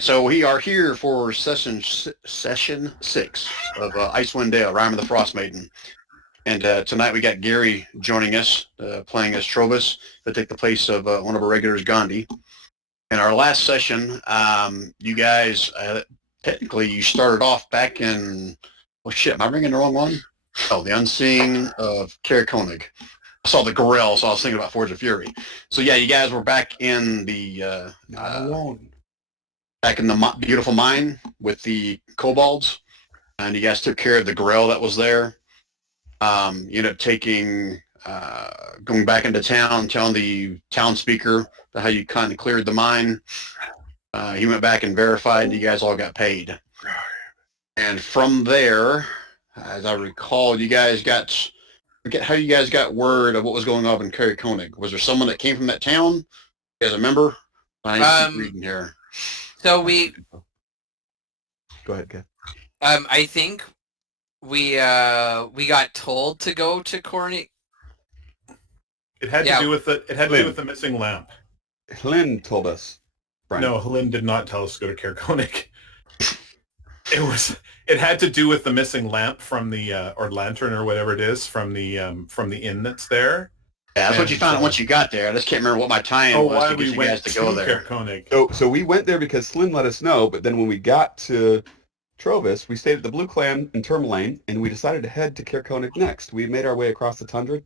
right, so we are here for session 6 of Icewind Dale, Rime of the Frostmaiden. And tonight we got Gary joining us, playing as Trovus, to take the place of one of our regulars, Gandhi. In our last session, you guys, technically you started off back in, oh shit, am I ringing the wrong one? Oh, the Unseen of Kaer Konig. I saw the Gorel, so I was thinking about Forge of Fury. So yeah, you guys were back in the back in the beautiful mine with the kobolds, and you guys took care of the Gorel that was there. You ended up taking, going back into town, telling the town speaker how you kind of cleared the mine. He went back and verified, and you guys all got paid. And from there, as I recall, you guys got, forget how you guys got word of what was going on in Kaer Konig. Was there someone that came from that town? You guys remember? I keep reading here. So we... Go ahead, Kev. I think we got told to go to Konig. It had to do with the missing lamp. Hlyn told us. Brian. No, Hlyn did not tell us to go to Kaer Konig. It had to do with the missing lamp from the or lantern or whatever it is from the inn that's there. Yeah, that's what you found out once you got there. I just can't remember what my tie-in was to get you guys to go there. Konig. So we went there because Hlyn let us know, but then when we got to Trovus, we stayed at the Blue Clan in Tourmaline, and we decided to head to Kaer Konig next. We made our way across the tundra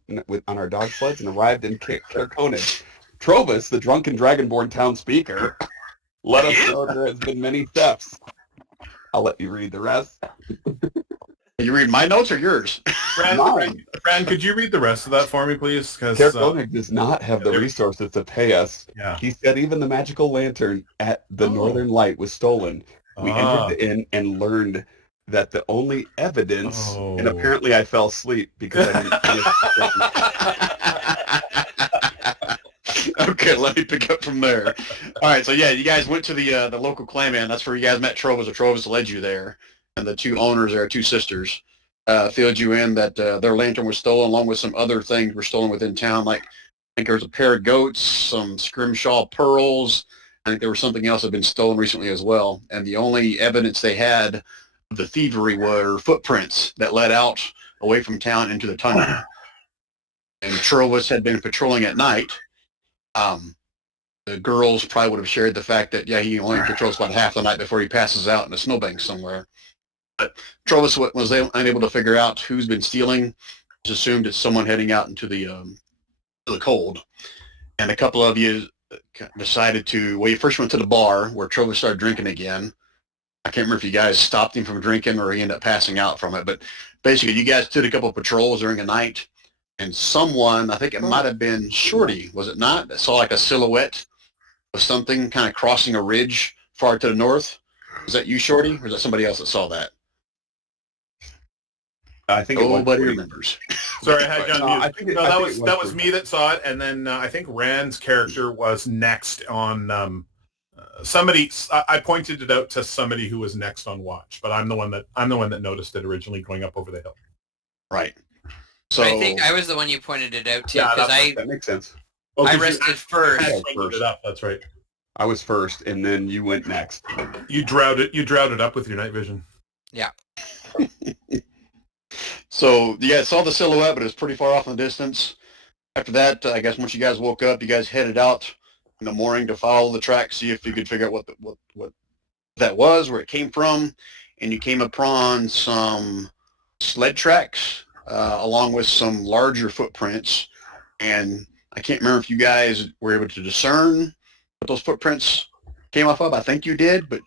on our dog sleds and arrived in Kaer Konig. Trovus, the drunken dragonborn town speaker, let us know there has been many thefts. I'll let you read the rest. You read my notes or yours? Fran, could you read the rest of that for me, please? Because Kaer Konig does not have the resources to pay us. Yeah. He said even the magical lantern at the Northern Light was stolen. We entered the inn and learned that the only evidence, and apparently I fell asleep because I didn't finish. Okay, let me pick up from there. All right, so yeah, you guys went to the local clanman. That's where you guys met Trovus, or Trovus led you there. And the two owners there, two sisters, filled you in that their lantern was stolen, along with some other things were stolen within town. Like, I think there was a pair of goats, some scrimshaw pearls. I think there was something else that had been stolen recently as well. And the only evidence they had of the thievery were footprints that led out away from town into the tundra. And Trovus had been patrolling at night. The girls probably would have shared the fact that, yeah, he only patrols about half the night before he passes out in a snowbank somewhere. But Trovus was unable to figure out who's been stealing. Just assumed it's someone heading out into the cold. And a couple of you decided to, well, you first went to the bar where Trovus started drinking again. I can't remember if you guys stopped him from drinking or he ended up passing out from it. But basically, you guys did a couple of patrols during the night. And someone, I think it might have been Shorty, was it not, that saw like a silhouette of something kind of crossing a ridge far to the north. Was that you, Shorty, or is that somebody else that saw that? I think nobody remembers. Sorry, I had you on mute. That was me that saw it, and then I think Rand's character was next on somebody. I pointed it out to somebody who was next on watch, but I'm the one that noticed it originally going up over the hill. Right. So I think I was the one you pointed it out to because that makes sense. I rested first. It up. That's right. I was first, and then you went next. You drowned it up with your night vision. Yeah. So you guys saw the silhouette, but it was pretty far off in the distance. After that, I guess once you guys woke up, you guys headed out in the morning to follow the track, see if you could figure out what that was, where it came from, and you came upon some sled tracks along with some larger footprints. And I can't remember if you guys were able to discern what those footprints came off of. I think you did, but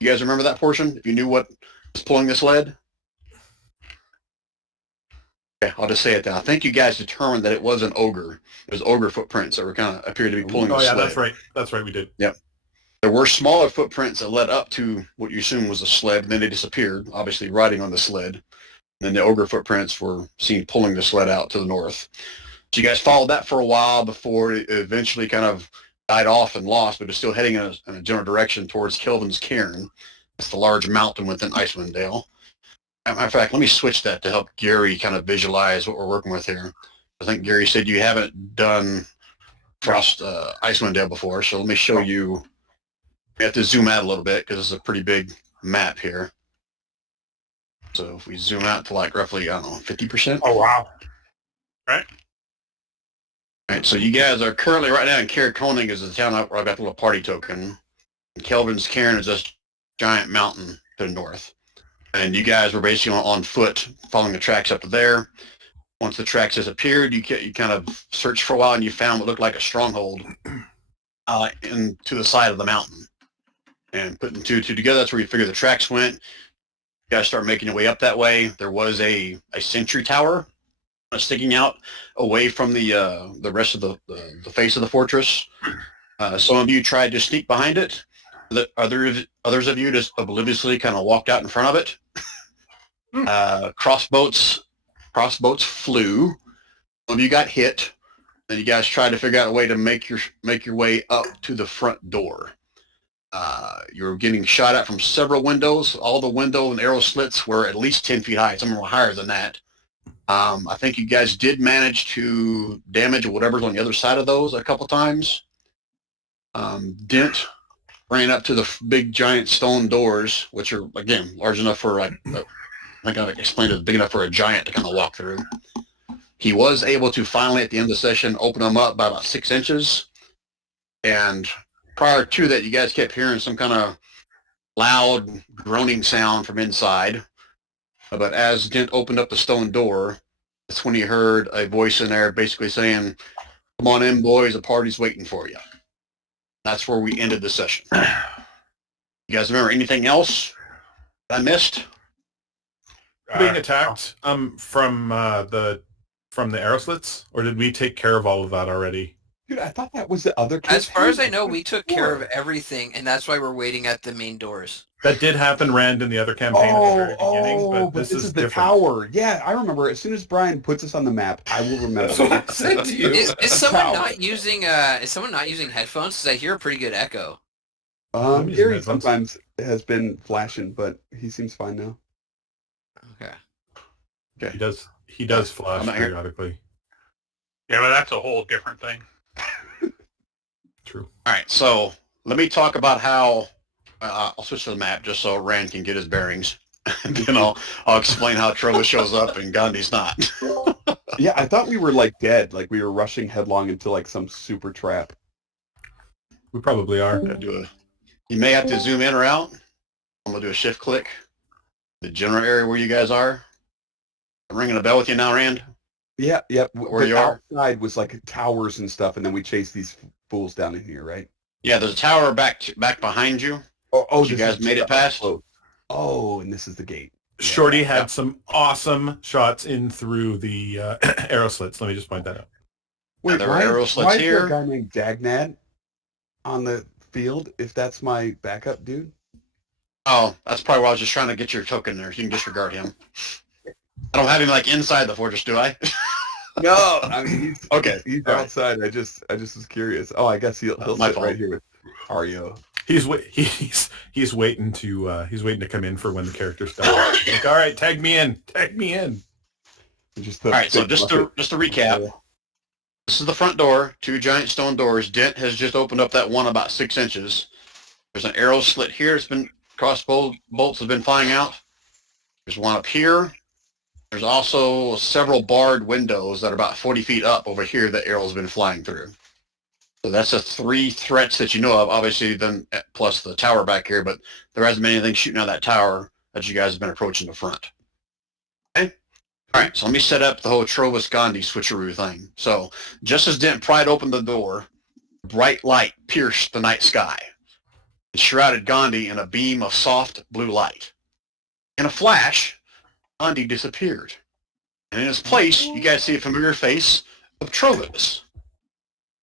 you guys remember that portion? If you knew what was pulling the sled? Okay, I'll just say it then. I think you guys determined that it was an ogre. It was ogre footprints that were kind of appeared to be pulling the sled. That's right. That's right, we did. Yep. There were smaller footprints that led up to what you assume was a sled, and then they disappeared, obviously riding on the sled. And then the ogre footprints were seen pulling the sled out to the north. So you guys followed that for a while before it eventually kind of died off and lost, but it's still heading in a general direction towards Kelvin's Cairn. That's the large mountain within Icewind Dale. As a matter of fact, let me switch that to help Gary kind of visualize what we're working with here. I think Gary said you haven't done Icewind Dale before, so let me show you We have to zoom out a little bit because it's a pretty big map here. So if we zoom out to like roughly, I don't know, 50%. Oh, wow. All right, so you guys are currently right now in Koenig is the town where I've got the little party token. And Kelvin's Cairn is this giant mountain to the north. And you guys were basically on foot following the tracks up to there. Once the tracks disappeared, you kind of searched for a while and you found what looked like a stronghold to the side of the mountain. And putting two together, that's where you figure the tracks went. You guys start making your way up that way. There was a sentry tower sticking out away from the rest of the face of the fortress. Some of you tried to sneak behind it. Others of you just obliviously kind of walked out in front of it. Crossboats flew. Some of you got hit. Then you guys tried to figure out a way to make your way up to the front door. You were getting shot at from several windows. All the window and arrow slits were at least 10 feet high. Some were higher than that. I think you guys did manage to damage whatever's on the other side of those a couple times. Dent ran up to the big giant stone doors, which are, again, large enough for, I think I've explained it, big enough for a giant to kind of walk through. He was able to finally, at the end of the session, open them up by about 6 inches. And prior to that, you guys kept hearing some kind of loud groaning sound from inside. But as Dent opened up the stone door, that's when he heard a voice in there basically saying, "Come on in, boys, the party's waiting for you." That's where we ended the session. You guys remember anything else that I missed? Being attacked from the arrow slits, or did we take care of all of that already? Dude, I thought that was the other. As far as I know, we took care of everything, and that's why we're waiting at the main doors. That did happen, Rand, in the other campaign at the very beginning, but this is the different. tower. Yeah, I remember. As soon as Brian puts us on the map, I will remember. That's what I said to you. Is someone not using headphones? Because I hear a pretty good echo. Gary sometimes has been flashing, but he seems fine now. Okay. He does flash periodically. Yeah, but that's a whole different thing. True. All right, so let me talk about how I'll switch to the map just so Rand can get his bearings. And then I'll explain how Trova shows up and Gandhi's not. Yeah, I thought we were like dead, like we were rushing headlong into like some super trap. We probably are. You may have to zoom in or out. I'm gonna do a shift click. The general area where you guys are. I'm ringing a bell with you now, Rand. Yeah. Where you are? Outside was like towers and stuff, and then we chased these fools down in here, right? Yeah, there's a tower back behind you. Oh, you guys made it past. Oh, and this is the gate. Shorty had some awesome shots in through the arrow slits. Let me just point that out. Wait, there are arrow slits why here. is there a guy named Dagnad on the field? If that's my backup dude. Oh, that's probably why I was just trying to get your token there. You can disregard him. I don't have him like inside the fortress, do I? No, I mean he's All outside. Right. I just was curious. Oh, I guess he'll sit right here with Ario. He's waiting to come in for when the characters start. Like, all right, tag me in. All right, so just to recap, this is the front door, 2 giant stone doors. Dent has just opened up that one about 6 inches. There's an arrow slit here. It's been crossbow bolts have been flying out. There's one up here. There's also several barred windows that are about 40 feet up over here that arrows have been flying through. So that's the 3 threats that you know of, obviously, then plus the tower back here, but there hasn't been anything shooting out of that tower that you guys have been approaching the front. Okay? All right, so let me set up the whole Trovis Gandhi switcheroo thing. So just as Dent pried open the door, bright light pierced the night sky. It shrouded Gandhi in a beam of soft blue light. In a flash, Gandhi disappeared. And in his place, you guys see a familiar face of Trovis.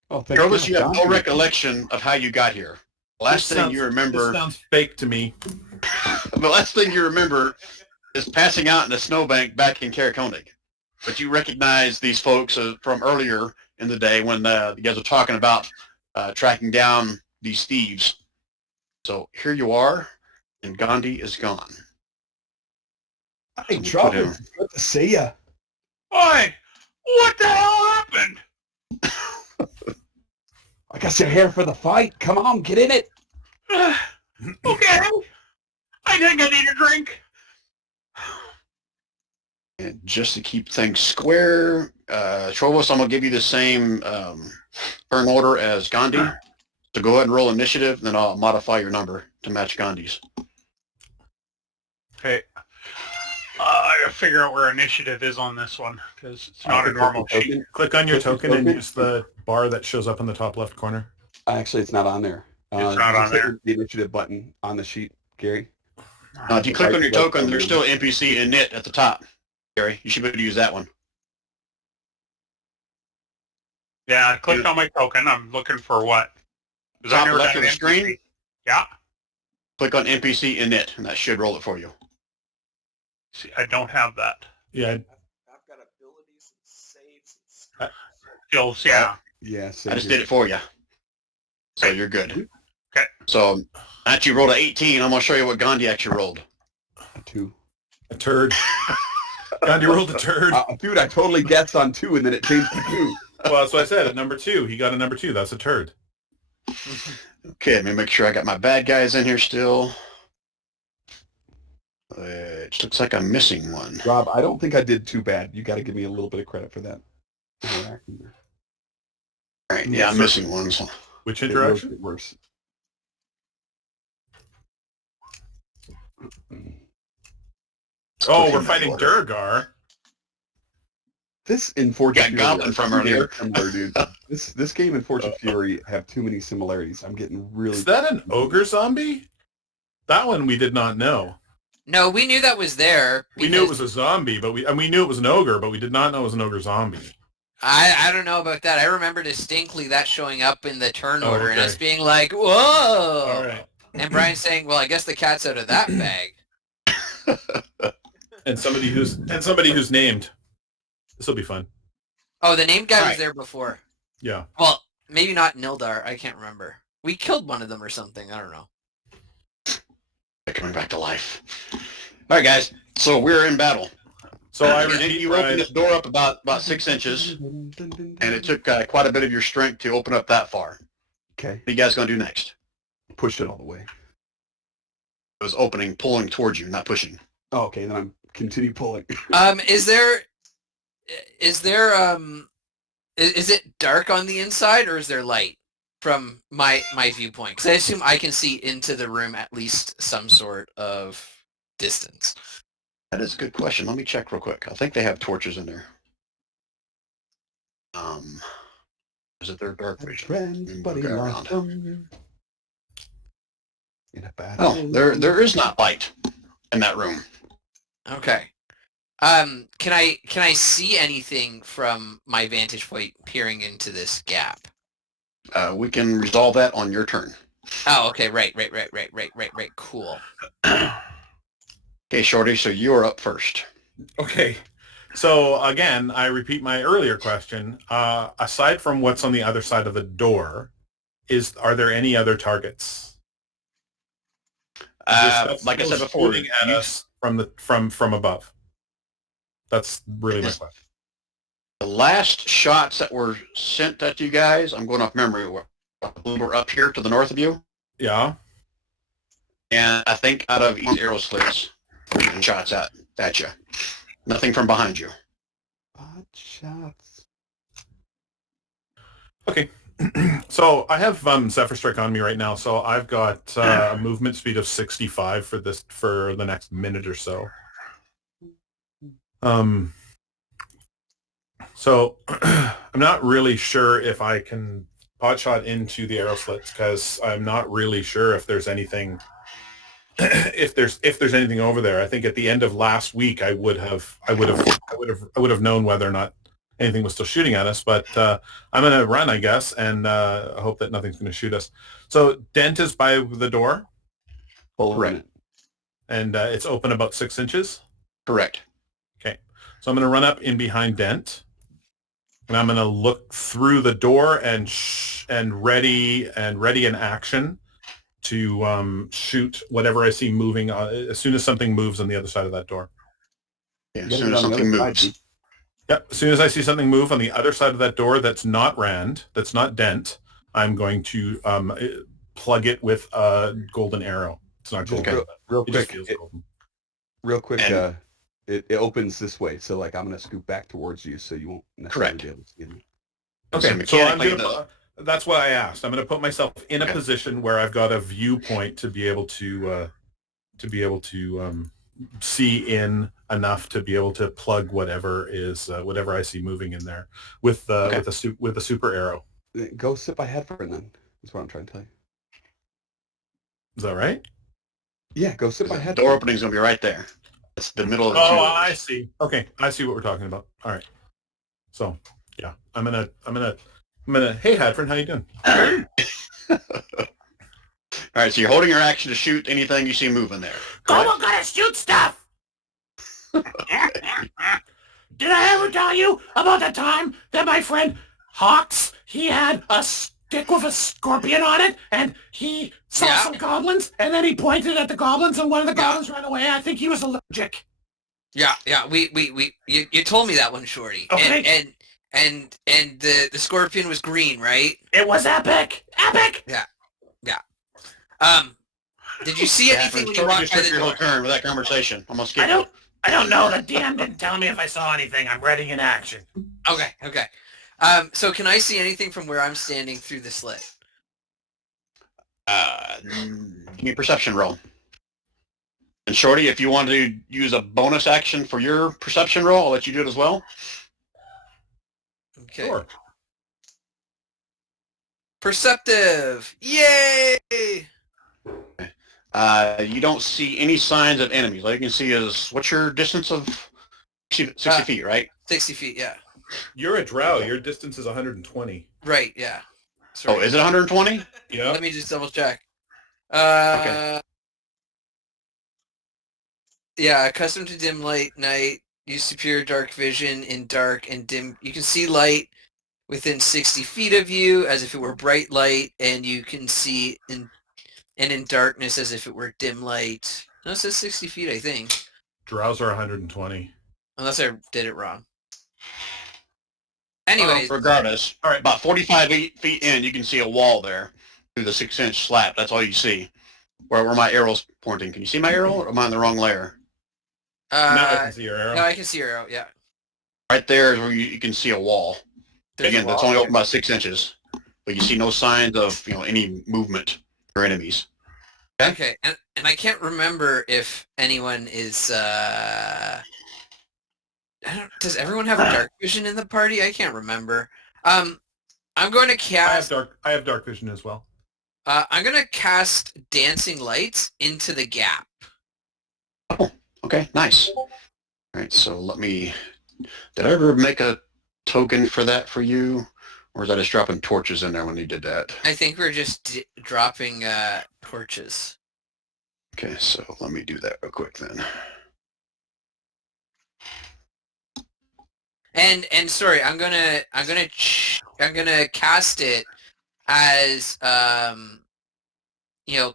Oh, thank Trovis, you have no recollection of how you got here. The last thing you remember... This sounds fake to me. The last thing you remember is passing out in a snowbank back in Koenig. But you recognize these folks from earlier in the day when you guys were talking about tracking down these thieves. So here you are, and Gandhi is gone. Hey, Trovis, it's good to see ya. Oi! What the hell happened? I guess you're here for the fight. Come on, get in it. Okay. I think I need a drink. And just to keep things square, Trovos, I'm going to give you the same turn order as Gandhi. So go ahead and roll initiative, then I'll modify your number to match Gandhi's. Okay. I gotta figure out where initiative is on this one, because it's not a normal sheet. Click on your token and use the bar that shows up in the top left corner. Actually, it's not on there. It's not on there. The initiative button on the sheet, Gary. If you click on your token, there's still NPC init at the top, Gary. You should be able to use that one. Yeah, I clicked on my token. I'm looking for what? Top left of the screen, Yeah. click on NPC init, and that should roll it for you. See, I don't have that. Yeah. I've got abilities and saves and Skills, yeah. Yes. I just did it for you. So you're good. Okay. So after you rolled an 18, I'm going to show you what Gandhi actually rolled. 2. A turd. Gandhi rolled a turd. Dude, I totally guessed on 2, and then it changed to 2. Well, that's what I said. At number 2, he got a number 2. That's a turd. Okay, let me make sure I got my bad guys in here still. It looks like I'm missing one. Rob, I don't think I did too bad. You got to give me a little bit of credit for that. All right, yeah, I'm missing one. So. Which interaction? It works. Oh, we're fighting Durgar. This in Fortune Yeah, Fury Goblin are from too earlier. similar, dude. This game and Fortune Fury have too many similarities. I'm getting really. Is that an ogre zombie? That one we did not know. No, we knew that was there. We knew it was a zombie, but we knew it was an ogre, but we did not know it was an ogre zombie. I don't know about that. I remember distinctly that showing up in the turn order and okay. us being like, whoa! All right. And Brian saying, well, I guess the cat's out of that bag. And somebody who's named. This will be fun. Oh, the name guy was Right. there before. Yeah. Well, maybe not Nildar. I can't remember. We killed one of them or something. I don't know. They're coming back to life. All right, guys. So we're in battle. So I And repeat, you opened this door up about 6 inches, and it took quite a bit of your strength to open up that far. Okay. What are you guys going to do next? Push it all the way. It was opening, pulling towards you, not pushing. Oh, okay, then I'm continue pulling. Is it dark on the inside or is there light from my viewpoint? Because I assume I can see into the room at least some sort of distance. That is a good question. Let me check real quick. I think they have torches in there. Is it their dark vision? Friends, buddy, Go lost around. them in a bad Oh, there is not light in that room. Okay. Can I see anything from my vantage point peering into this gap? We can resolve that on your turn. Oh, okay. Right. Cool. Okay, Shorty, so you're up first. Okay. So again, I repeat my earlier question. Aside from what's on the other side of the door, are there any other targets? Like I said before, shooting at us from above. That's really my question. the last shots that were sent at you guys, I'm going off memory, were up here to the north of you, Yeah. and I think out of each arrow slits, shooting shots at you. Nothing from behind you. Bad shots. Okay. So I have Zephyr Strike on me right now, so I've got a movement speed of 65 for the next minute or so. So I'm not really sure if I can potshot into the arrow slits because I'm not really sure if there's anything if there's anything over there. I think at the end of last week I would have known whether or not anything was still shooting at us, but I'm going to run, I guess, and hope that nothing's going to shoot us. So Dent is by the door, Correct. and it's open about 6 inches. Correct. Okay, so I'm going to run up in behind Dent, and I'm going to look through the door and ready in action to shoot whatever I see moving as soon as something moves on the other side of that door. Yeah, as soon as something moves. Yep. As soon as I see something move on the other side of that door that's not Rand, that's not Dent, I'm going to plug it with a golden arrow. It's not golden. Okay. Real It just quick. feels golden. Real quick. And- It opens this way, so like I'm gonna scoot back towards you, so you won't necessarily Correct. be able to see me. Okay, so I'm mechanically, gonna. That's what I asked. I'm going to put myself in a Okay. position where I've got a viewpoint to be able to see in enough to be able to plug whatever I see moving in there with with a super arrow. Go sit by Headford then. That's what I'm trying to tell you. Is that right? Yeah, go sit by the Headford. door opening's gonna be right there. It's the middle of the two Oh, doors. I see. Okay, I see what we're talking about. All right. So, yeah, I'm gonna. Hey, Hadford, how you doing? All right, so you're holding your action to shoot anything you see moving there. Como gotta shoot stuff! Did I ever tell you about the time that my friend Hawks, he had a stick with a scorpion on it, and he saw some goblins, and then he pointed at the goblins, and one of the goblins ran away. I think he was allergic. Yeah. You told me that one, Shorty. Okay. And the scorpion was green, right? It was epic! Epic! Yeah. Did you see anything when you Totally walked by took the your whole door? turn with that conversation. I'm gonna skip I it. don't know. The DM didn't tell me if I saw anything. I'm ready in action. Okay. So can I see anything from where I'm standing through the slit? Give me a perception roll. And Shorty, if you want to use a bonus action for your perception roll, I'll let you do it as well. Okay. Sure. Perceptive. Yay! You don't see any signs of enemies. All you can see is, what's your distance of 60 feet, right? 60 feet, yeah. You're a drow. Your distance is 120. Right, yeah. Oh, Sorry. is it 120? Yeah. Let me just double check. Okay. Yeah, accustomed to dim light night, use superior dark vision in dark and dim. You can see light within 60 feet of you as if it were bright light, and you can see in darkness as if it were dim light. No, it says 60 feet, I think. Drows are 120. Unless I did it wrong. Anyways, Regardless, All right. about 45 feet in, you can see a wall there through the 6-inch slat. That's all you see. Where my arrow's pointing. Can you see my arrow, or am I in the wrong layer? Now I can see your arrow. no, I can see your arrow, yeah. Right there is where you can see a wall. There's a Again, that's wall. only open about 6 inches. But you see no signs of any movement or enemies. Okay, and I can't remember if anyone is, does everyone have dark vision in the party? I can't remember. I'm going to cast... I have dark vision as well. I'm going to cast Dancing Lights into the gap. Okay, nice. All right, so let me... Did I ever make a token for that for you? Or was I just dropping torches in there when you did that? I think we're just dropping torches. Okay, so let me do that real quick then. And sorry, I'm gonna cast it as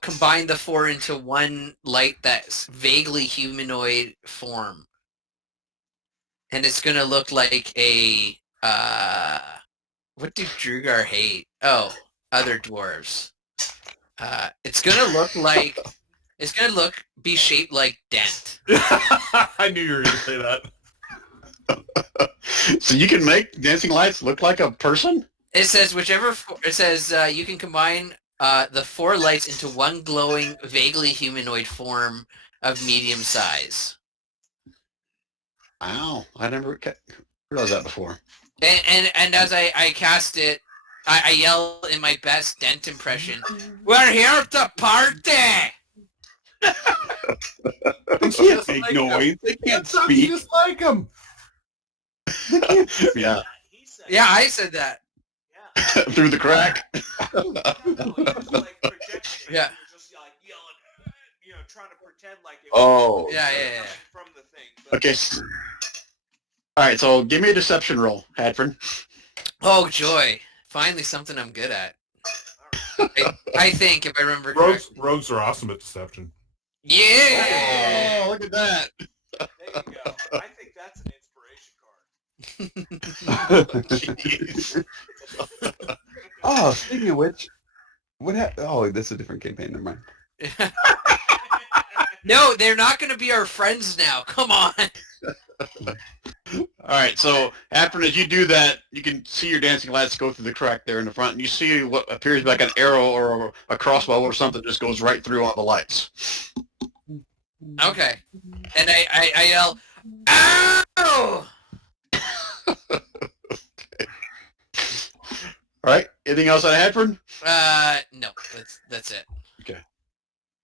combine the 4 into one light that's vaguely humanoid form, and it's gonna look like a what do Drugar hate? Oh, other dwarves. It's gonna be shaped like Dent. I knew you were going to say that. So you can make dancing lights look like a person? It says you can combine the 4 lights into one glowing, vaguely humanoid form of medium size. Wow, I never realized that before. And as I cast it, I yell in my best Dent impression, "We're here to party!" They can't make noise. They can't That sounds speak. just like him. Yeah, He said, Yeah, I said that. yeah. through the crack. No, he was like projecting. Yeah. He was just like yelling, trying to pretend like it Oh. was Yeah. coming from the thing. But Okay. All right, so give me a deception roll, Hadford. Oh, joy. Finally something I'm good at. I think, if I remember correctly. Rogues are awesome at deception. Yeah! Oh, look at that. there you go. I think that's an inspiration card. Jeez. Oh, speaking of which, Oh, this is a different campaign. Never mind. No, they're not going to be our friends now. Come on. All right, so after as you do that, you can see your dancing lights go through the crack there in the front, and you see what appears like an arrow or a crossbow or something just goes right through all the lights. Okay. And I yell, ow! Okay. All right, anything else on Hadford? No, that's it. Okay.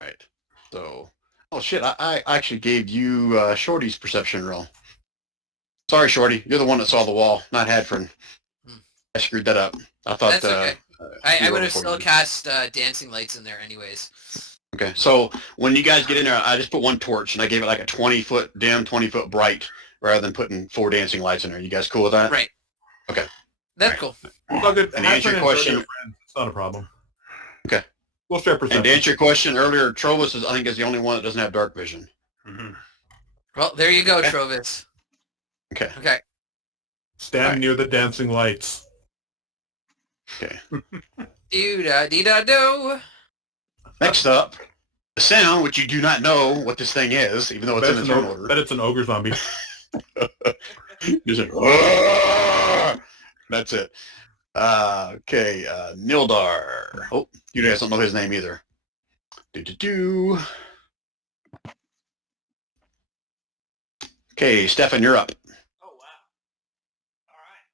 All right. So, oh shit, I actually gave you Shorty's perception roll. Sorry, Shorty, you're the one that saw the wall, not Hadford. I screwed that up. I thought That's okay. I would have before still you. cast dancing lights in there anyways. Okay, so when you guys get in there, I just put one torch and I gave it like a 20-foot dim, 20-foot bright, rather than putting 4 dancing lights in there. You guys cool with that? Right. Okay. That's Right. cool. It's all good. And to answer your question, It's not a problem. Okay. We'll share and perception. to answer your question earlier, Trovus is, I think, is the only one that doesn't have dark vision. Mhm. Well, there you go, Okay. Trovis. Okay. Okay. Stand Alright. near the dancing lights. Okay. Do-da-dee-da-do. Next up, the sound, which you do not know what this thing is, even though it's in the turn order. Bet it's an ogre zombie. Just like, that's it. Okay, Nildar. Oh, you guys don't know his name either. Do. Okay, Stefan, you're up. Oh, wow. All right.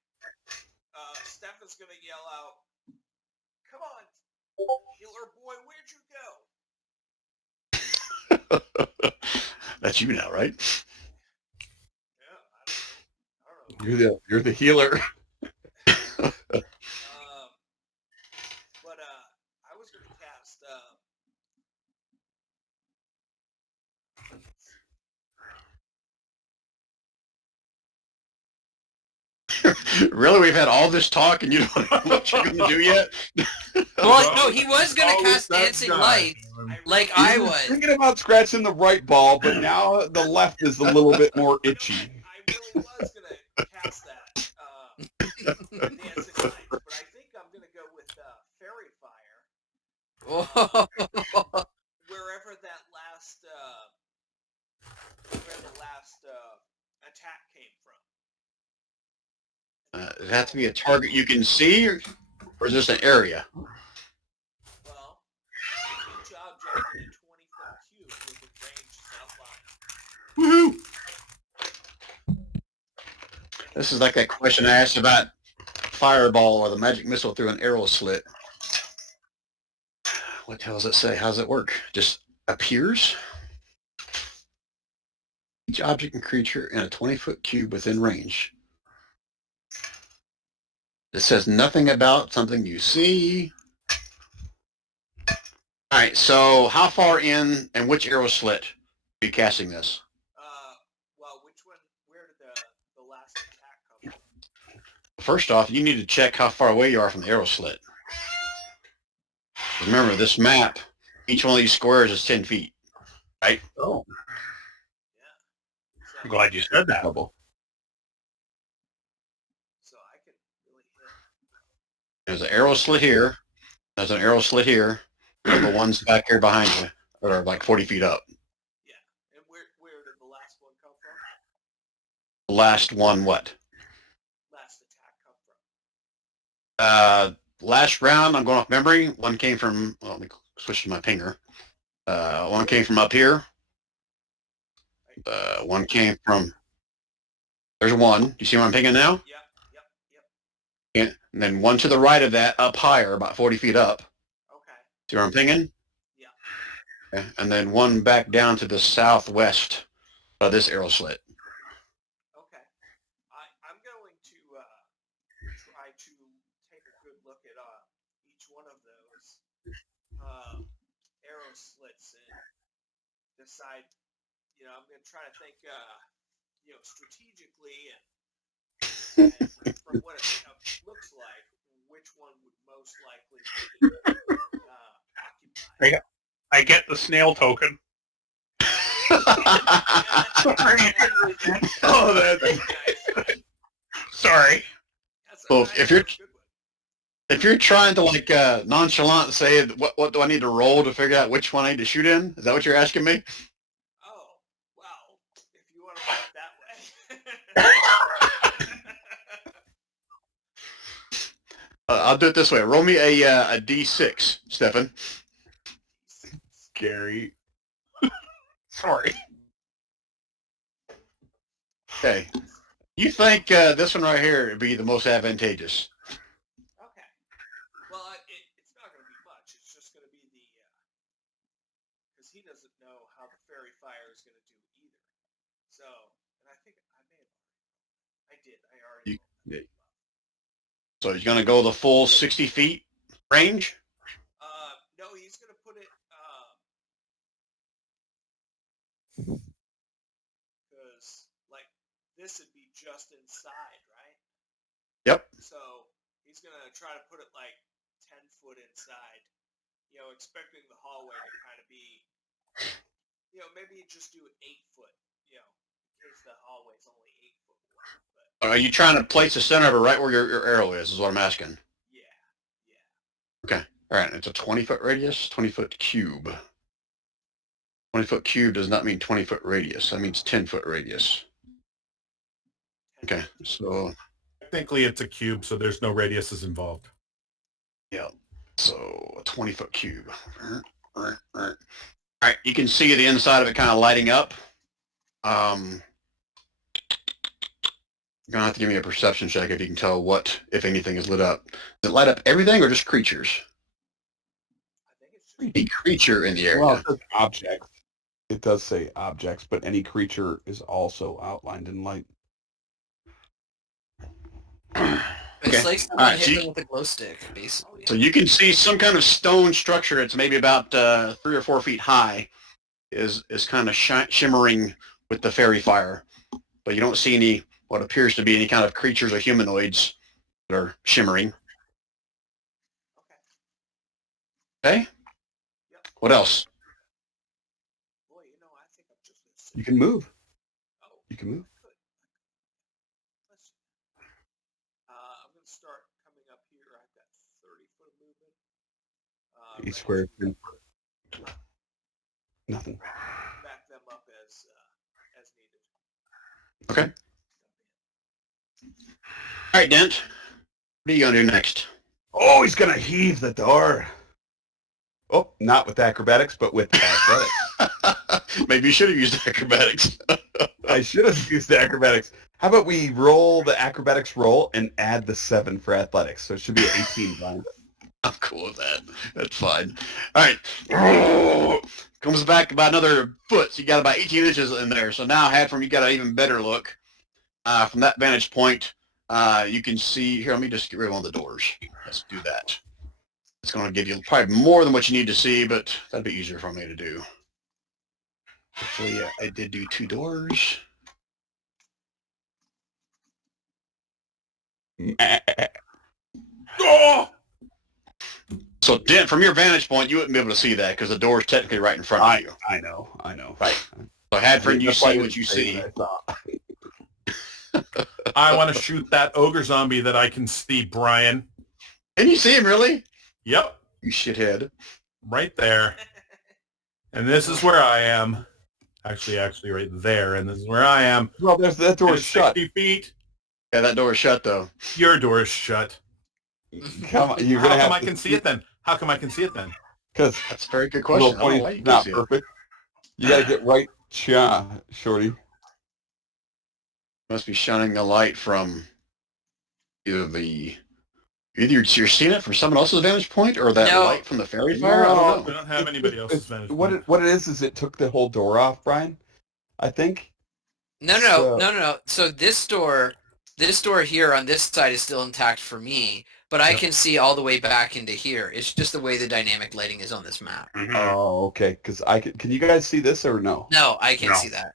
Stefn's going to yell out, come on, healer boy, where'd you go? That's you now, right? Yeah, I don't know. You're the healer. But I was going to cast Really? We've had all this talk and you don't know what you're going to do yet? Well, no, he was going to Always cast that dancing guy. lights like I was. Thinking about scratching the right ball, but now the left is a little bit more itchy. I really was going to cast that dancing lights, but I think I'm going to go with fairy fire. Wherever that last attack came from. Does it have to be a target you can see, or is this an area? Well, each object in a 20-foot cube within range is outlined. This is like that question I asked about fireball or the magic missile through an arrow slit. What the hell does it say? How does it work? Just appears? Each object and creature in a 20-foot cube within range. It says nothing about something you see. All right, so how far in and which arrow slit are you casting this? Well, where did the last attack come from? First off, you need to check how far away you are from the arrow slit. Remember, this map, each one of these squares is 10 feet, right? Oh, I'm glad you said that. double. So I can really hit. There's an arrow slit here. There's an arrow slit here. And the ones back here behind you that are like 40 feet up. Yeah. And where did the last one come from? The last one, what? Last attack come from? Last round, I'm going off memory. One came from, well, let me switch to my pinger. One came from up here. One came from, there's one. You see what I'm pinging now? Yep. And then one to the right of that, up higher, about 40 feet up. Okay. See where I'm pinging? Yeah. Okay. And then one back down to the southwest of this arrow slit. Okay. I'm going to try to take a good look at each one of those arrow slits and decide. I'm going to try to think, strategically and from what it looks like, which one would most likely be occupied. I get the snail token. Oh, that's... Sorry. Well, if you're- Good one. If you're trying to like nonchalant say what do I need to roll to figure out which one I need to shoot in, is that what you're asking me? Oh, well, if you want to put it that way. I'll do it this way. Roll me a D6, Stefan. Gary. Sorry. Okay. You think this one right here would be the most advantageous? Okay. Well, it's not going to be much. It's just going to be because he doesn't know how the fairy fire is going to do either. So, and I think I may have. I did. I already. So he's going to go the full 60 feet range? No, he's going to put it. Because like this would be just inside, right? Yep. So he's going to try to put it like 10 foot inside. Expecting the hallway to kind of be. Maybe just do 8 foot. In case the hallway's only 8 foot wide. But Are you trying to place the center of it right where your arrow is what I'm asking. yeah. Okay. All right. It's a 20-foot radius, 20-foot cube. 20-foot cube does not mean 20-foot radius. That means 10-foot radius. Okay. So, Technically, it's a cube, so there's no radiuses involved. yeah. So a 20-foot cube. All right. You can see the inside of it kind of lighting up. You're going to have to give me a perception check if you can tell what, if anything, is lit up. Does it light up everything or just creatures? I think it's just A creature in the area. Well, it says objects. It does say objects, but any creature is also outlined in light. It's Okay. like someone Alright, hit so you- them with a glow stick, basically. So you can see some kind of stone structure. It's maybe about 3 or 4 feet high. Is kind of shimmering with the fairy fire, but you don't see any what appears to be any kind of creatures or humanoids that are shimmering. okay. Okay. What else? Boy, I think I'm just going to sit. You can move. Oh, You can move. good. Let's see. I'm going to start coming up here. I've got 30 foot of movement. Each square. Nothing. Back them up as needed. Okay. All right, Dent. What are you gonna do next? Oh, he's gonna heave the door. Oh, not with acrobatics, but with athletics. Maybe you should have used acrobatics. I should have used the acrobatics. How about we roll the acrobatics roll and add the 7 for athletics? So it should be an 18, Brian. I'm cool with that. That's fine. All right. Comes back about another foot. So you got about 18 inches in there. So now, Hadford, you got an even better look. From that vantage point, you can see... Here, let me just get rid of one of the doors. Let's do that. It's going to give you probably more than what you need to see, but that'd be easier for me to do. Hopefully, I did do 2 doors. Oh! So, Dent, from your vantage point, you wouldn't be able to see that because the door is technically right in front of you. I know. Right. So, Hadford, you That's why see I what you didn't say see. what I thought. I want to shoot that ogre zombie that I can see, Brian. Can you see him, really? Yep, You shithead. right there. And this is where I am. Actually, right there. And this is where I am. Well, that And door's it's shut. 60 feet. Yeah, that door is shut, though. Your door is shut. Come on, you're How gonna come have I can see it then? How come I can see it then? Because That's a very good question. I don't know why you can not see it. perfect. You gotta get right, shorty. Must be shining the light from either you're seeing it from someone else's vantage point or that No. light from the fairy fire. I don't We know. don't have anybody else's vantage point. What it is it took the whole door off, Brian. I think. No. So this door here on this side is still intact for me, but I can see all the way back into here. It's just the way the dynamic lighting is on this map. Oh, okay. Because can you guys see this or no? No, I can't No. see that.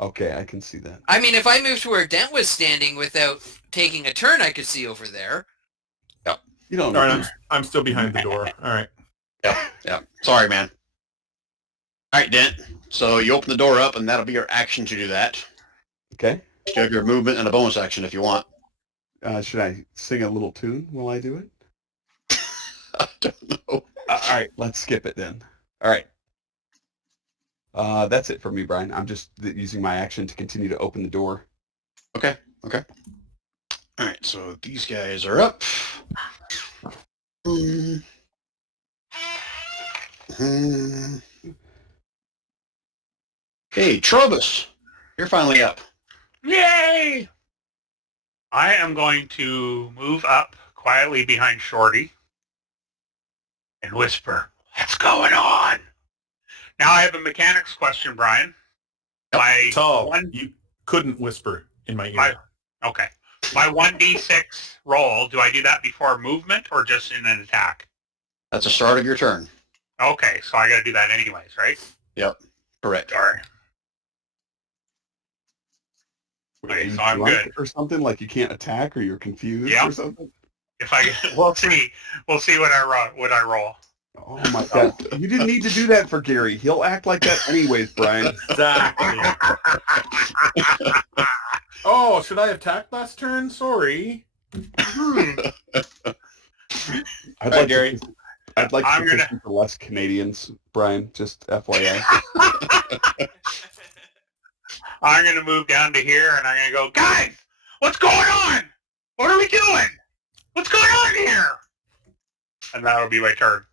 Okay, I can see that. I mean, if I moved to where Dent was standing without taking a turn, I could see over there. You don't. All right, I'm still behind the door. All right. Yeah. Sorry, man. All right, Dent. So you open the door up, and that'll be your action to do that. Okay. You have your movement and a bonus action if you want. Should I sing a little tune while I do it? don't know. All right, let's skip it then. All right. That's it for me, Brian. I'm just using my action to continue to open the door. Okay. All right, so these guys are up. Hey, Trobus, you're finally up. Yay! I am going to move up quietly behind Shorty and whisper, "What's going on?" Now I have a mechanics question, Brian. My Tall. one, You couldn't whisper in my ear. okay. My 1d6 roll, do I do that before movement or just in an attack? That's the start of your turn. Okay, so I got to do that anyways, right? Yep, correct. Sorry. Wait, Okay, are you so I'm drunk good. or something? Like you can't attack, or you're confused Yep. or something? If I, we'll see what I roll. Oh my God! You didn't need to do that for Gary. He'll act like that anyways, Brian. Exactly. Oh, should I have attacked last turn? Sorry. I'd Hi, like Gary. I'd like I'm to gonna- petition for less Canadians, Brian. Just FYI. I'm going to move down to here and I'm going to go, guys, what's going on? What are we doing? What's going on here? And that'll be my turn.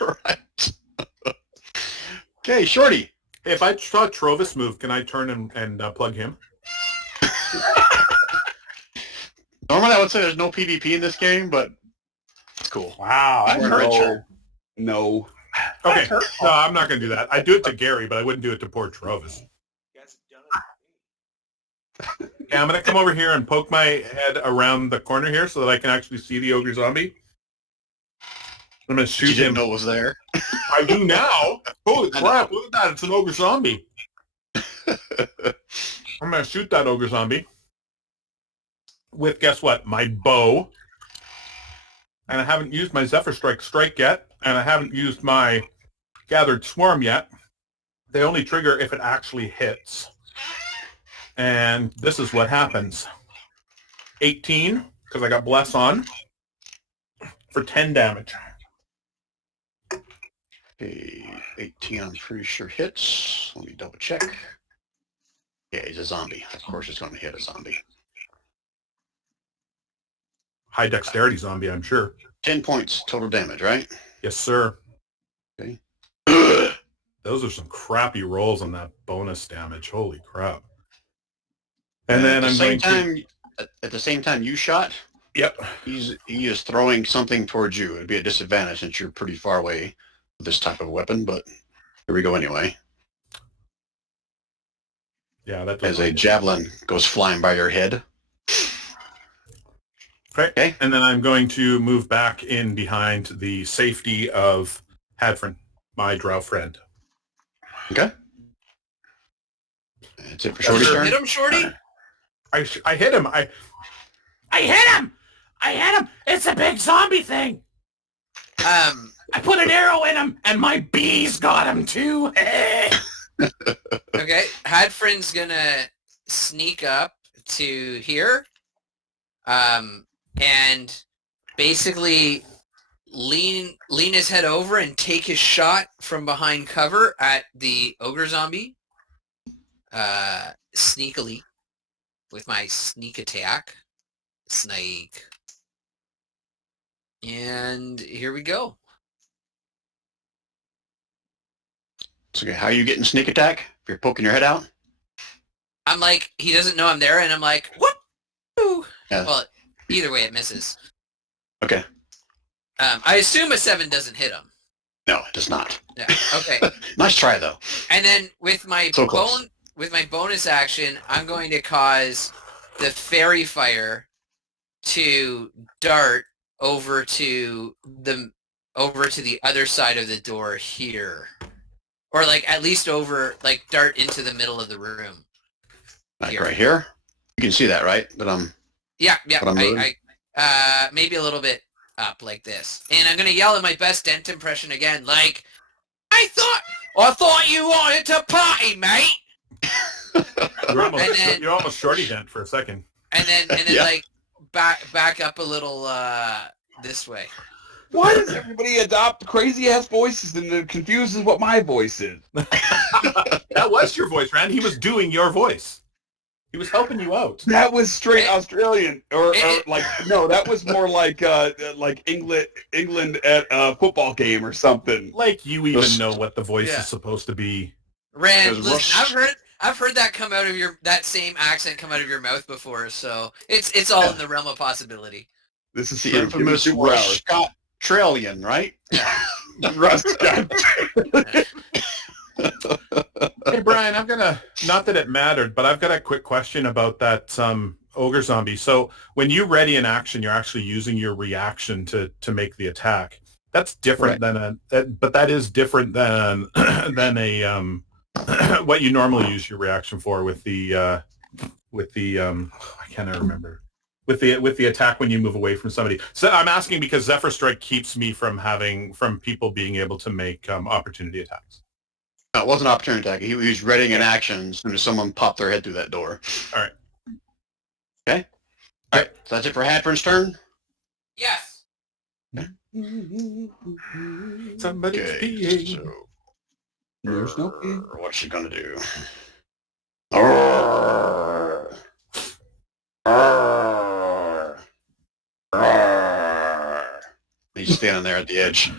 Right. Okay, Shorty. Hey, if I saw Trovis move, can I turn and plug him? Normally I would say there's no PvP in this game, but it's cool. Wow, that's We're in hurtful. Richard. No. Okay. That's hurtful. No, I'm not going to do that. I'd do it to Gary, but I wouldn't do it to poor Trovis. You guys have done it. Yeah, I'm going to come over here and poke my head around the corner here so that I can actually see the ogre zombie. I'm going to You shoot didn't him. know it was there. I do now. Holy crap, look at that. It's an ogre zombie. I'm going to shoot that ogre zombie with, guess what, my bow. And I haven't used my Zephyr Strike yet, and I haven't used my Gathered Swarm yet. They only trigger if it actually hits. And this is what happens. 18, because I got Bless on, for 10 damage. Okay, 18 I'm pretty sure hits. Let me double check. Yeah, he's a zombie. Of course it's going to hit a zombie. High dexterity zombie, I'm sure. 10 points total damage, right? Yes, sir. Okay. Those are some crappy rolls on that bonus damage. Holy crap. And then I'm going to... At the same time you shot, Yep. he is throwing something towards you. It'd be a disadvantage since you're pretty far away with this type of weapon, but here we go anyway. Yeah, that As a javelin goes flying by your head. Okay. And then I'm going to move back in behind the safety of Hadfrin, my drow friend. Okay. That's it for Shorty's turn. Hit him, Shorty. I hit him. I hit him! I hit him! It's a big zombie thing! I put an arrow in him, and my bees got him too! Okay, Hadfrin's gonna sneak up to here, and basically lean his head over and take his shot from behind cover at the ogre zombie, sneakily, with my sneak attack. Snake. And here we go. So, okay, how are you getting sneak attack? If you're poking your head out? I'm like, he doesn't know I'm there, and I'm like, whoop! Yeah. Well, either way, it misses. Okay. I assume a 7 doesn't hit him. No, it does not. Yeah. Okay. Nice try, though. And then with my So close. with my bonus action, I'm going to cause the fairy fire to dart over to the other side of the door here, or like at least over, like dart into the middle of the room. Like right here? You can see that, right? That I'm... Yeah. What I'm moving? I maybe a little bit up like this, and I'm gonna yell in my best Dent impression again, like, I thought you wanted to party, mate. You're almost Shorty Dent for a second. And then Yeah. like back up a little this way. Why does everybody adopt crazy-ass voices and it confuses what my voice is? That was your voice, Rand. He was doing your voice. He was helping you out. That was straight Australian, or like no, that was more like England at a football game or something. Like you even know what the voice is supposed to be. Rand, listen, I've heard that come out of that same accent come out of your mouth before, so it's all in the realm of possibility. This is The infamous Russ-Scott-Tralian, right? Russ-Scott. Hey Brian, not that it mattered, but I've got a quick question about that ogre zombie. So when you ready an action, you're actually using your reaction to make the attack. That's different than that is different than a what you normally use your reaction for with the I cannot remember. With the attack when you move away from somebody. So I'm asking because Zephyr Strike keeps me from people being able to make opportunity attacks. No, it wasn't an opportunity attack. He was readying an action as soon as someone popped their head through that door. All right. Okay. All right. So that's it for Hadford's turn? Yes. Somebody's peeing. So, There's no peeing. what's she going to do? He's standing there at the edge.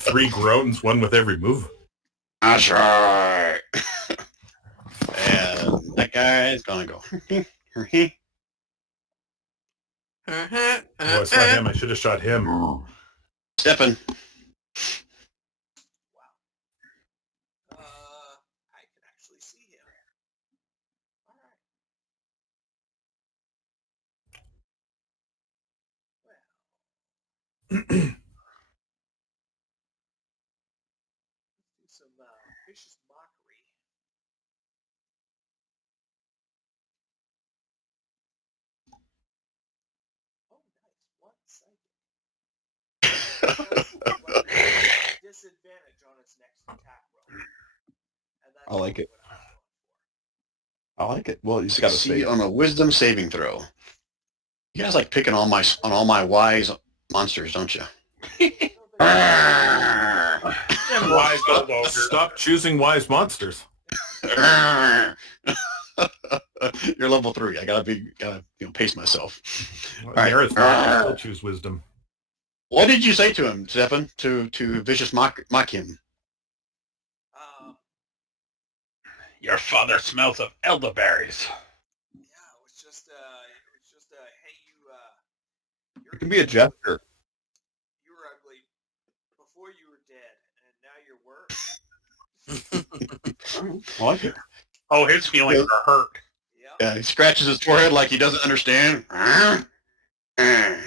Three groans, one with every move. That's right. And that guy is going to go. Oh, I shot him. I should have shot him. Stefn. I can actually see him. All right. Well. Let's do some vicious mockery. Oh, nice. One psychic. Disadvantage on its next attack roll. And that's I like it. what I was going for. I like it. Well, you just got to Succeed say on a wisdom saving throw. You guys like picking on all my wise monsters, don't you? Wise old ogre. Stop choosing wise monsters. You're level 3. I gotta pace myself. right. Marathon, I'll choose wisdom. What did you say to him, Stefan? To vicious mock him? Your father smells of elderberries. Yeah, it was just hey, it can be a gesture. you were ugly before you were dead, and now you're worse. I like it. Oh, his feelings are hurt. Yeah. Yeah, he scratches his forehead like he doesn't understand. But it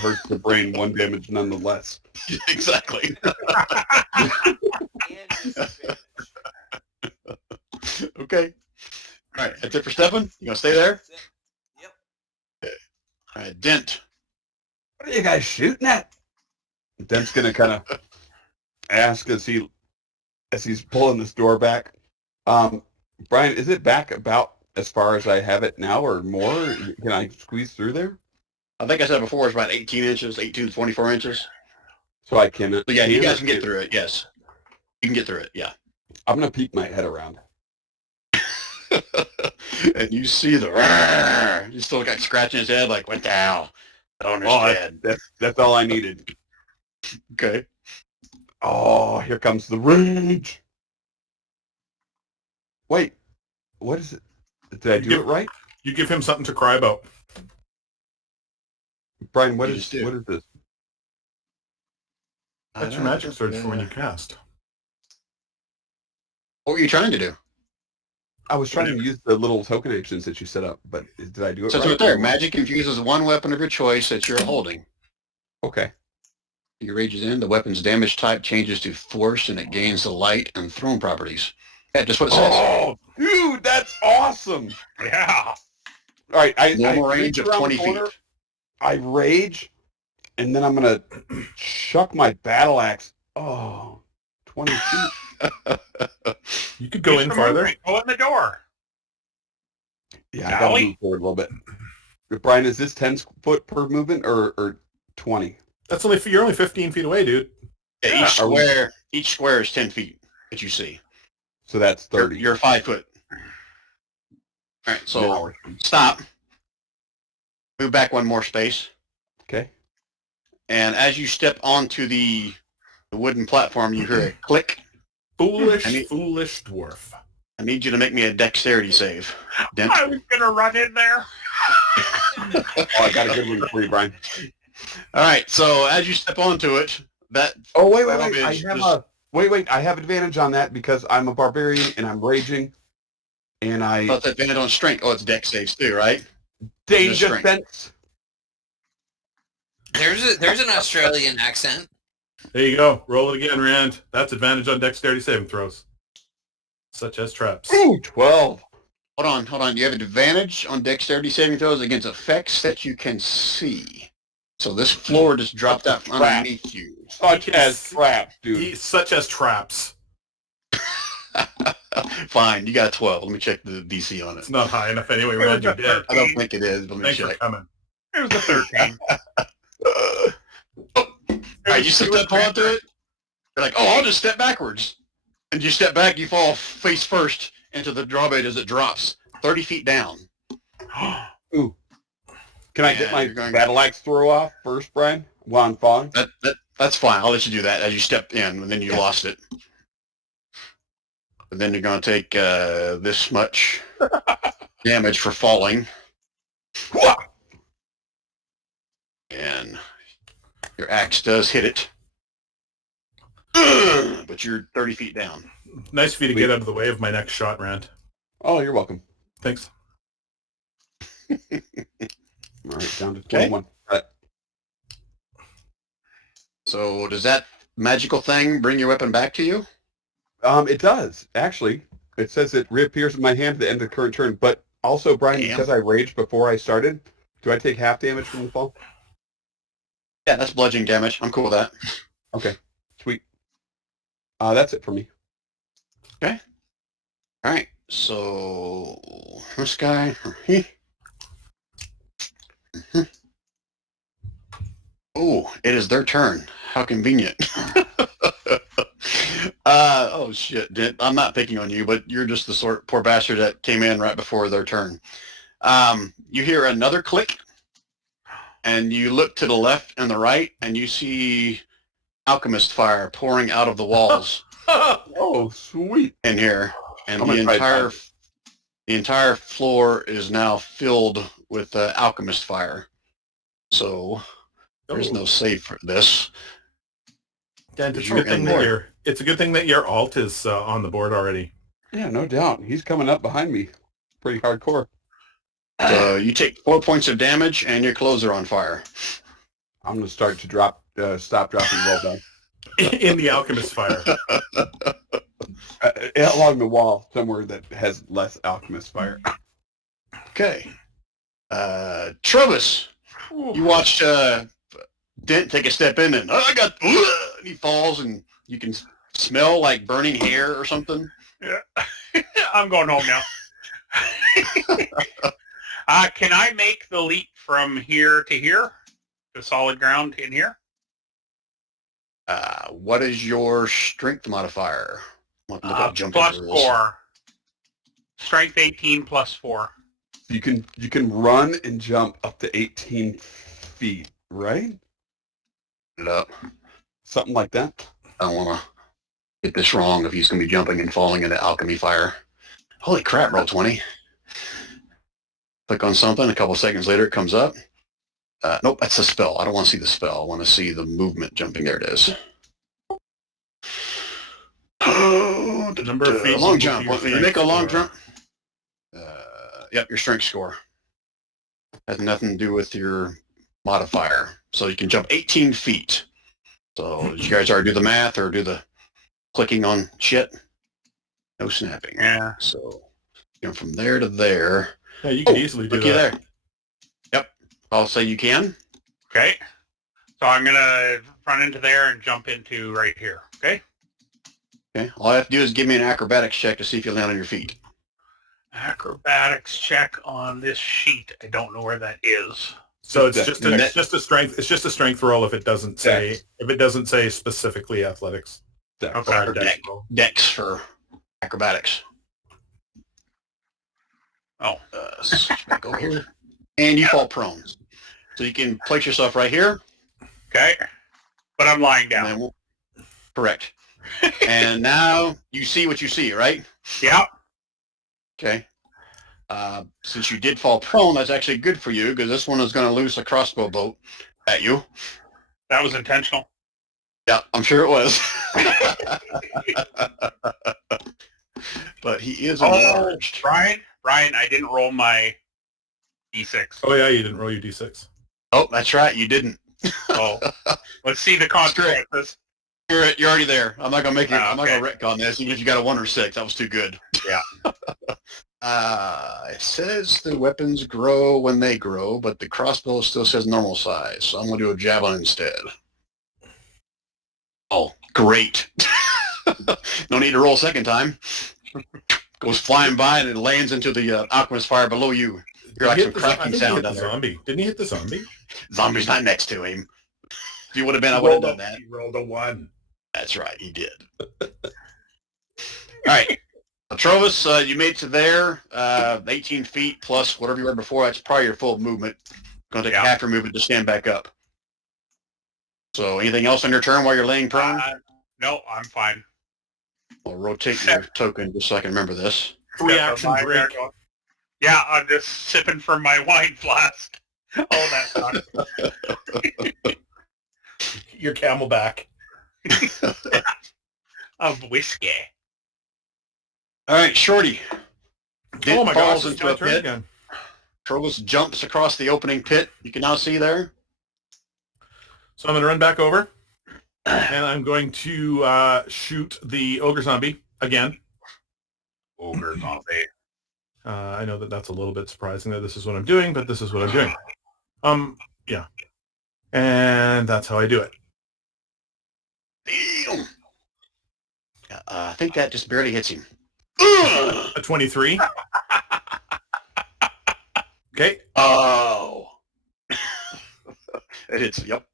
hurts the brain 1 damage nonetheless. Exactly. And disadvantage. Okay. All right, that's it for Stefan. You gonna stay there? That's it. Yep. All right, Dent. What are you guys shooting at? Dent's gonna kind of ask as he's pulling this door back. Brian, is it back about as far as I have it now, or more? Can I squeeze through there? I think I said before it's about 18 inches, 18 to 24 inches. So I can. So yeah, you guys can get through it. Yes, you can get through it. Yeah. I'm gonna peek my head around. And you see the you still got scratching his head like, what the hell? The owner's dead. That's all I needed. Okay. Oh, here comes the rage. Wait, what is it? Did I do it right? You give him something to cry about. Brian, what You is just do. this? That's your magic surge for when you cast. What were you trying to do? I was trying to use the little token actions that you set up, but did I do it So it's right? right there. Magic infuses one weapon of your choice that you're holding. Okay. Your rage is in. The weapon's damage type changes to force, and it gains the light and throne properties. Yeah, just what it says. Oh, dude, that's awesome. Yeah. All right, Normal I range reach of around 20 the corner, feet. I rage, and then I'm going to chuck my battle axe. Oh, 20 feet. You could go in farther. Go in the door. Yeah, I got to Golly. move forward a little bit. Brian, is this 10 foot per movement or 20? That's you're only 15 feet away, dude. Yeah, each square is 10 feet that you see. So that's 30. You're 5 foot. All right, so Now. stop. Move back one more space. Okay. And as you step onto the wooden platform, you hear a click. Foolish dwarf. I need you to make me a dexterity save. Dent. I was going to run in there. Oh, I got a good one for you, Brian. All right, so as you step onto it, that... Oh, wait. I have advantage on that because I'm a barbarian and I'm raging. And I... That's advantage on strength. Oh, it's dex saves too, right? Danger sense. There's an Australian accent. There you go. Roll it again, Rand. That's advantage on dexterity saving throws. Such as traps. Ooh, 12. Hold on. You have advantage on dexterity saving throws against effects that you can see. So this floor just dropped out from underneath you. Such as traps, dude. Such as traps. Fine, you got a 12. Let me check the DC on it. It's not high enough anyway, Rand. You're dead. I don't think it is, but let me Thanks for check. coming. It was a 13. All right, you step onto it. You're like, I'll just step backwards. And you step back, you fall face first into the drawbait as it drops 30 feet down. Ooh. Can I get my battle axe throw off first, Brian, while I'm falling? That's fine. I'll let you do that as you step in, and then you lost it. And then you're going to take this much damage for falling. And your axe does hit it. But you're 30 feet down. Nice for you to get out of the way of my next shot, Rand. Oh, you're welcome. Thanks. All right, down to 21. Right. So does that magical thing bring your weapon back to you? It does, actually. It says it reappears in my hand at the end of the current turn. But also, Brian, because I raged before I started, do I take half damage from the fall? Yeah, that's bludgeoning damage. I'm cool with that. Okay, sweet. That's it for me. Okay. All right. So this guy. Oh, it is their turn. How convenient. Oh shit! I'm not picking on you, but you're just the poor bastard that came in right before their turn. You hear another click, and you look to the left and the right, and you see alchemist fire pouring out of the walls. Oh, sweet! In here, and the entire floor is now filled with alchemist fire. So there's no save for this. Dent, it's a good thing that your alt is on the board already. Yeah, no doubt. He's coming up behind me. Pretty hardcore. You take 4 points of damage, and your clothes are on fire. I'm going to start to stop, drop, and roll down. In the alchemist fire. Along the wall, somewhere that has less alchemist fire. Okay. Travis, you watched Dent take a step in, and he falls, and you can smell like burning hair or something. Yeah. I'm going home now. Can I make the leap from here to here? The solid ground in here? What is your strength modifier? Plus 4. Strength 18 plus 4. You can run and jump up to 18 feet, right? No. Something like that. I don't want to get this wrong if he's going to be jumping and falling into alchemy fire. Holy crap, roll 20. Click on something, a couple seconds later it comes up. Nope, that's a spell. I don't want to see the spell. I want to see the movement jumping. There it is. The number of feet. Long jump. When you make a long jump, yep, your strength score. Has nothing to do with your modifier. So you can jump 18 feet. So did you guys already do the math or do the clicking on shit? No snapping. Yeah. So from there to there. Yeah, you can easily do that. There. Yep. I'll say you can. Okay. So I'm going to run into there and jump into right here. Okay? Okay. All I have to do is give me an acrobatics check to see if you land on your feet. Acrobatics check on this sheet. I don't know where that is. So it's Just just a strength. It's just a strength roll if it doesn't say specifically athletics. Okay. Or Or dex dex, roll. dex for acrobatics. Oh. Switch back over here. And you fall prone. So you can place yourself right here. Okay. But I'm lying And down. then correct. And now you see what you see, right? Yeah. Okay. Since you did fall prone, that's actually good for you because this one is going to loose a crossbow bolt at you. That was intentional. Yeah, I'm sure it was. But he is enlarged. Brian, I didn't roll my D6. Oh yeah, you didn't roll your d6. Oh, that's right. You didn't. Oh, let's see the consequences. You're already there. I'm not gonna make you. I'm not Okay. gonna retcon this. Even if you got a 1 or 6, that was too good. Yeah. It says the weapons grow when they grow, but the crossbow still says normal size. So I'm gonna do a javelin instead. Oh, great! No need to roll a second time. Goes flying by and it lands into the alchemist fire below you. You're like some cracking sound down there. Zombie. Didn't he hit the zombie? Zombie's not next to him. If you would have been, I would have done that. He rolled a 1. That's right, he did. All right. Trovis, you made to there, 18 feet plus whatever you were before. That's probably your full movement. Going to take half your movement to stand back up. So anything else on your turn while you're laying prone? No, I'm fine. I'll rotate your token just so I can remember this. Reaction drink. Yeah, I'm just sipping from my wine flask. Oh, that sucks. Your Camelback. Of whiskey. All right, Shorty. Oh my gosh, falls it's into my a turn pit. again. Trovis jumps across the opening pit. You can now see there. So I'm going to run back over, and I'm going to shoot the ogre zombie again. Ogre zombie. I know that that's a little bit surprising that this is what I'm doing, but this is what I'm doing. Yeah. And that's how I do it. Damn. I think that just barely hits him. A 23. Okay. Oh. It hits. Yep.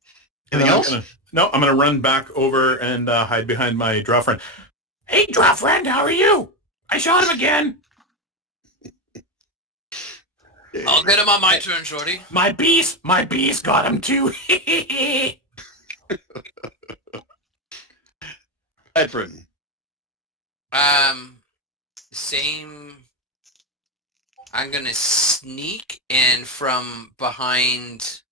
Anything else? I'm going to run back over and hide behind my draw friend. Hey, draw friend, how are you? I shot him again. I'll get him on my turn, Shorty. My beast got him too. Edford. Same. I'm gonna sneak, and from behind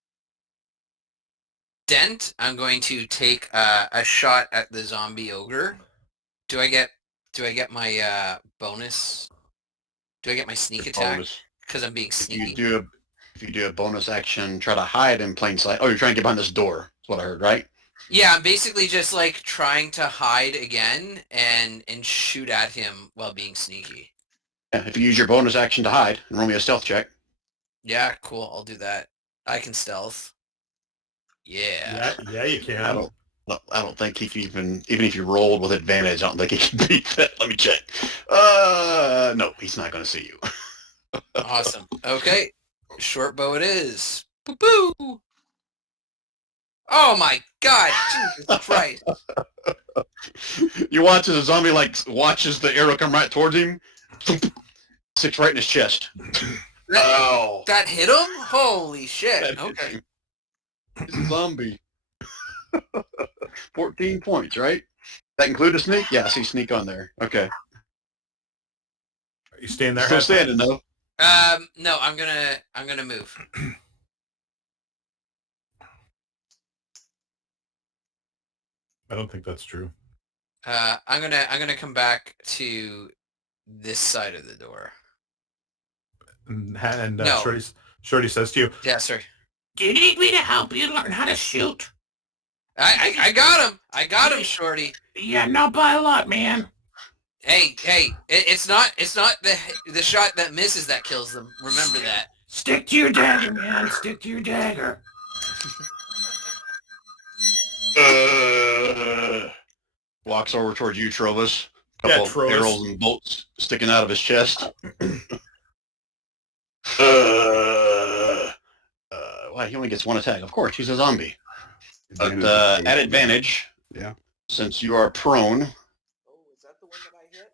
Dent, I'm going to take a shot at the zombie ogre. Do I get my bonus? Do I get my sneak attack? Because I'm being sneaky. If you do a bonus action, try to hide in plain sight. Oh, you're trying to get behind this door. That's what I heard, right? Yeah, I'm basically just like trying to hide again and shoot at him while being sneaky. Yeah, if you use your bonus action to hide, and roll me a stealth check. Yeah, cool. I'll do that. I can stealth. Yeah. Yeah, you can. I don't think he can even if you rolled with advantage, I don't think he can beat that. Let me check. No, he's not going to see you. Awesome. Okay. Short bow it is. Boo-boo! Oh my god! Jesus Christ. You watch as a zombie watches the arrow come right towards him. Sticks right in his chest. That hit him? Holy shit. Okay. He's a zombie. 14 points, right? That include a sneak? Yeah, I see sneak on there. Okay. Are you staying there? Still standing though. No, I'm gonna move. I don't think that's true. I'm gonna come back to this side of the door. And No. Shorty says to you, Yeah, sorry. Do you need me to help you learn how to shoot? I got him. I got him, Shorty. Yeah, not by a lot, man. Hey, it's not the shot that misses that kills them. Remember that. Stick to your dagger, man. Stick to your dagger. Walks over towards you, Trovis. Yeah, Couple Trovis. arrows and bolts sticking out of his Why, he only gets one attack. Of course, he's a zombie. But Advantage. at advantage, Yeah. since you are prone, Oh, is that the one that I hit?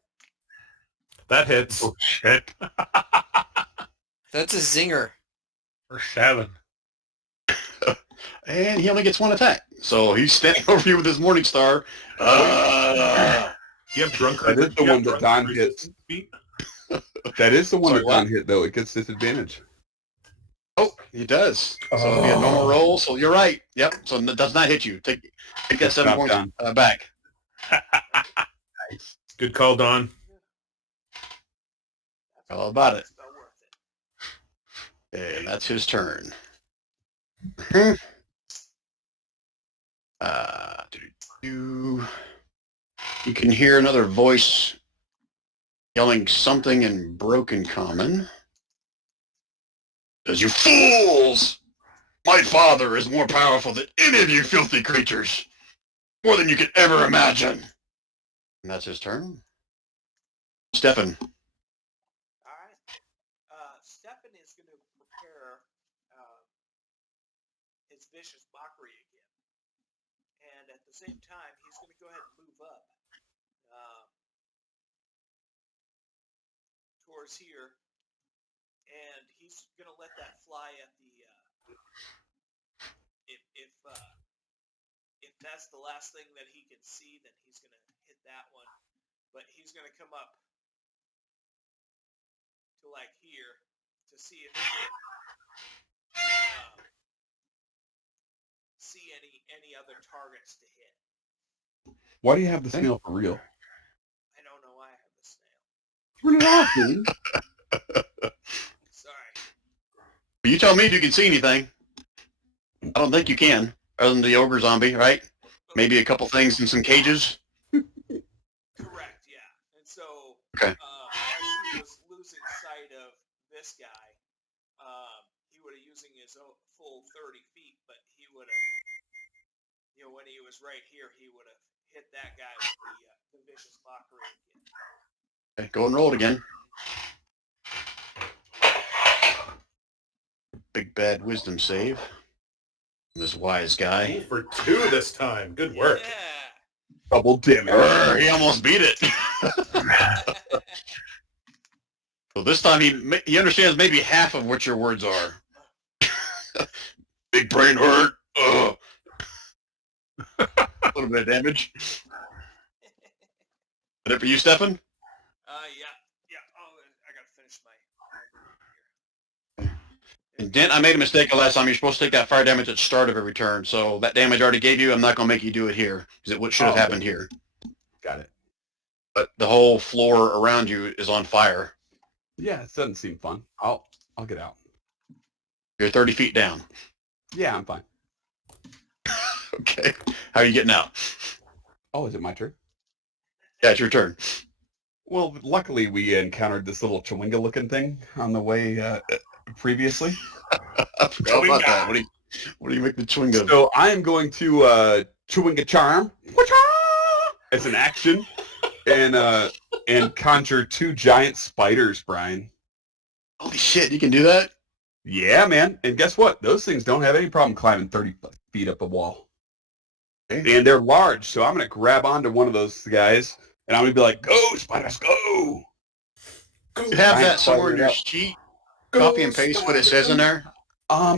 That hits. Oh, shit. That's a zinger. For 7. and he only gets one attack. So he's standing over you with his Morning Star. You have drunk. That is the you have one that drunk Don resistance feat? That is the one Sorry, that Don hit, though. It gets disadvantage. Oh, he does. So it'll be a normal roll. So you're right. Yep. So it does not hit you. Take that 7 Stop, points Don. back. Good call, Don. All about it. It's well worth it. And that's his turn. You can hear another voice yelling something in broken common. Says, "You fools! My father is more powerful than any of you filthy creatures. More than you could ever imagine." And that's his turn. Stefan. All right. Stefan is going to prepare his vicious mockery again, and at the same time, he's going to go ahead and move up towards here, and he's going to let that fly at the. If that's the last thing that he can see, then he's going to hit that one. But he's going to come up to like here to see if he can see any other targets to hit. Why do you have the snail for real? I don't know why I have the snail. Turn it off, dude. Sorry. You tell me if you can see anything. I don't think you can, other than the ogre zombie, right? Maybe a couple things in some cages. Correct, yeah. And so, Okay. as he was losing sight of this guy, he would have using his own full 30 feet, but he would have, when he was right here, he would have hit that guy with the vicious mockery again. Okay, go and roll it again. Big bad wisdom save. This wise guy. For 2 this time. Good work. Yeah. Double damage. He almost beat it. So this time he understands maybe half of what your words are. Big brain hurt. Ugh. A little bit of damage. Is it for you, Stefan? Yeah. Oh, I gotta finish my. And Dent, I made a mistake the last time. You're supposed to take that fire damage at the start of every turn. So that damage I already gave you. I'm not going to make you do it here because it should have happened here. Got it. But the whole floor around you is on fire. Yeah, it doesn't seem fun. I'll get out. You're 30 feet down. Yeah, I'm fine. Okay. How are you getting out? Oh, is it my turn? Yeah, it's your turn. Well, luckily we encountered this little Chewinga-looking thing on the way previously. I forgot about that. What do you make the Chewinga? So I am going to Chewinga Charm as an action and conjure 2 giant spiders, Brian. Holy shit, you can do that? Yeah, man. And guess what? Those things don't have any problem climbing 30 feet up a wall. Okay. And they're large, so I'm going to grab onto one of those guys, and I'm going to be like, go, spiders, go! You have Giant that somewhere in spider your up. sheet? Copy and paste what it says in there?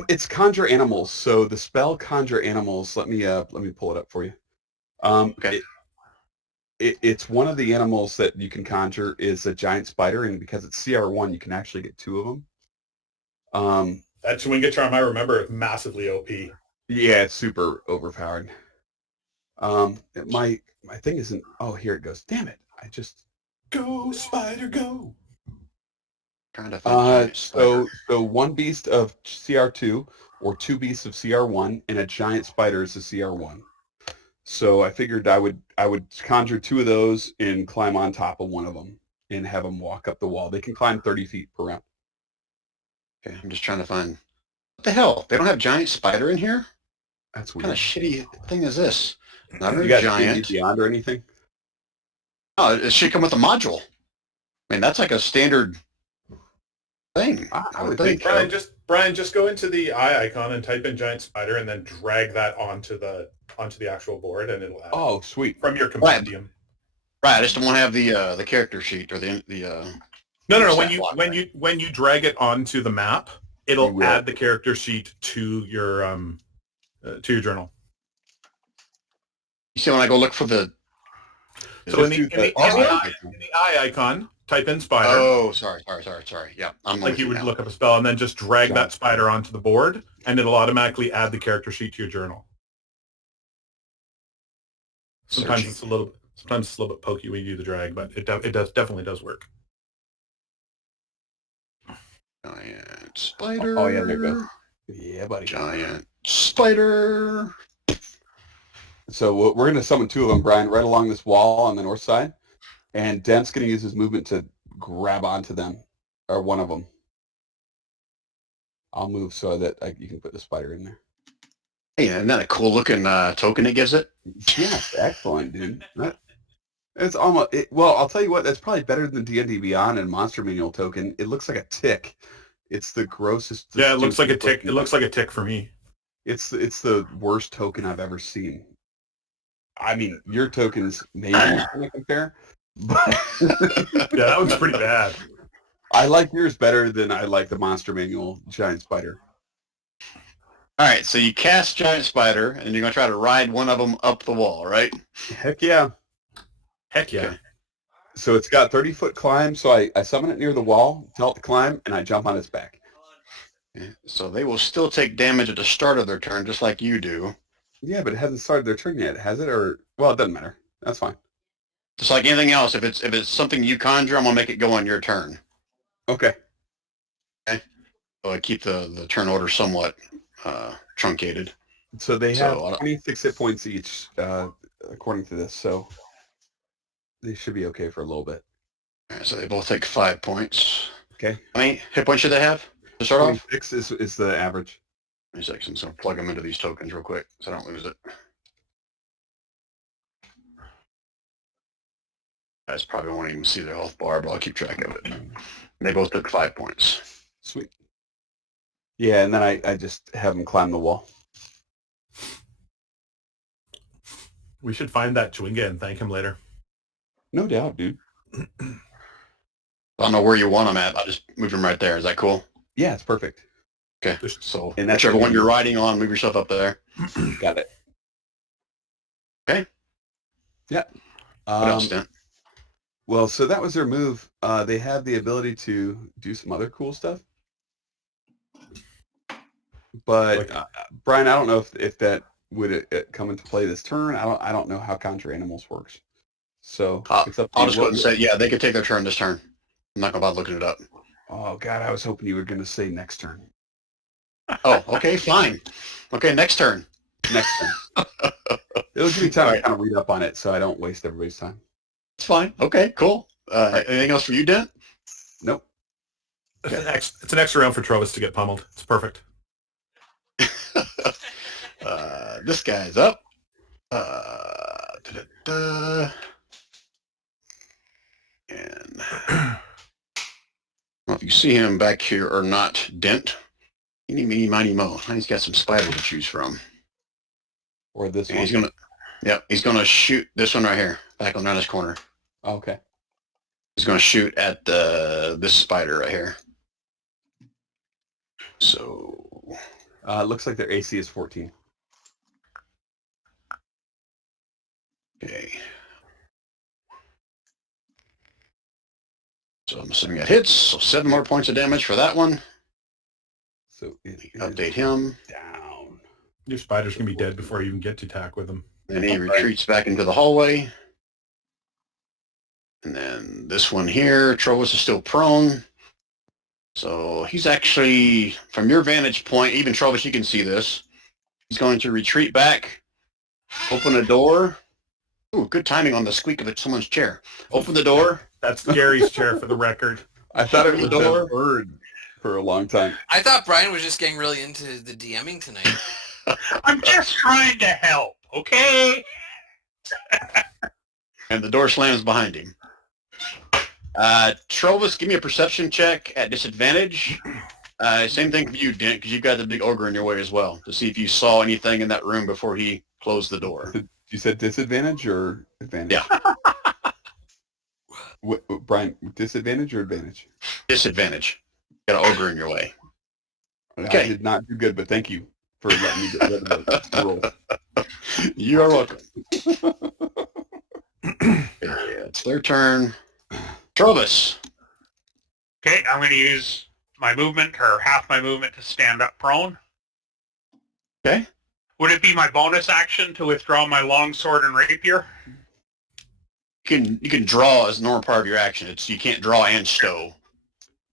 It's Conjure Animals. So the spell Conjure Animals, let me pull it up for you. Okay. It's one of the animals that you can conjure is a giant spider, and because it's CR1, you can actually get 2 of them. That Chewinga Charm, I remember, is massively OP. Yeah, it's super overpowered. My thing isn't. Oh, here it goes. Damn it! I just. Go, spider, go! Trying to find giant spider. So 1 beast of CR2 or 2 beasts of CR1 and a giant spider is a CR1. So I figured I would conjure 2 of those and climb on top of one of them and have them walk up the wall. They can climb 30 feet per round. Okay, I'm just trying to find. What the hell? They don't have giant spider in here? That's What weird. kind of shitty thing is this? Not You a got giant. Beyond or anything? Oh, it should come with a module. I mean, that's like a standard thing. I would think Brian, just go into the eye icon and type in giant spider, and then drag that onto the actual board, and it'll add Oh, sweet. from your compendium. Right, I just don't want to have the character sheet or the No. stat block. When you drag it onto the map, it'll add the character sheet to your journal. You see when I go look for the So in the eye icon, type in spider. Oh, sorry. Yeah, I'm like you would look up a spell, and then just drag that spider onto the board, and it'll automatically add the character sheet to your journal. Sometimes it's a little bit pokey when you do the drag, but it definitely does work. Giant spider. Oh, yeah, there you go. Yeah, buddy. Giant spider. So we're going to summon two of them, Brian, right along this wall on the north side. And Dent's going to use his movement to grab onto them, or one of them. I'll move so that you can put the spider in there. Hey, isn't that a cool looking token it gives it? Yes, excellent, dude. It's almost, well, I'll tell you what, that's probably better than D&D Beyond and Monster Manual token. It looks like a tick. It's the grossest. Yeah, it looks like a tick. It looks like a tick for me. It's the worst token I've ever seen. I mean, your tokens maybe going to compare, but yeah, that one's pretty bad. I like yours better than I like the Monster Manual giant spider. All right, so you cast giant spider, and you're going to try to ride one of them up the wall, right? Heck yeah. Heck yeah. Okay. So it's got 30-foot climb, so I summon it near the wall, tell it to climb, and I jump on its back. Yeah, so they will still take damage at the start of their turn, just like you do. Yeah, but it hasn't started their turn yet, has it? Or, well, it doesn't matter. That's fine. Just like anything else, if it's something you conjure, I'm going to make it go on your turn. Okay. Okay. So I keep the turn order somewhat truncated. So they have 26 hit points each, according to this, so they should be okay for a little bit. All right, so they both take 5 points. Okay. How many hit points should they have to start off? 26 is the average. 26, so plug them into these tokens real quick so I don't lose it. Guys probably won't even see their health bar, but I'll keep track of it. And they both took 5 points. Sweet. Yeah, and then I just have them climb the wall. We should find that Chewinga and thank him later. No doubt, dude. I don't know where you want them at. I'll just move them right there. Is that cool? Yeah, it's perfect. Okay. So And that's whichever one you're riding on, move yourself up there. Got it. Okay. Yeah. What else, Dan? Well, so that was their move. They have the ability to do some other cool stuff. But Brian, I don't know if that would come into play this turn. I don't know how Conjure Animals works. So it's up to I'll you. just go ahead and say, yeah, they could take their turn this turn. I'm not going to bother looking it up. Oh, God, I was hoping you were going to say next turn. Oh, okay, fine. Okay, next turn. Next turn. It'll give me time to kind of read up on it so I don't waste everybody's time. It's fine. Okay, cool. Anything else for you, Dent? Nope. It's an extra round for Trovis to get pummeled. It's perfect. This guy's up. And I don't know if you see him back here or not, Dent. Eeny, meeny, miny, mo. He's got some spider to choose from. Or this And one. he's gonna shoot this one right here, back on this corner. Oh, okay. He's gonna shoot at this spider right here. So It looks like their AC is 14. okay. So I'm assuming that hits. So 7 more points of damage for that one. So it Update him. down. Your spider's going to be dead before you even get to attack with him. Then he retreats back into the hallway. And then this one here, Trovis is still prone. So he's actually, from your vantage point, even Trovis, you can see this. He's going to retreat back, open a door. Ooh, good timing on the squeak of someone's chair. Open the door. That's Gary's chair for the record. I thought it was The door. a bird for a long time. I thought Brian was just getting really into the DMing tonight. I'm just trying to help, okay? And the door slams behind him. Trovis, give me a perception check at disadvantage. Same thing for you, Dent, because you've got the big ogre in your way as well, to see if you saw anything in that room before he closed the door. You said disadvantage or advantage? Yeah. Brian, disadvantage or advantage? Disadvantage. Got an ogre in your way. Okay. I did not do good, but thank you for letting me get rid of the roll. You are welcome. It's their turn. Trovis. Okay, I'm going to use my movement, or half my movement, to stand up prone. Okay. Would it be my bonus action to withdraw my longsword and rapier? You can draw as a normal part of your action. You can't draw and stow.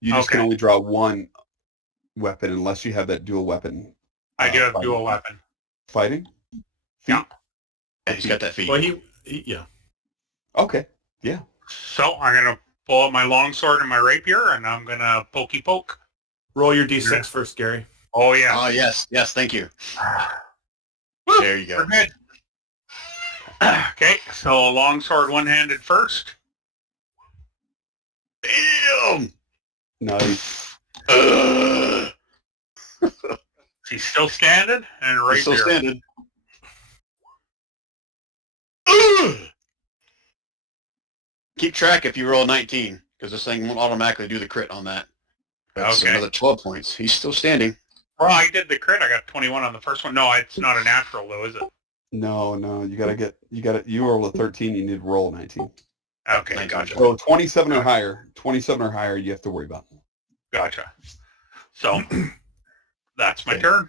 You just can only draw one weapon unless you have that dual weapon. I do have dual weapon. Fighting? Yeah. He's got that feat. Well, yeah. Okay. Yeah. So I'm going to pull out my longsword and my rapier, and I'm going to pokey poke. Roll your d6 first, Gary. Oh, yeah. Oh, yes. Yes, thank you. There you go. We're good. Okay, so longsword one-handed first. Damn! Nice. He's still standing, and rapier. He's still standing. Keep track if you roll 19, because this thing won't automatically do the crit on that. That's Okay. another 12 points. He's still standing. Well, I did the crit. I got 21 on the first one. No, it's not a natural, though, is it? No, you roll a 13, you need to roll a 19. Okay, gotcha. So 27 or higher, you have to worry about. Gotcha. So, that's my turn.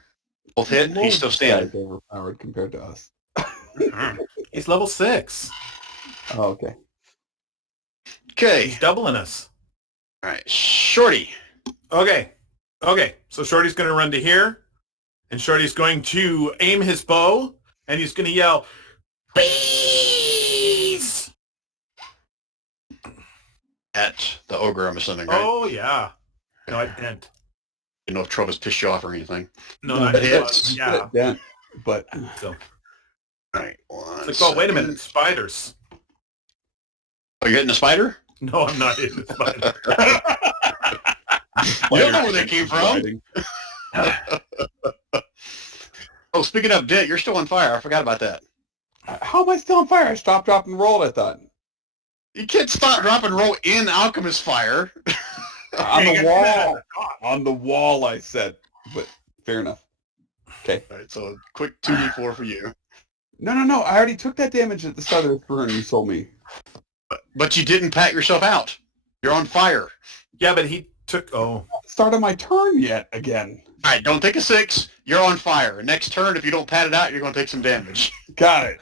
Both hit. He's still standing. Guy's overpowered compared to us. He's level 6. Oh, okay. Okay. He's doubling us. All right. Shorty. Okay. So Shorty's going to run to here, and Shorty's going to aim his bow, and he's going to yell, "Bees!" At the ogre, I'm assuming, right? Oh, yeah. No, I didn't. You know if Trovis pissed you off or anything. No, not it hits. Yeah. Dent, but So, All right. One it's like, oh, wait a second. minute. Spiders. Oh, you're hitting a spider? No, I'm not hitting the spider. You don't know where they came from. Oh, speaking of Dent, you're still on fire. I forgot about that. how am I still on fire? I stopped, dropped, and rolled, I thought. You can't stop, drop, and roll in Alchemist fire. On the wall. On the wall, I said. But fair enough. Okay. All right, so quick 2d4 for you. No. I already took that damage at the start of the turn you told me. But you didn't pat yourself out. You're on fire. Yeah, but he took... Oh. Start of my turn yet again. All right, don't take a 6. You're on fire. Next turn, if you don't pat it out, you're going to take some damage. Got it.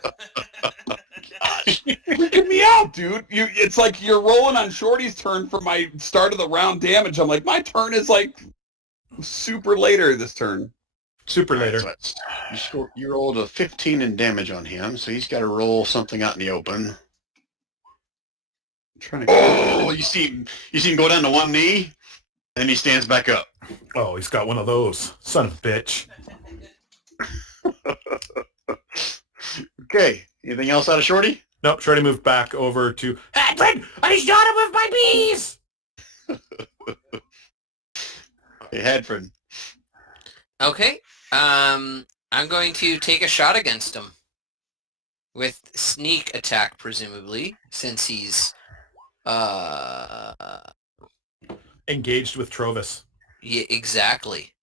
Gosh. Freaking me out, dude. It's like you're rolling on Shorty's turn for my start of the round damage. I'm like, my turn is like super later this turn. Super later. So you rolled a 15 in damage on him, so he's got to roll something out in the open. I'm trying to... Oh, you see him go down to one knee, and then he stands back up. Oh, he's got one of those. Son of a bitch. Okay. Anything else out of Shorty? Nope, Shorty moved back over to... Hadron! I shot him with my bees! Hey, Hadford. Okay. I'm going to take a shot against him. With sneak attack, presumably, since he's Engaged with Trovis. yeah, exactly.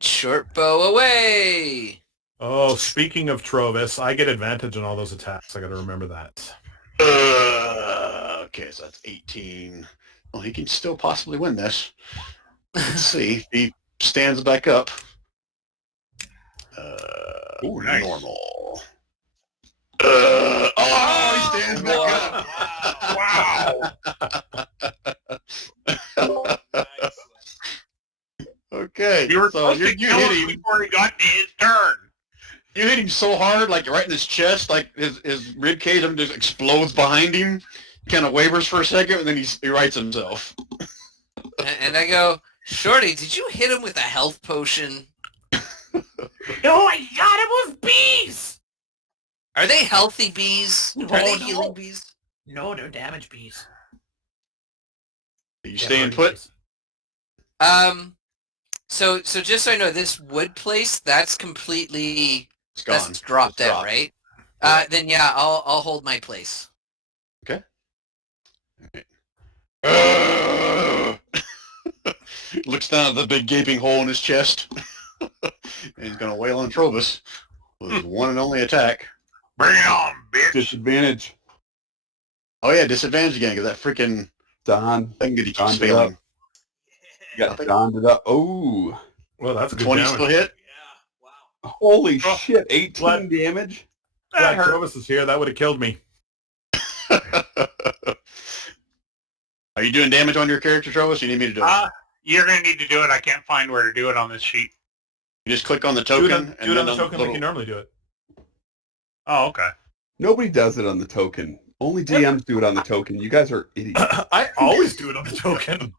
Short bow away. Oh, speaking of Trovis, I get advantage on all those attacks. I got to remember that. Okay, so that's 18. Well, he can still possibly win this. Let's see. If he stands back up. Ooh, nice. Normal. Oh, he stands back Wow. up. Okay, You were so supposed you to kill hit him him. before he got to his turn. You hit him so hard, like right in his chest, like his rib cage just explodes behind him. Kind of wavers for a second, and then he rights himself. And I go, Shorty, did you hit him with a health potion? No, I shot him with bees! Are they healthy bees? No, Are they no. healing bees? No, they're damage bees. You staying put? So just so I know, this wood place, that's completely It's gone. that's dropped It's out, right? Correct. Then yeah, I'll hold my place. Okay. Looks down at the big gaping hole in his chest. And he's gonna wail on Trovus with his one and only attack. Bring it on, bitch. Disadvantage. Oh yeah, disadvantage again because that freaking Don. thing that he keeps Donned it failing. up. You got donned it up. Oh. Well, that's a good 20 damage. still hit? Yeah, wow. Holy Oh. shit. 18 Blood. damage? Glad That hurt. Travis is here. That would have killed me. Are you doing damage on your character, Trovus? You need me to do it? You're going to need to do it. I can't find where to do it on this sheet. You just click on the Do token. it on the token like you normally do it. Oh, okay. Nobody does it on the token. Only DMs do it on the token. You guys are idiots. I always do it on the token.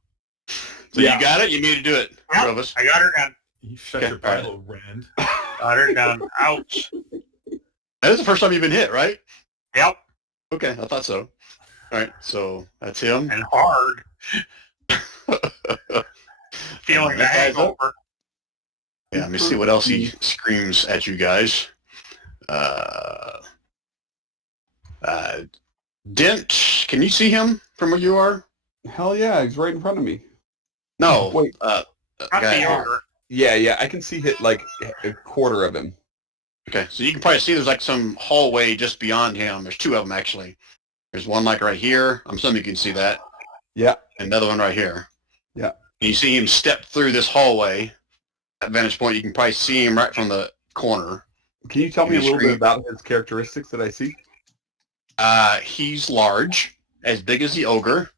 So Yeah. you got it? You need to do it, Yep. Trovus. I got her done. You shut Okay, your all right. pile, Rand. Got her done. Ouch. That is the first time you've been hit, right? Yep. Okay, I thought so. All right, so that's him. And hard. Feeling the That guy's up. hangover. Yeah, let me see what else he screams at you guys. Dent, can you see him from where you are? Hell yeah, he's right in front of me. No. Wait. Not guy the here. ogre. Yeah, I can see hit like a quarter of him. Okay, so you can probably see there's like some hallway just beyond him. There's two of them actually. There's one like right here. I'm assuming you can see that. Yeah. And another one right here. Yeah. And you see him step through this hallway. At vantage point, you can probably see him right from the corner. Can you tell me a Can you little bit scream? about his characteristics that I see? He's large, as big as the ogre.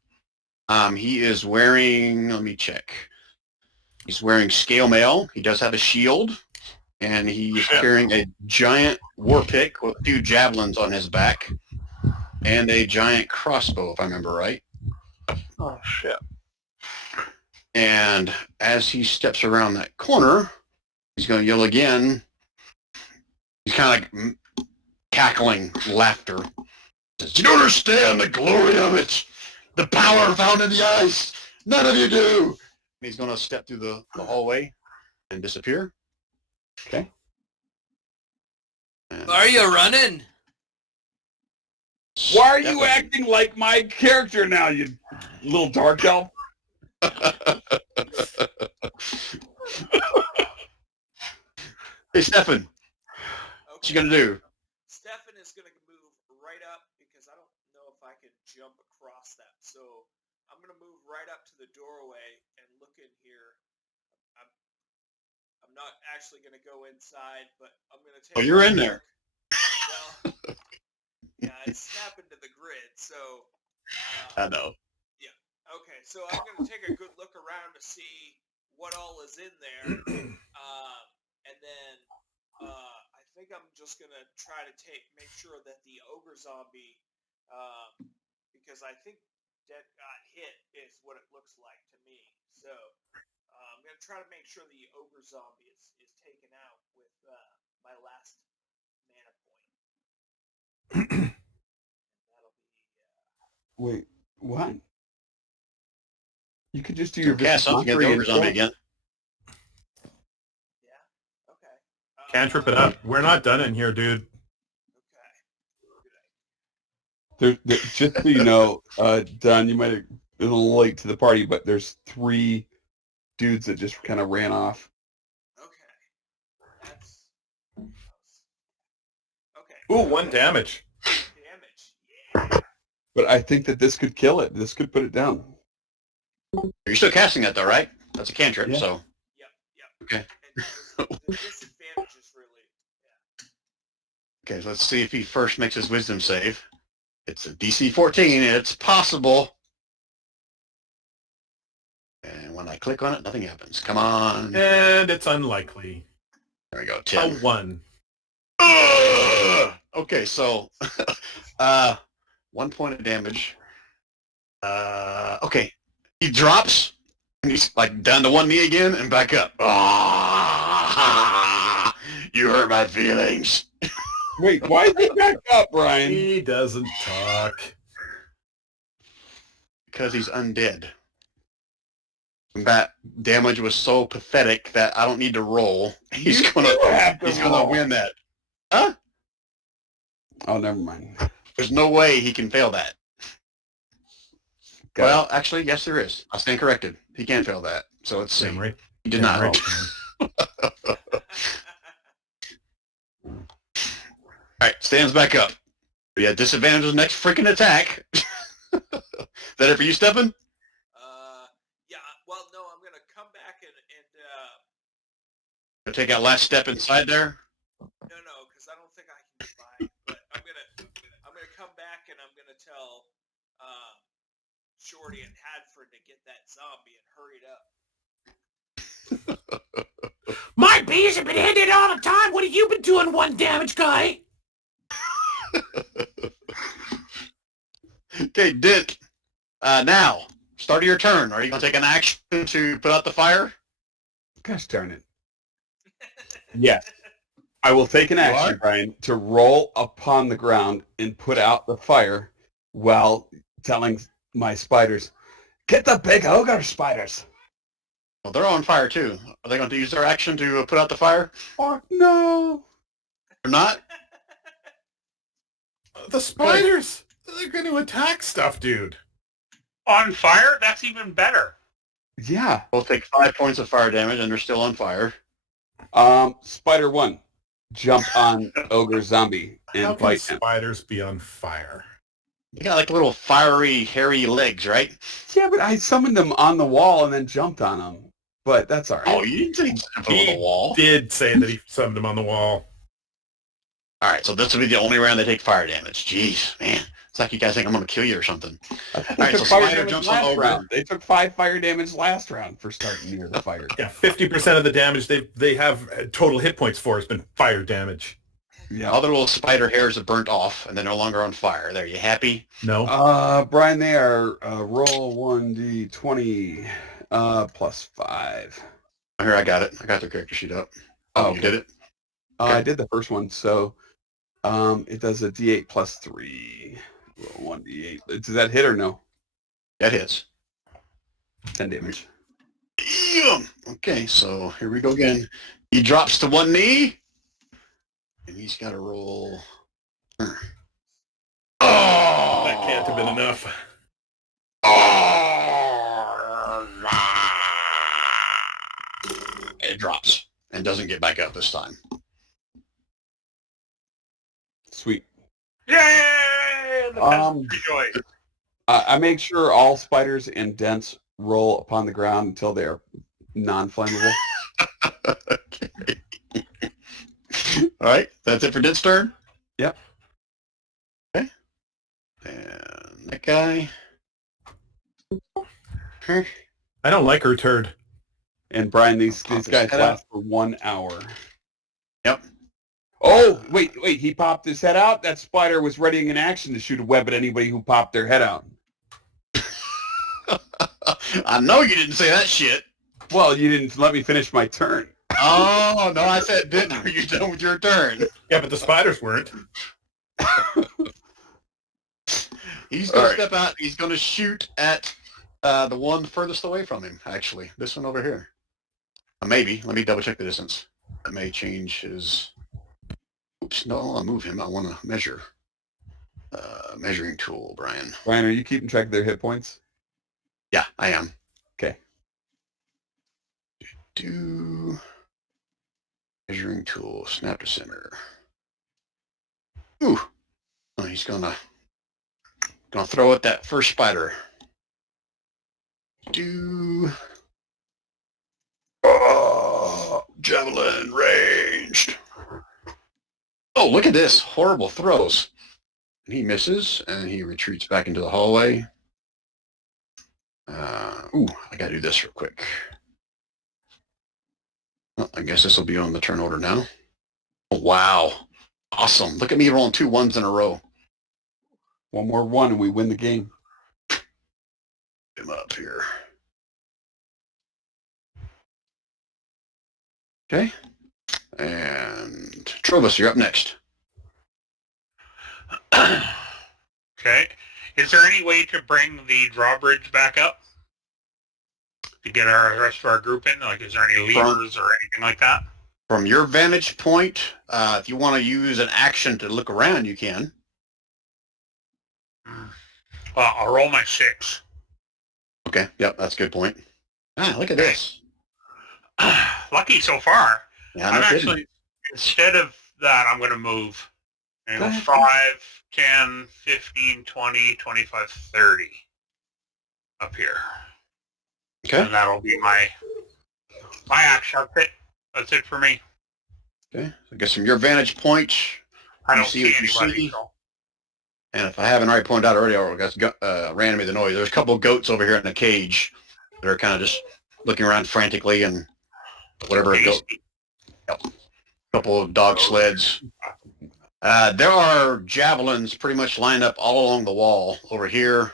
He is wearing, let me check. He's wearing scale mail. He does have a shield. And he's Shit. carrying a giant war pick with 2 javelins on his back. And a giant crossbow, if I remember right. Oh, shit. And as he steps around that corner, he's going to yell again. He's kind of like cackling laughter. He says, "You don't understand the glory of it. The power found in the ice. None of you do." And he's going to step through the hallway and disappear. Okay. And Are you running? Why are you Definitely. acting like my character now, you little dark elf? Hey, Stefan, what you going to do? Stefan is going to move right up because I don't know if I can jump across that. So I'm going to move right up to the doorway and look in here. I'm not actually going to go inside, but I'm going to take. Oh, you're a in look. there. Well, yeah, it's snapping to the grid. So. I know. Okay, so I'm going to take a good look around to see what all is in there, and then I think I'm just going to try to make sure that the ogre zombie, because I think that got hit is what it looks like to me. So I'm going to try to make sure the ogre zombie is taken out with my last mana point. That'll be. Wait, what? You could just do So your cast something against the ogre zombie again. Yeah. Okay. Cantrip it up. We're not done in here, dude. Okay. Just so you know, Don, you might have been a little late to the party, but there's 3 dudes that just kind of ran off. Okay. That's. Okay. Ooh, 1 damage. Damage. Yeah. But I think that this could kill it. This could put it down. You're still casting that though, right? That's a cantrip, Yeah. so. Yep. Okay. And the disadvantage is really. Yeah. Okay, so let's see if he first makes his wisdom save. It's a DC 14, and it's possible. And when I click on it, nothing happens. Come on. And it's unlikely. There we go, A 10. 1. Ugh! Okay, so 1 point of damage. Okay, he drops, and he's like down to 1 knee again and back up. Ah, you hurt my feelings. Wait, why is he back up, Brian? He doesn't talk. because he's undead. That damage was so pathetic that I don't need to roll. He's gonna win that. Huh? Oh, never mind. There's no way he can fail that. Got Well, actually, yes, there is. I stand corrected. He can fail that. So let's see. Damn right. He did Damn not. right. All right, stands back up. Yeah, disadvantage on the next freaking attack. Is that it for you, Stefn? Yeah. Well, no, I'm gonna come back and Gonna take that last step inside there. no, because I don't think I can divide. But I'm gonna come back and I'm gonna tell Shorty and Hadford to get that zombie and hurry it up. My bees have been hitting all the time. What have you been doing, one damage guy? Okay, Dent. Now, start of your turn. Are you gonna take an action to put out the fire? Gosh darn it. Yes. I will take an You action, are? Brian, to roll upon the ground and put out the fire while telling my spiders, get the big ogre spiders. Well, they're on fire too. Are they going to use their action to put out the fire Oh, no. or not? The spiders, they're going to attack stuff, dude. On fire? That's even better. Yeah. Both take 5 points of fire damage and they're still on fire. Spider 1, jump on ogre zombie How and can bite him. spiders be on fire? You got like little fiery, hairy legs, right? Yeah, but I summoned them on the wall and then jumped on them. But that's all right. Oh, you didn't say jump over the wall. Did say that he summoned him on the wall. All right, so this will be the only round they take fire damage. Jeez, man. It's like you guys think I'm going to kill you or something. I thought All right, they took so fire Spider damage jumps on last ogre. round. They took 5 fire damage last round for starting near the fire. Yeah, 50% of the damage they have total hit points for has been fire damage. Yeah. All the little spider hairs are burnt off and they're no longer on fire. There, you happy? No. Brian, they are roll 1d20 plus 5. Here, I got it. I got their character sheet up. Oh, you did it? I did the first one, so it does a d8 plus 3. Roll 1d8. Does that hit or no? That hits. 10 damage. Yeah. Okay, so here we go again. He drops to one knee. And he's got to roll. Oh! That can't have been enough. It drops and doesn't get back up this time. Sweet. Yay! The Um, peasants rejoice. I make sure all spiders and dents roll upon the ground until they are non-flammable. Okay. All right, that's it for Dent's turn? Yep. Okay. And that guy. I don't like her turd. And Brian, these Pop his guys head last for 1 hour. Yep. Oh, wait, he popped his head out? That spider was readying an action to shoot a web at anybody who popped their head out. I know you didn't say that shit. Well, you didn't let me finish my turn. Oh, no, I said, Dent, are you done with your turn? Yeah, but the spiders weren't. He's going All to step out. He's going to shoot at the one furthest away from him, actually. This one over here. Maybe. Let me double check the distance. That may change his... Oops, no, I'll move him. I want to measure. Measuring tool, Brian. Brian, are you keeping track of their hit points? Yeah, I am. Okay. Measuring tool, snap to center. Ooh. Oh, he's gonna throw at that first spider. Oh, javelin ranged. Oh, look at this. Horrible throws. And he misses, and he retreats back into the hallway. I gotta do this real quick. Well, I guess this will be on the turn order now. Oh, wow. Awesome. Look at me rolling 2 1s in a row. One more one and we win the game. Get him up here. Okay. And Trovus, you're up next. Okay. Is there any way to bring the drawbridge back up to get the rest of our group in? Like, is there any levers or anything like that? From your vantage point, if you want to use an action to look around, you can. Well, I'll roll my 6. Okay, yep, that's a good point. Ah, look at this. Lucky so far. Yeah, I'm no kidding. actually, instead of that, I'm going to move. And 5, 10, 15, 20, 25, 30 up here. Okay. And that'll be my action. That's it for me. Okay. I guess from your vantage point, I You don't see see what you anybody. see? So. and if I haven't already pointed out already, I guess randomly the noise. There's a couple of goats over here in a cage that are kind of just looking around frantically, and whatever a goat. Yep. Couple of dog sleds. There are javelins pretty much lined up all along the wall over here,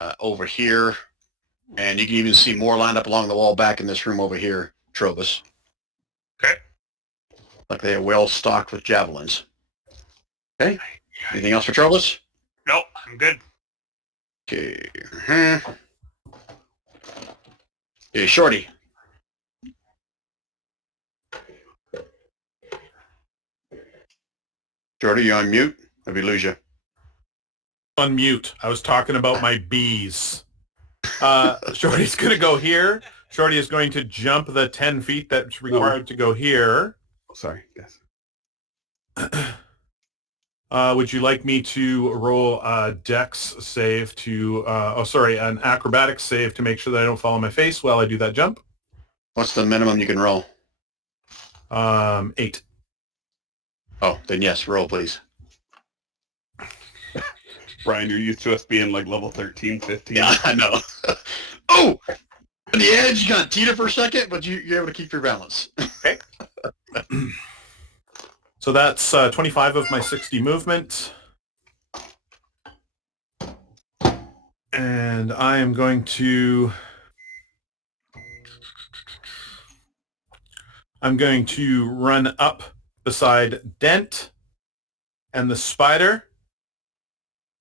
and you can even see more lined up along the wall back in this room over here, Trovus. Okay. Like they are well stocked with javelins. Okay. Anything else for Trovus? Nope, I'm good. Okay. Okay, Shorty. Shorty, you on mute? Or we lose you? On mute. I was talking about my bees. Shorty's going to go here. Shorty is going to jump the 10 feet that's required to go here. Sorry, yes. Would you like me to roll a dex save to, an acrobatic save to make sure that I don't fall on my face while I do that jump? What's the minimum you can roll? 8. Oh, then yes, roll please. Brian, you're used to us being like level 13, 15. Yeah, I know. Oh! On the edge, you kind of teeter for a second, but you're able to keep your balance. Okay. So that's 25 of my 60 movement. And I am going to... run up beside Dent and the spider.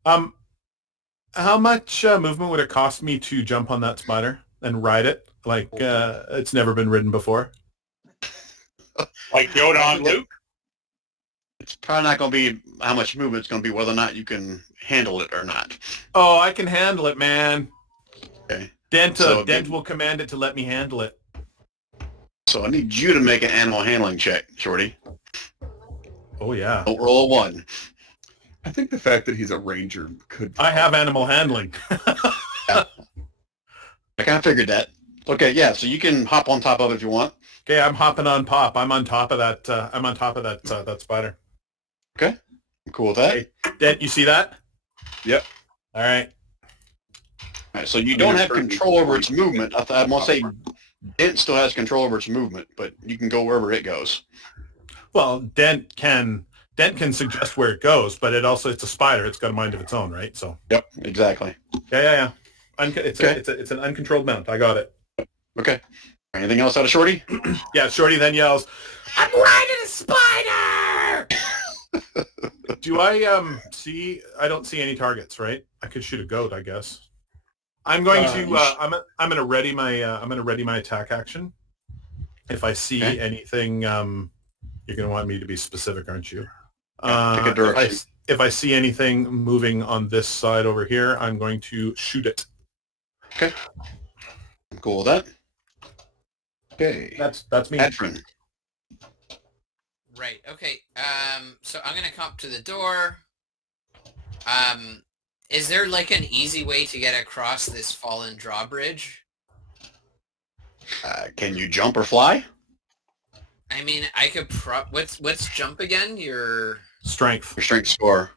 How much movement would it cost me to jump on that spider and ride it? Like, it's never been ridden before. Like Yoda on Luke? It's probably not going to be how much movement it's going to be, whether or not you can handle it or not. Oh, I can handle it, man. Okay. Dent will command it to let me handle it. So I need you to make an animal handling check, Shorty. Oh, yeah. Don't roll a 1. I think the fact that he's a ranger could... I have animal handling. I kind of figured that. Okay, yeah, so you can hop on top of it if you want. Okay, I'm hopping on Pop. I'm on top of that. That spider. Okay, I'm cool with that. Hey, Dent, you see that? Yep. All right. All right, so you don't have control over its movement. I'm going to say Dent still has control over its movement, but you can go wherever it goes. Well, Dent can suggest where it goes, but it's a spider. It's got a mind of its own, right? So. Yep, exactly. Yeah. It's an uncontrolled mount. I got it. Okay. Anything else out of Shorty? Yeah, Shorty then yells, I'm riding a spider! do I see? I don't see any targets, right? I could shoot a goat, I guess. I'm going to. I'm going to ready my attack action. If I see anything, you're going to want me to be specific, aren't you? Pick a direction. If I see anything moving on this side over here, I'm going to shoot it. Okay. I'm cool with that. Okay. That's me. Adrian. Right. Okay. So I'm gonna come up to the door. Is there like an easy way to get across this fallen drawbridge? Can you jump or fly? I mean, I could what's jump again? Your Strength. Your strength score.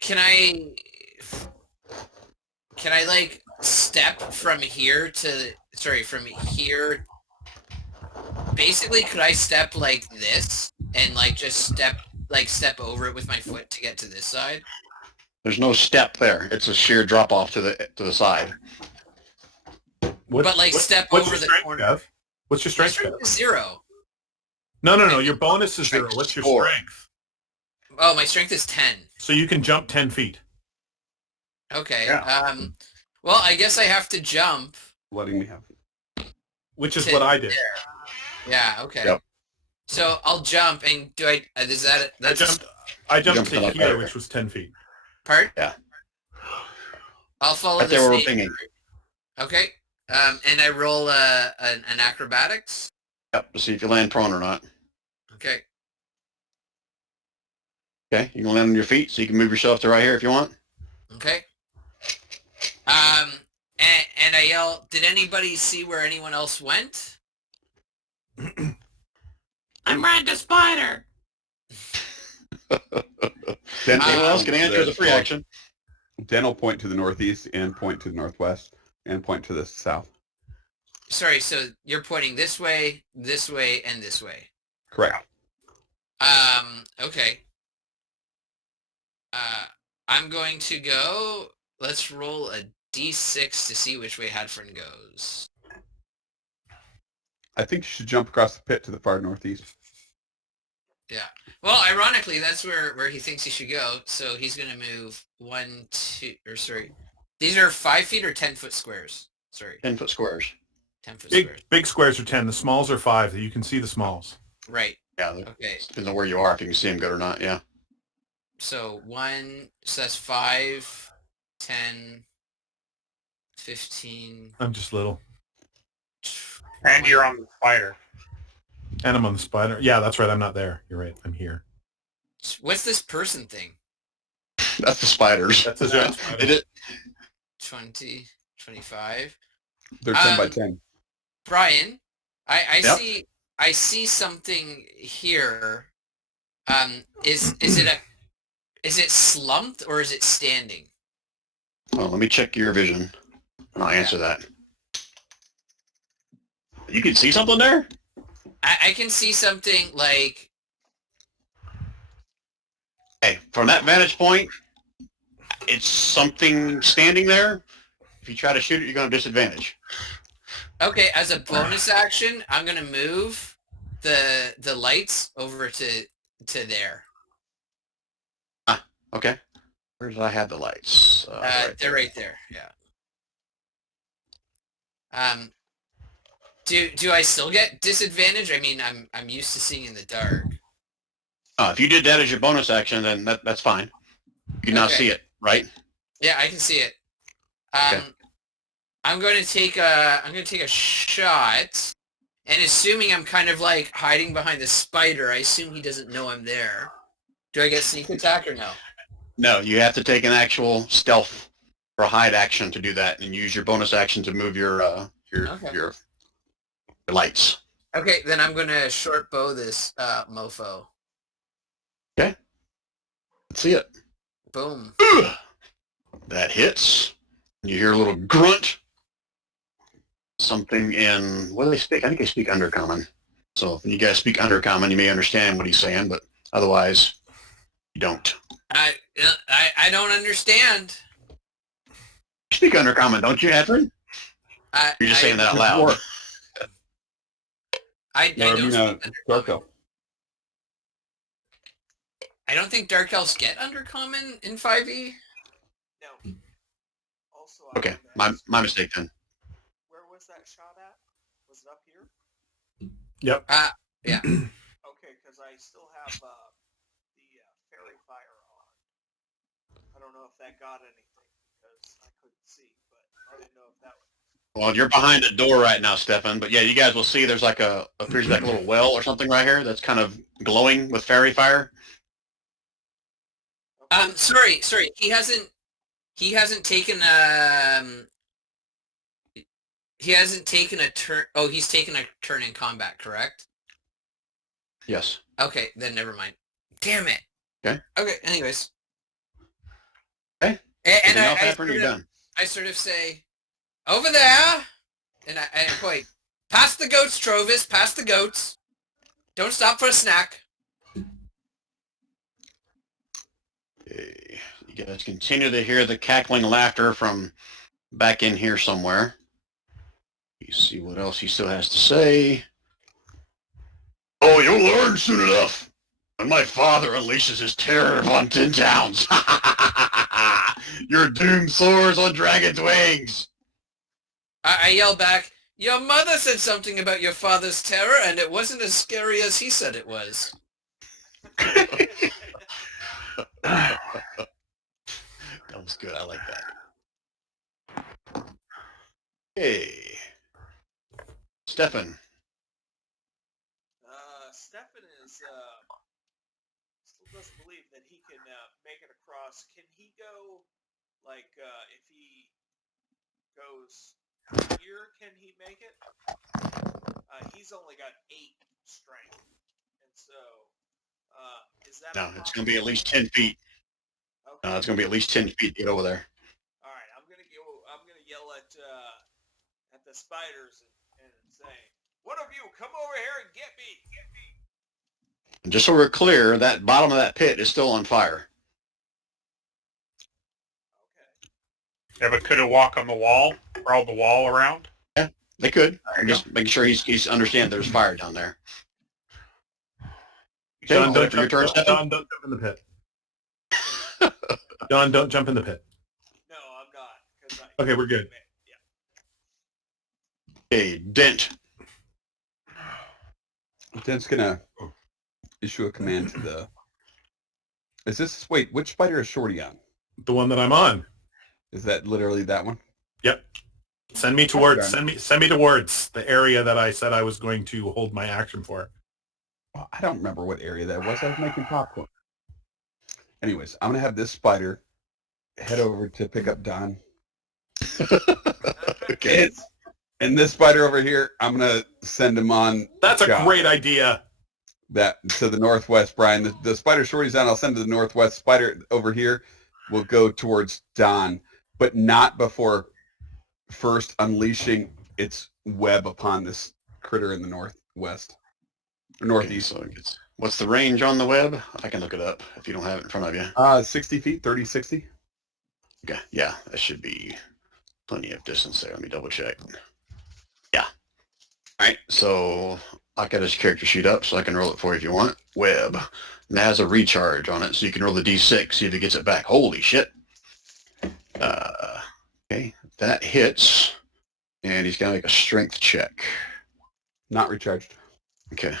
Can I like step from here to from here? Basically, could I step like this and like just step over it with my foot to get to this side? There's no step there. It's a sheer drop off to the side. Step over the corner. What's your strength? Is 0. No. Your bonus is 0. What's your Four. strength? Oh, my strength is 10. So you can jump 10 feet. Okay. Yeah. Well, I guess I have to jump. Letting me have. Which is what I did. Yeah. Okay. Yep. So I'll jump, and do I? Is that? I jumped Jumped to up here, there. which was 10 feet. Part? Yeah. I'll follow Right the there where we're same pinging. route. Okay. And I roll an acrobatics. Yep, to see if you land prone or not. Okay. Okay, you can land on your feet, so you can move yourself to right here if you want. Okay. And I yell, did anybody see where anyone else went? I'm riding a spider. Den, Anyone else can answer the free action. Den will point to the northeast and point to the northwest and point to the south. Sorry, so you're pointing this way, and this way. Correct. Okay. I'm going to go, let's roll a d6 to see which way Hadford goes. I think you should jump across the pit to the far northeast. Yeah. Well, ironically, that's where he thinks he should go, so he's going to move 1, 2, or sorry. These are 5 feet or 10-foot squares? Sorry. 10-foot squares. 10-foot Big, squares. big squares are 10. The smalls are 5. You can see the smalls. Right. Yeah, Okay. depends on where you are, if you can see them good or not, yeah. So that's 5, 10, 15. I'm just little. And you're on the spider. And I'm on the spider. Yeah, that's right. I'm not there. You're right. I'm here. What's this person thing? That's the spiders. That's a giant spider. Did it? 20, 25. They're 10 by 10. Brian, I Yep. see something here. Is it slumped or is it standing? Oh, let me check your vision, and I'll answer that. You can see something there? I can see something like, Hey, from that vantage point, it's something standing there. If you try to shoot it, you're going to have disadvantage. okay, as a bonus action, I'm gonna move the lights over to there. Okay. Where did I have the lights? They're right there. Yeah. Do I still get disadvantage? I mean, I'm used to seeing in the dark. If you did that as your bonus action, then that's fine. You can now Okay. see it, right? Yeah, I can see it. Okay. I'm going to take a shot, and assuming I'm kind of like hiding behind the spider, I assume he doesn't know I'm there. Do I get sneak attack or no? No, you have to take an actual stealth or hide action to do that, and use your bonus action to move your Okay. your lights. Okay, then I'm going to short bow this mofo. Let's see it. Boom. That hits. You hear a little grunt. Something in, what do they speak? I think they speak Undercommon. So when you guys speak Undercommon, you may understand what he's saying, but otherwise, you don't. I don't understand. You speak Undercommon, don't you, Edwin? You're just saying that out loud. I don't speak Dark Undercommon. Elf. I don't think Dark Elves get Undercommon in 5e. No. Also, Okay, my mistake then. Where was that shot at? Was it up here? Yep. Yeah. Okay, because I still have the fairy fire on. I don't know if that got anything because I couldn't see, but I didn't know if that was. Well, you're behind the door right now, Stefan, but yeah, you guys will see there's like appears like a little well or something right here that's kind of glowing with fairy fire. Sorry. He hasn't taken a turn. Oh, he's taken a turn in combat, correct? Yes. Okay, then never mind. Damn it. Okay. Okay. Anyways. Okay. And Anything else, I Edwin, or you're done? sort of say, over there, and I point, past the goats, Trovis, past the goats. Don't stop for a snack. Okay. You guys continue to hear the cackling laughter from back in here somewhere. You see what else he still has to say. Oh, Oh, you'll learn soon enough. When my father unleashes his terror upon 10 towns. Your doom soars on dragon's wings. I yell back, your mother said something about your father's terror, and it wasn't as scary as he said it was. That was good. I like that. Hey. Stefan. Stefan is still doesn't believe that he can make it across. Can he go, like, if he goes here, can he make it? He's only got 8 strength, and so is that? No, it's going to be at least 10 feet. Okay. It's going to be at least 10 feet to get over there. All right, I'm gonna yell at the spiders and say, "One of you, come over here and get me! Get me!" And just so we're clear, that bottom of that pit is still on fire. Okay. Yeah, but could it walk on the wall? Crawl the wall around? Yeah, they could. There you Just making sure he's understand there's fire down there. John, Okay, don't for your turn, Stefan? John, don't jump in the pit. John, don't jump in the pit. No, I'm not. 'Cause Okay, we're good. Yeah. Okay, Dent. Dent's gonna issue a command to the... Is this... Wait, which spider is Shorty on? The one that I'm on. Is that literally that one? Yep. Send me towards send me towards the area that I said I was going to hold my action for. Well, I don't remember what area that was. I was making popcorn. Anyways, I'm going to have this spider head over to pick up Don. Okay. And this spider over here, I'm going to send him on... That's a job. great idea. That to the northwest, Brian. The spider Shorty's on, I'll send to the northwest. Spider over here will go towards Don, but not before first unleashing its web upon this critter in the northwest. Or northeast. Okay, so what's the range on the web? I can look it up if you don't have it in front of you. 60 feet, 30, 60. Okay, yeah, that should be plenty of distance there. Let me double check. Yeah. All right, so I got his character sheet up, so I can roll it for you if you want. Web. And that has a recharge on it, so you can roll the D6, see if it gets it back. Holy shit. Okay, that hits, and he's got to make a strength check. Not recharged. Okay.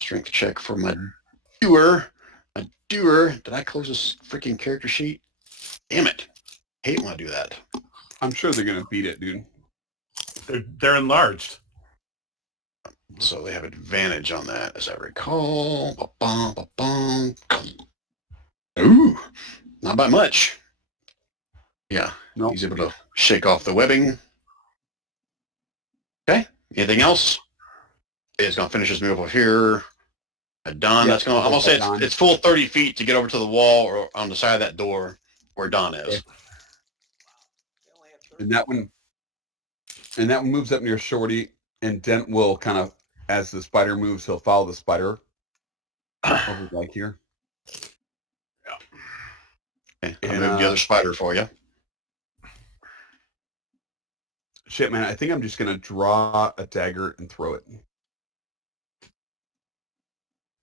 Strength check for my doer. My doer. Did I close this freaking character sheet? Damn it. Hate when I do that. I'm sure they're going to beat it, dude. They're enlarged. So they have advantage on that, as I recall. Ba-bum, ba-bum. Ooh, not by much. Yeah, Nope. He's able to shake off the webbing. Okay, anything else? It's going to finish his move over here. Don, Yeah, that's going to, I'm going to say it's full 30 feet to get over to the wall or on the side of that door where Don is. Okay. And that one moves up near Shorty, and Dent will kind of, as the spider moves, he'll follow the spider over like here. Okay, I'll move the other spider for you. Shit, man, I think I'm just going to draw a dagger and throw it.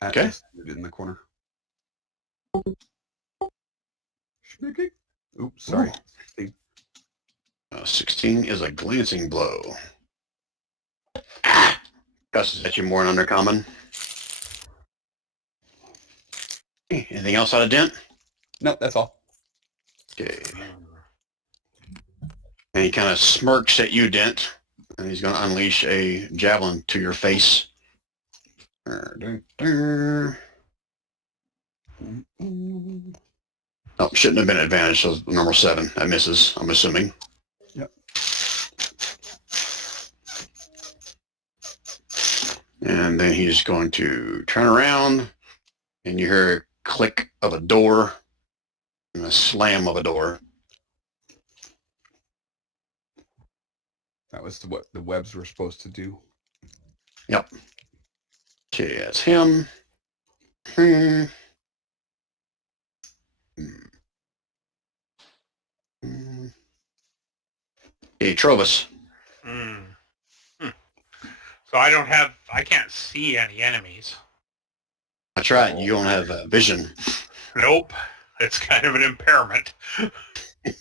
Okay. In the corner. Oops, sorry. Ooh. 16 is a glancing blow. Ah! Gus, is that you more an undercommon? Anything else out of Dent? No, that's all. Okay. And he kind of smirks at you, Dent, and he's going to unleash a javelin to your face. Oh, shouldn't have been advantage, so number 7. That misses, I'm assuming. Yep. And then he's going to turn around, and you hear a click of a door and a slam of a door. That was what the webs were supposed to do. Yep. Okay, that's him. Okay, Trovis. So I don't have I can't see any enemies. That's right. You don't have vision. Nope. It's kind of an impairment.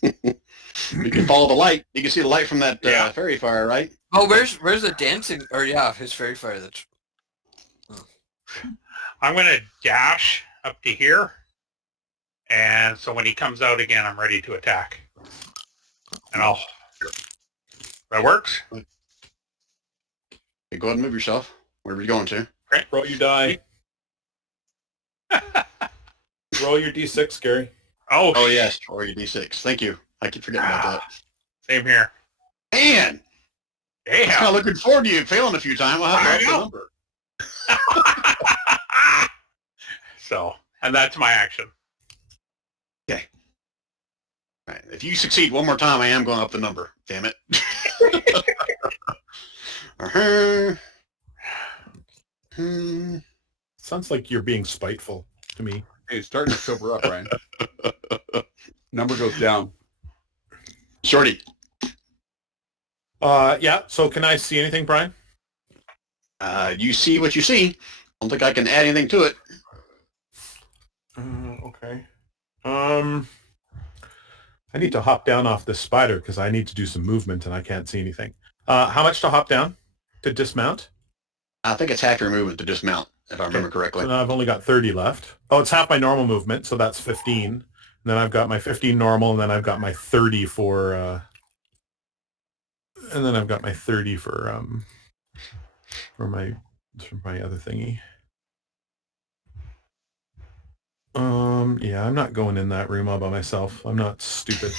You can follow the light. You can see the light from that fairy fire, right? Oh, where's the dancing? Or yeah, his fairy fire. That's I'm going to dash up to here. And so when he comes out again, I'm ready to attack. And I'll... That works? Okay, go ahead and move yourself. Wherever you're going to. Great. Roll your die. Roll your d6, Gary. Oh, yes. Or your D6. Thank you. I keep forgetting about that. Same here. Man! I was kind of looking forward to you failing a few times. I'll have to up the number. So, and that's my action. Okay. All right. If you succeed one more time, I am going up the number. Damn it. Sounds like you're being spiteful to me. Hey, it's starting to sober up, Ryan. Number goes down. Shorty. Yeah, so can I see anything, Brian? You see what you see. I don't think I can add anything to it. Okay. I need to hop down off this spider because I need to do some movement and I can't see anything. How much to hop down to dismount? I think it's half your movement to dismount, if I remember correctly. So now I've only got 30 left. Oh, it's half my normal movement, so that's 15. And then I've got my 15 normal, and then I've got my 30 for... and then I've got my 30 for my other thingy. Yeah, I'm not going in that room all by myself. I'm not stupid.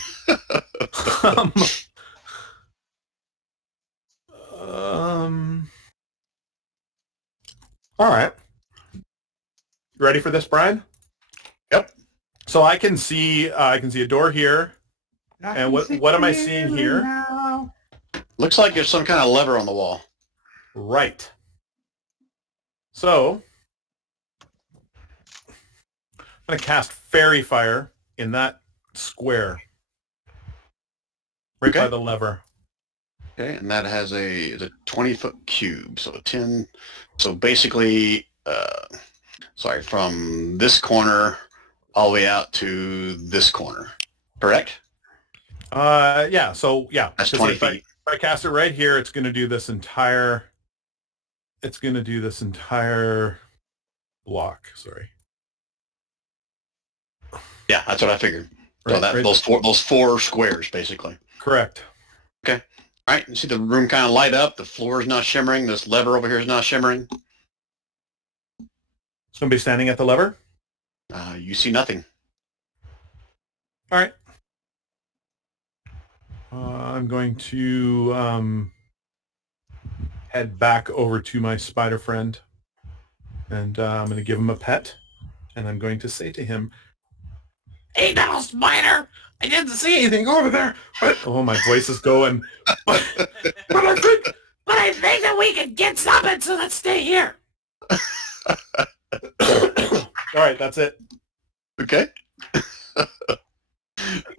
All right. You ready for this, Brian? Yep. So I can see a door here. And what am I seeing here? Looks like there's some kind of lever on the wall. Right. So I'm going to cast Fairy Fire in that square. Right by the lever. Okay, and that has a 20-foot cube, so 10. So basically, from this corner all the way out to this corner, correct? Yeah. So yeah, That's 20 feet. If I cast it right here, it's going to do this entire. It's going to do this entire block. Sorry. Yeah, that's what I figured. So Right, those four squares, basically. Correct. Okay. All right. You see the room kind of light up. The floor is not shimmering. This lever over here is not shimmering. Somebody standing at the lever? You see nothing. All right. I'm going to head back over to my spider friend, and I'm going to give him a pet, and I'm going to say to him, "Hey, little spider! I didn't see anything over there, but oh, my voice is going. But I think that we can get something, so let's stay here." All right, that's it. Okay.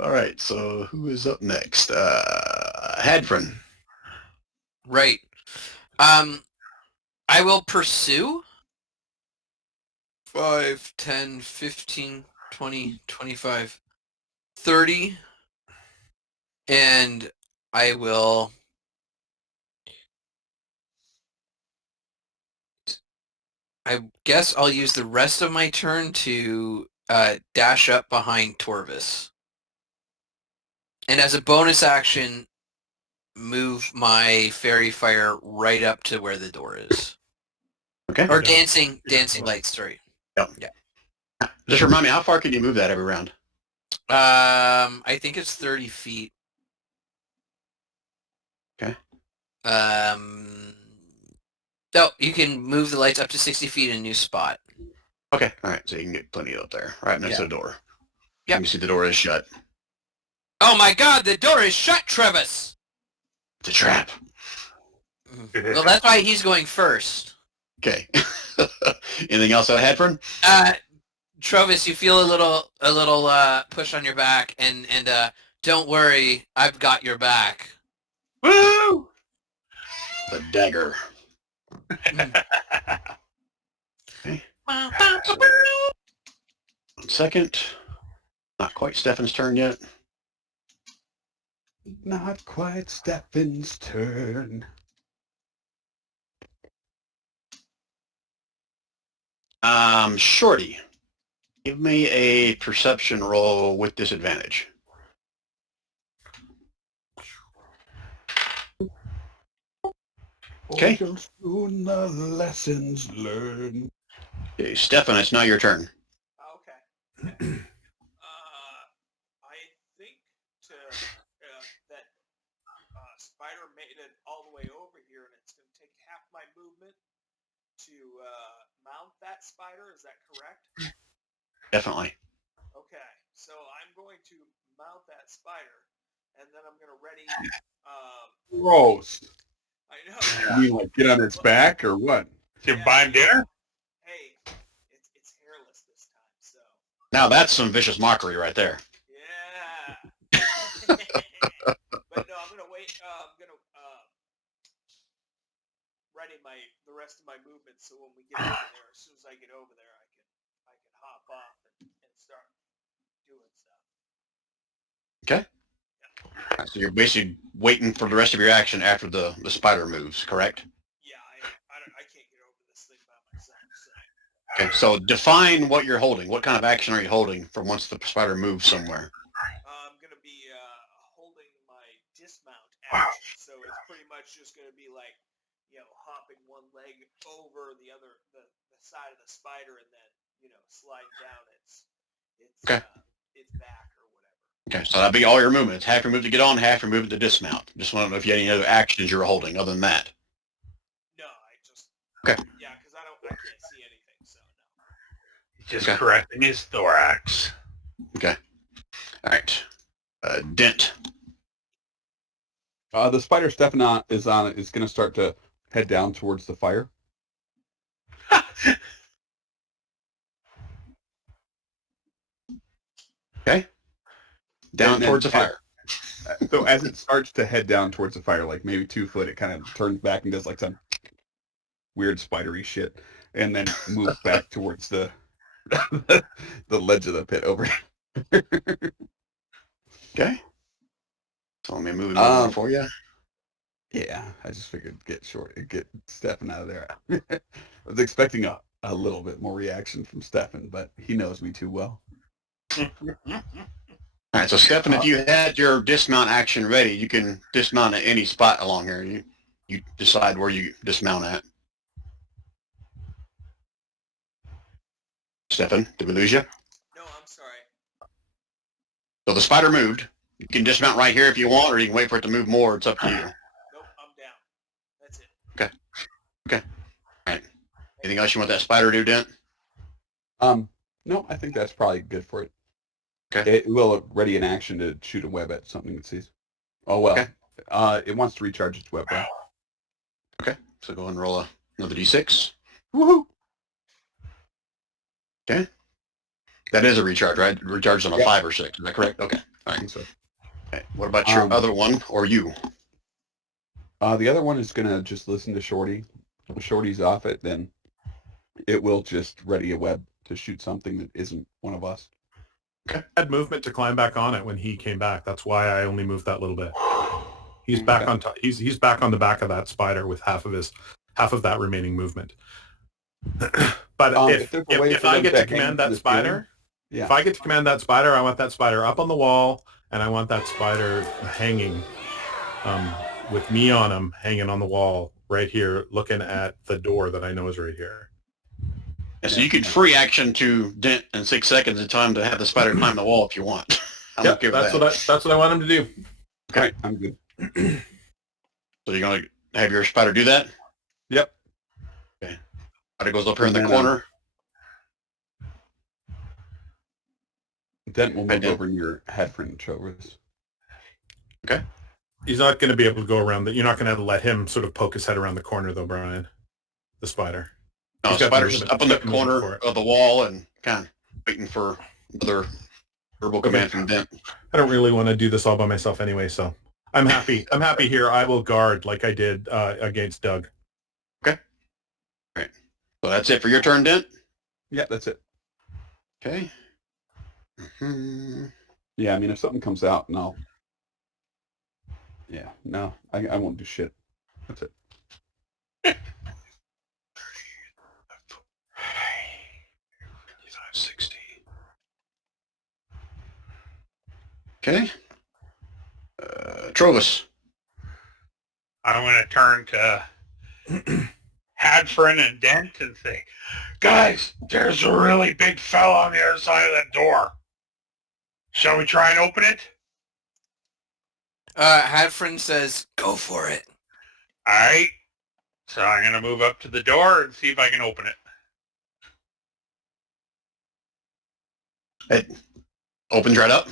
All right. So who is up next? Hadfrin. right. I will pursue 5, 10, 15, 20, 25, 30, and I will I guess I'll use the rest of my turn to dash up behind Torvis. And as a bonus action, move my fairy fire right up to where the door is. Okay. Or dancing lights, sorry. Yep. Yeah. Just remind me, how far can you move that every round? I think it's 30 feet. Okay. So you can move the lights up to 60 feet in a new spot. Okay. All right. So you can get plenty up there, right next to the door. Yep. You can see the door is shut. Oh my God, the door is shut, Travis! It's a trap. Well, that's why he's going first. Okay. Anything else I had, friend? Travis, you feel a little push on your back, and don't worry, I've got your back. Woo! The dagger. Okay. 1 second. Not quite Stefn's turn yet. Not quite Stefn's turn. Shorty, give me a perception roll with disadvantage. Okay. Soon the lessons learned. Okay, Stefn, it's now your turn. Okay. I think that Spider made it all the way over here, and it's going to take half my movement to mount that spider. Is that correct? Definitely. Okay, so I'm going to mount that spider, and then I'm going to ready. Gross. I know. You mean like get on its back or what? You buy dinner? Hey, it's hairless this time, so. Now that's some vicious mockery right there. Yeah. But no, I'm gonna wait. I'm gonna ready the rest of my movement, so when we get over there, as soon as I get over there, I can hop off and start doing stuff. Okay. Right, so you're basically waiting for the rest of your action after the spider moves, correct? Yeah, I can't get over this thing by myself. So. Okay, so define what you're holding. What kind of action are you holding from once the spider moves somewhere? I'm gonna be holding my dismount action, so it's pretty much just gonna be like, hopping one leg over the side of the spider, and then slide down its back or whatever. Okay, so that'd be all your movements. Half your move to get on, half your move to dismount. Just want to know if you had any other actions you were holding other than that. No, I just. Okay. Yeah, because I can't see anything, so no. Just correcting his thorax. Okay. All right. Dent. The spider Stefn is going to start to head down towards the fire. Okay. Down towards the fire. So as it starts to head down towards the fire, like maybe 2 foot, it kind of turns back and does like some weird spidery shit, and then moves back towards the the ledge of the pit over. Okay. So let me move it for you. Yeah, I just figured get Stefn out of there. I was expecting a little bit more reaction from Stefn, but he knows me too well. All right, so Stefn, if you had your dismount action ready, you can dismount at any spot along here. You decide where you dismount at. Stefn, did we lose you? No, I'm sorry. So the spider moved. You can dismount right here if you want, or you can wait for it to move more. It's up to you. Nope, I'm down. That's it. Okay. All right. Anything else you want that spider to do, Dent? No, I think that's probably good for it. Okay. It will ready in action to shoot a web at something it sees. Oh, well. Okay. It wants to recharge its web. Right? Okay. So go and roll another d6. Woohoo! Okay. That is a recharge, right? Recharges on a 5 or 6. Is that correct? Okay. All I right. think so. Okay. What about your other one, or you? The other one is going to just listen to Shorty. If Shorty's off it, then it will just ready a web to shoot something that isn't one of us. Okay. I had movement to climb back on it when he came back. That's why I only moved that little bit. He's back on top. He's back on the back of that spider with half of that remaining movement. But if I get to command that spider, if I get to command that spider, I want that spider up on the wall, and I want that spider hanging with me on him, hanging on the wall right here, looking at the door that I know is right here. Yeah, so you could free action to Dent in 6 seconds in time to have the spider climb the wall if you want. I'm okay with that. That's what I want him to do. Okay. All right, I'm good. So you're going to have your spider do that? Yep. Okay. Spider goes up here in the corner. Dent will move over in your head for Trovus. Okay. He's not going to be able to go around that. You're not going to let him sort of poke his head around the corner, though, Brian. The spider. No, the spider's up on the corner of the wall and kind of waiting for another verbal command from Dent. I don't really want to do this all by myself anyway, so I'm happy. I'm happy here. I will guard like I did against Doug. Okay. So that's it for your turn, Dent? Yeah, that's it. Okay. Yeah, I mean, if something comes out, no. Yeah, no, I won't do shit. That's it. 60. Okay. Trovis. I'm going to turn to Hadfrin and Dent and say, guys, there's a really big fella on the other side of that door. Shall we try and open it? Hadfrin says, go for it. All right. So I'm going to move up to the door and see if I can open it. It opens right up.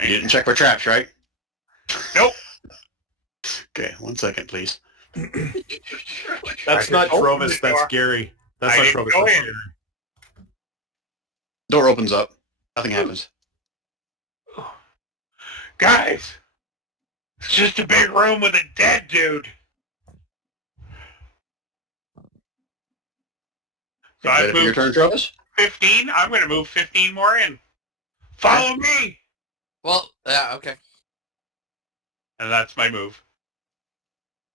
You didn't check for traps, right? Nope. Okay, 1 second, please. That's not Trovis, that's Gary. That's not Trovis, that's Gary. Door opens up. Nothing happens. Guys, it's just a big room with a dead dude. So Is I that it for your moved turn, Trovis? 15. I'm going to move 15 more in. Follow me. Well, yeah, okay. And that's my move.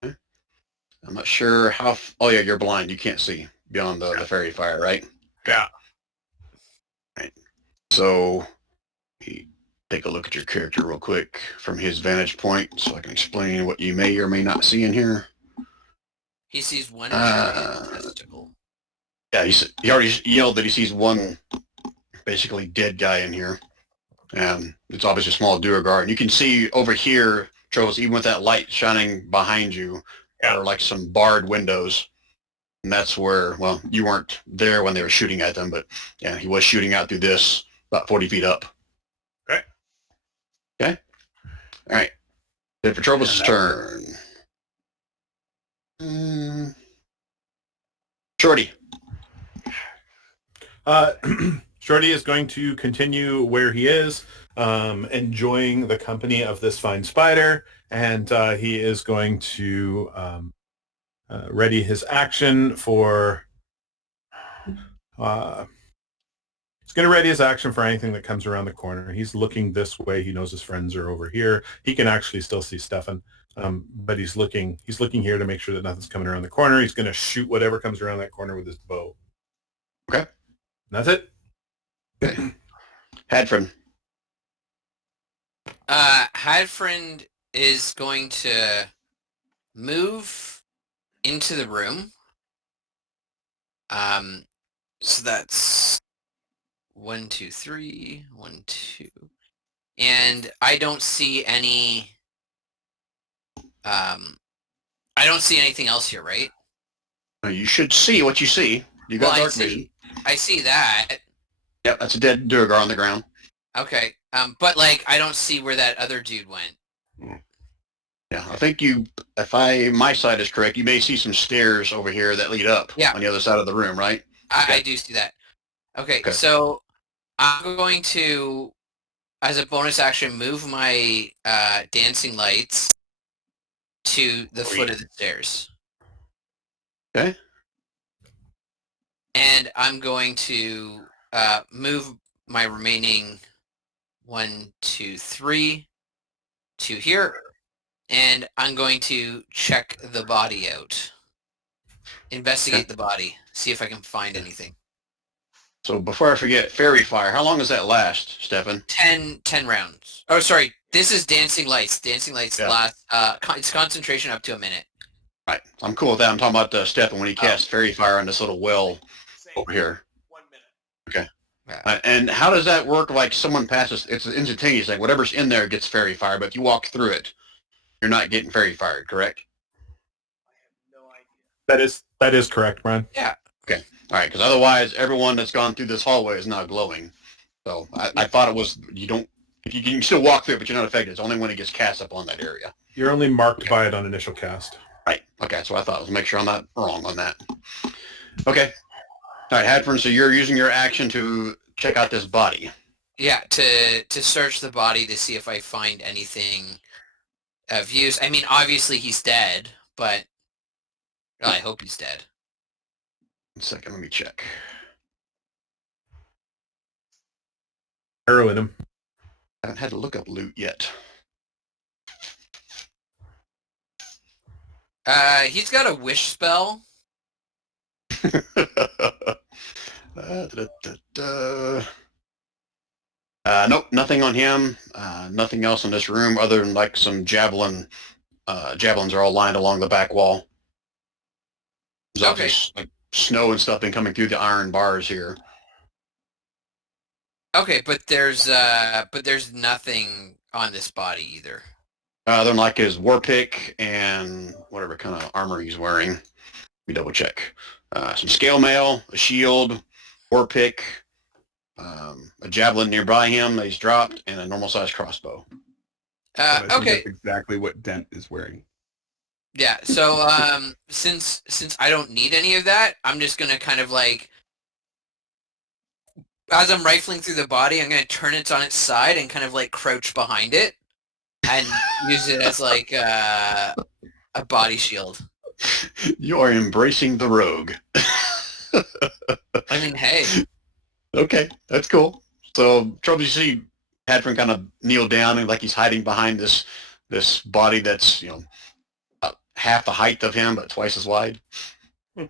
I'm not sure how... Oh, yeah, you're blind. You can't see beyond the fairy fire, right? Yeah. Right. So, take a look at your character real quick from his vantage point so I can explain what you may or may not see in here. He sees one giant testicle. Yeah, he already yelled that he sees one basically dead guy in here. And it's obviously a small Duergar. And you can see over here, Trovis, even with that light shining behind you, there are like some barred windows. And that's where, well, you weren't there when they were shooting at them, but yeah, he was shooting out through this about 40 feet up. Okay. Okay. All right. Then for Trovis' turn. Shorty. Shorty is going to continue where he is, enjoying the company of this fine spider, and he is going to ready his action for... he's going to ready his action for anything that comes around the corner. He's looking this way. He knows his friends are over here. He can actually still see Stefn, but he's looking here to make sure that nothing's coming around the corner. He's going to shoot whatever comes around that corner with his bow. Okay. And that's it. Okay. Hadfrin. Hadfriend is going to move into the room. So that's 1, 2, 3, 1, 2. And I don't see any, I don't see anything else here, right? You should see what you see. You got dark vision. I see that. Yep, that's a dead Duergar on the ground. Okay. But like, I don't see where that other dude went. Yeah, I think my side is correct, you may see some stairs over here that lead up on the other side of the room, right? I do see that. Okay, so I'm going to, as a bonus action, move my dancing lights to the foot of the stairs. Okay. And I'm going to move my remaining 1, 2, 3 to here. And I'm going to check the body out. Investigate the body. See if I can find anything. So before I forget, fairy fire, how long does that last, Stefn? 10 rounds. Oh, sorry. This is dancing lights. Dancing lights last, it's concentration up to a minute. Right. I'm cool with that. I'm talking about Stefn when he casts fairy fire on this little well over here. 1 minute. Okay. And how does that work? Like someone passes, it's instantaneous. Like whatever's in there gets fairy fire, but if you walk through it, you're not getting fairy fired, correct? I have no idea. That is correct, Brian. Yeah. Okay. All right. Because otherwise, everyone that's gone through this hallway is now glowing. So I thought it was you can still walk through it, but you're not affected. It's only when it gets cast up on that area. You're only marked by it on initial cast. Right. Okay. That's what I thought. Let's make sure I'm not wrong on that. Okay. All right, Hadfrin. So you're using your action to check out this body. Yeah, to search the body to see if I find anything of use. I mean, obviously he's dead, but I hope he's dead. second, let me check. Arrow in him. I haven't had to look up loot yet. He's got a wish spell. Nope, nothing on him. Nothing else in this room other than like some javelins are all lined along the back wall. There's Okay. obviously like snow and stuff been coming through the iron bars here. Okay, but there's nothing on this body either. Other than like his war pick and whatever kind of armor he's wearing. Let me double check. Some scale mail, a shield, war pick, a javelin nearby him that he's dropped, and a normal sized crossbow. I think Okay. That's exactly what Dent is wearing. Yeah. So since I don't need any of that, I'm just gonna kind of like, as I'm rifling through the body, I'm gonna turn it on its side and kind of like crouch behind it and use it as like a body shield. You are embracing the rogue. I mean, hey. Okay, that's cool. So, Trouble, you see Hadron kind of kneel down and like he's hiding behind this body that's, about half the height of him, but twice as wide. Okay,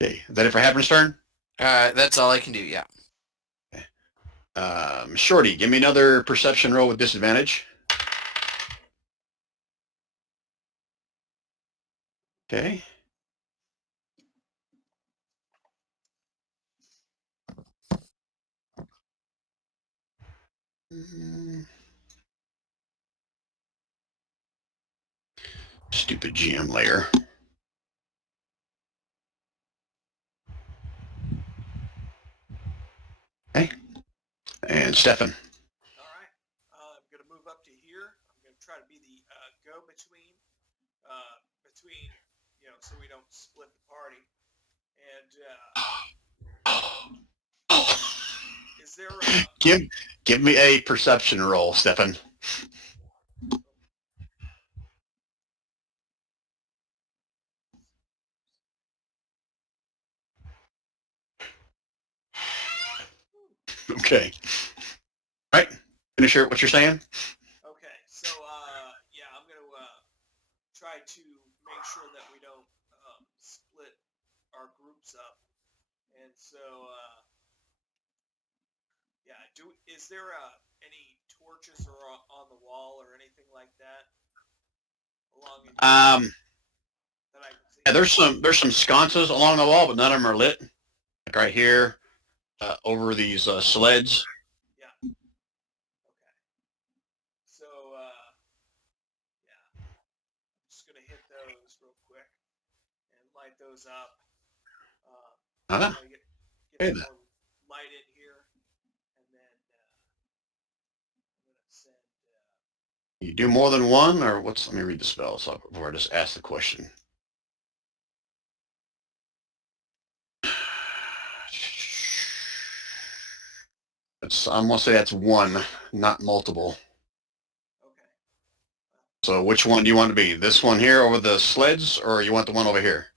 is that it for Hadron's turn? That's all I can do, yeah. Shorty, give me another perception roll with disadvantage. Okay. Stupid GM layer. Okay. And Stefan. All right. I'm going to move up to here. I'm going to try to be the go-between, so we don't split the party. And is there a... Give me a perception roll, Stefan. Okay. All right. Finish what you're saying. Okay, so yeah, I'm gonna try to make sure that we don't split our groups up, and so yeah, is there any torches or on the wall or anything like that along in here that I can see? Yeah, there's some sconces along the wall, but none of them are lit. Like right here, over these sleds. Yeah. Okay. So yeah, I'm just gonna hit those real quick and light those up. Huh? So I get Hey, some more light in here, and then I'm gonna send. You do more than one, or what's? Let me read the spell so before I just ask the question. I'm gonna say that's one, not multiple. Okay. So which one do you want to be? This one here over the sleds, or you want the one over here?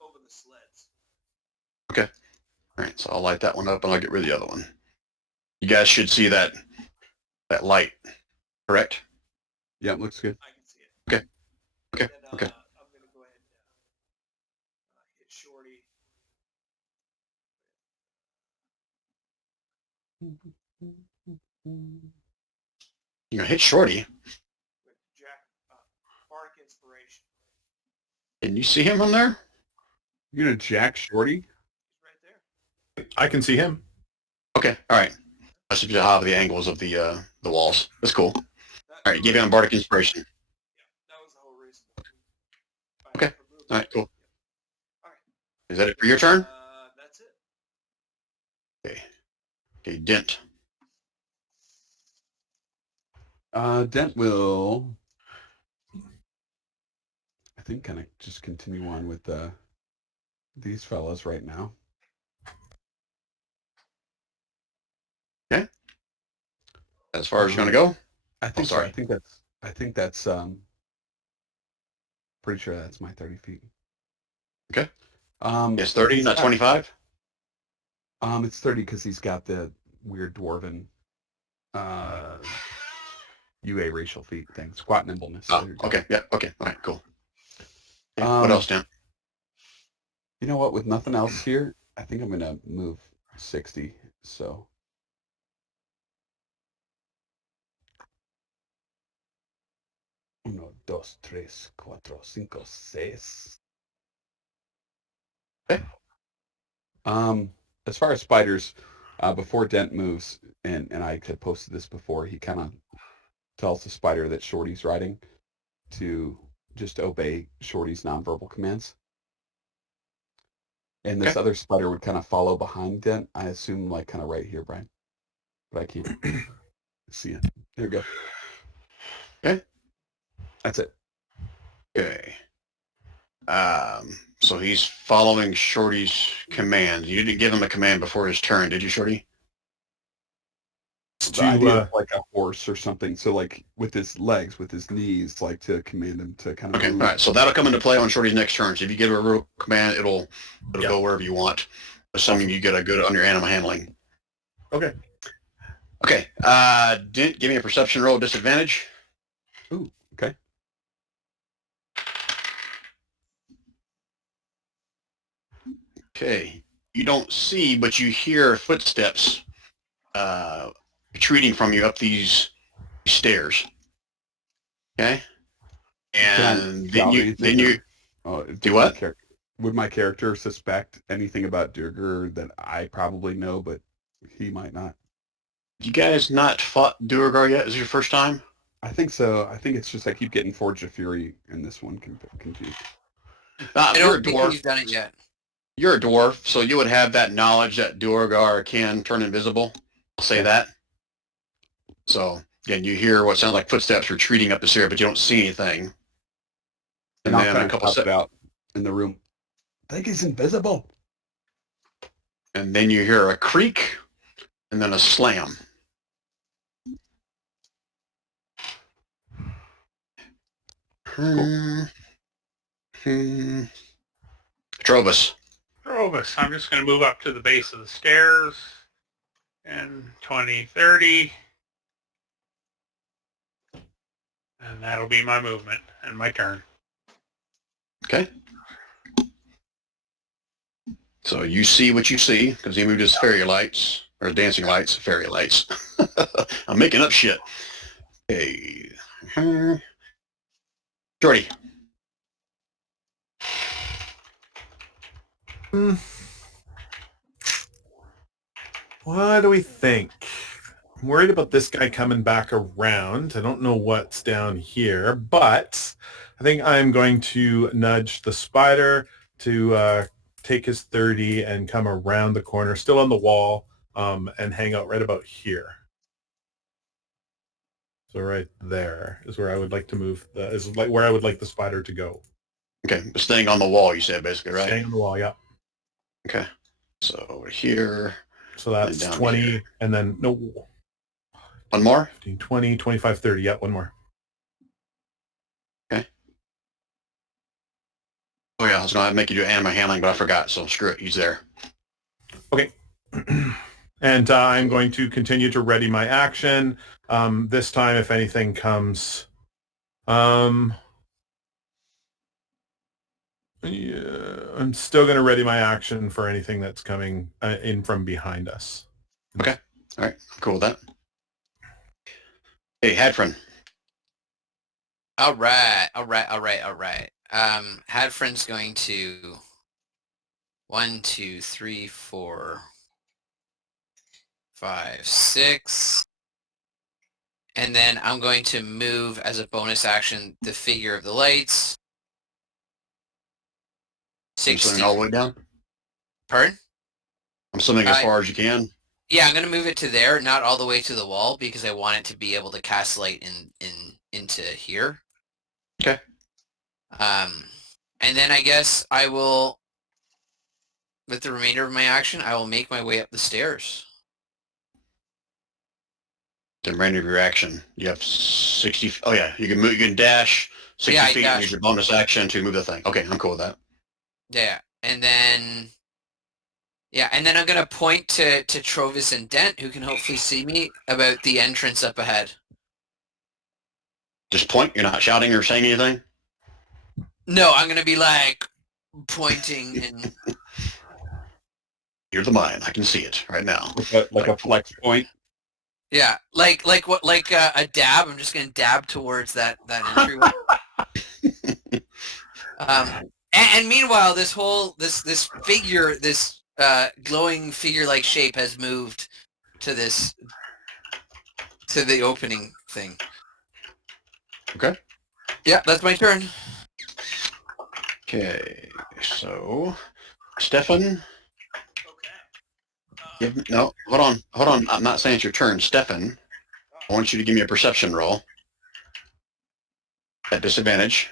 Over the sleds. Okay. All right. So I'll light that one up, and I'll get rid of the other one. You guys should see that light, correct? Yeah, looks good. I can see it. Okay. Okay. And then, Okay. I'm gonna go ahead and hit Shorty. You're gonna hit Shorty. With Jack, Bardic Inspiration. Can you see him from there? You're gonna jack Shorty? He's right there. I can see him. Okay. All right. I should have the angles of the walls. That's cool. All right. Give him Bardic Inspiration. Yeah, that was the whole reason. Okay. All right. Cool. All right. Is that it for your turn? That's it. Okay. Okay. Dent. Dent will, I think, kind of just continue on with these fellas right now. Okay. As far as you're gonna go? I think so. sorry. I think that's pretty sure that's my 30 feet. Okay. Um, It's 30, he's not got- 25? It's 30 because he's got the weird dwarven UA racial feat thing. Squat nimbleness. Oh, okay. Yeah. Okay. All right. Cool. Okay, Um, what else, Dan? You know what? With nothing else here, I think I'm going to move 60. So 1, 2, 3, 4, 5, 6. Okay. As far as spiders, before Dent moves, and I had posted this before, he kind of tells the spider that Shorty's riding to just obey Shorty's nonverbal commands. And this Okay. other spider would kind of follow behind Dent, I assume, like kind of right here, Brian. But I can't see it. There we go. Okay. That's it. Okay. So he's following Shorty's command. You didn't give him a command before his turn, did you, Shorty? The idea of like a horse or something. So like with his legs, with his knees, like to command him to kind of Okay. All move. right. So that'll come into play on Shorty's next turn. So if you give a real command, it'll Yeah. go wherever you want, assuming you get a good on your animal handling. Okay. Okay. Didn't give me a perception roll disadvantage. Ooh, okay. Okay. You don't see, but you hear footsteps retreating from you up these stairs. Okay. And then you do what? Would my character suspect anything about Durger that I probably know, but he might not? You guys not fought Duergar yet? Is this your first time? I think so. I think it's just I keep getting Forge of Fury in this one confused. I You're a don't think dwarf. you've done it yet. You're a dwarf, so you would have that knowledge that Duergar can turn invisible. I'll say that. So again, you hear what sounds like footsteps retreating up the stairs, but you don't see anything. And And I'll then kind a of couple pop it seconds, out in the room. I think he's invisible. and then you hear a creak, and then a slam. Trobus. Robus, I'm just going to move up to the base of the stairs. And 20, 30. And that'll be my movement and my turn. Okay. So you see what you see, because he moved his fairy lights, or dancing lights, fairy lights. I'm making up shit. Okay. Jordy. What do we think? I'm worried about this guy coming back around. I don't know what's down here, but I think I'm going to nudge the spider to take his 30 and come around the corner, still on the wall, and hang out right about here. So right there is where I would like to move. Is like where I would like the spider to go. Okay, staying on the wall, you said, basically, right? Staying on the wall, yeah. Okay. So over here. So that's down 20, here. and then, no, One more? 15, 20, 25, 30. Yeah, one more. Okay. Oh yeah, I was going to make you do animal handling, but I forgot, so screw it. He's there. Okay. And I'm going to continue to ready my action. This time, if anything comes... yeah, I'm still going to ready my action for anything that's coming in from behind us. Okay. All right. Cool with that. Hey, Hadfrin. All right. Hadfrin's going to 1, 2, 3, 4, 5, 6. And then I'm going to move as a bonus action the figure of the lights. I'm 60. swimming all the way down. Pardon? I'm swimming as far as you can. Yeah, I'm going to move it to there, not all the way to the wall, because I want it to be able to cast light into here. Okay. And then I guess I will, with the remainder of my action, I will make my way up the stairs. The remainder of your action. You have 60. Oh yeah, you can move. You can dash 60 Yeah, I feet and dash. use your bonus action to move the thing. Okay, I'm cool with that. Yeah, and then I'm gonna point to Trovis and Dent, who can hopefully see me, about the entrance up ahead. Just point. You're not shouting or saying anything. No, I'm gonna be like pointing and. You're the mine. I can see it right now. Like a flex point. Yeah, like a dab. I'm just gonna dab towards that entryway. And meanwhile, this figure, this glowing figure-like shape has moved to the opening thing. Okay. Yeah, that's my turn. Okay. So, Stefan. Okay. No, hold on. I'm not saying it's your turn, Stefan. I want you to give me a perception roll. At disadvantage.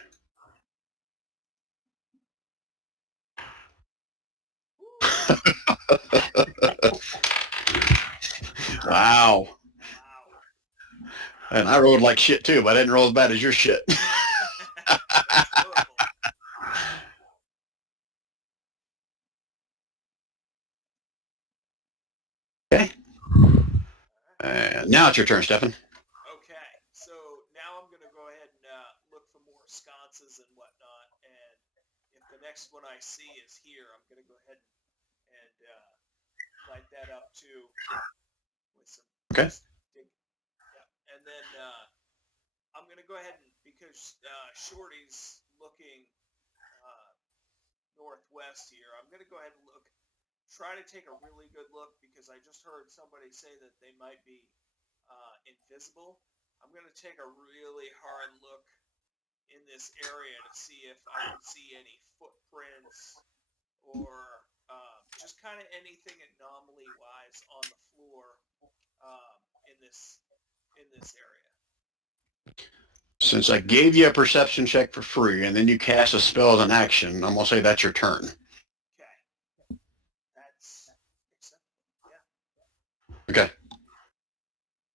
Wow. And I rolled like shit too, but I didn't roll as bad as your shit. Okay. Now it's your turn, Stefan. Okay, so now I'm going to go ahead and look for more sconces and whatnot, and if the next one I see is here, I'm going to go ahead and light that up too with some. Okay. Yeah, and then I'm going to go ahead and, because Shorty's looking northwest here, I'm going to go ahead and try to take a really good look, because I just heard somebody say that they might be invisible. I'm going to take a really hard look in this area to see if I can see any footprints or just kind of anything anomaly-wise on the floor in this area. Since I gave you a perception check for free, and then you cast a spell as an action, I'm going to say that's your turn. Okay. That's acceptable. Yeah. Okay.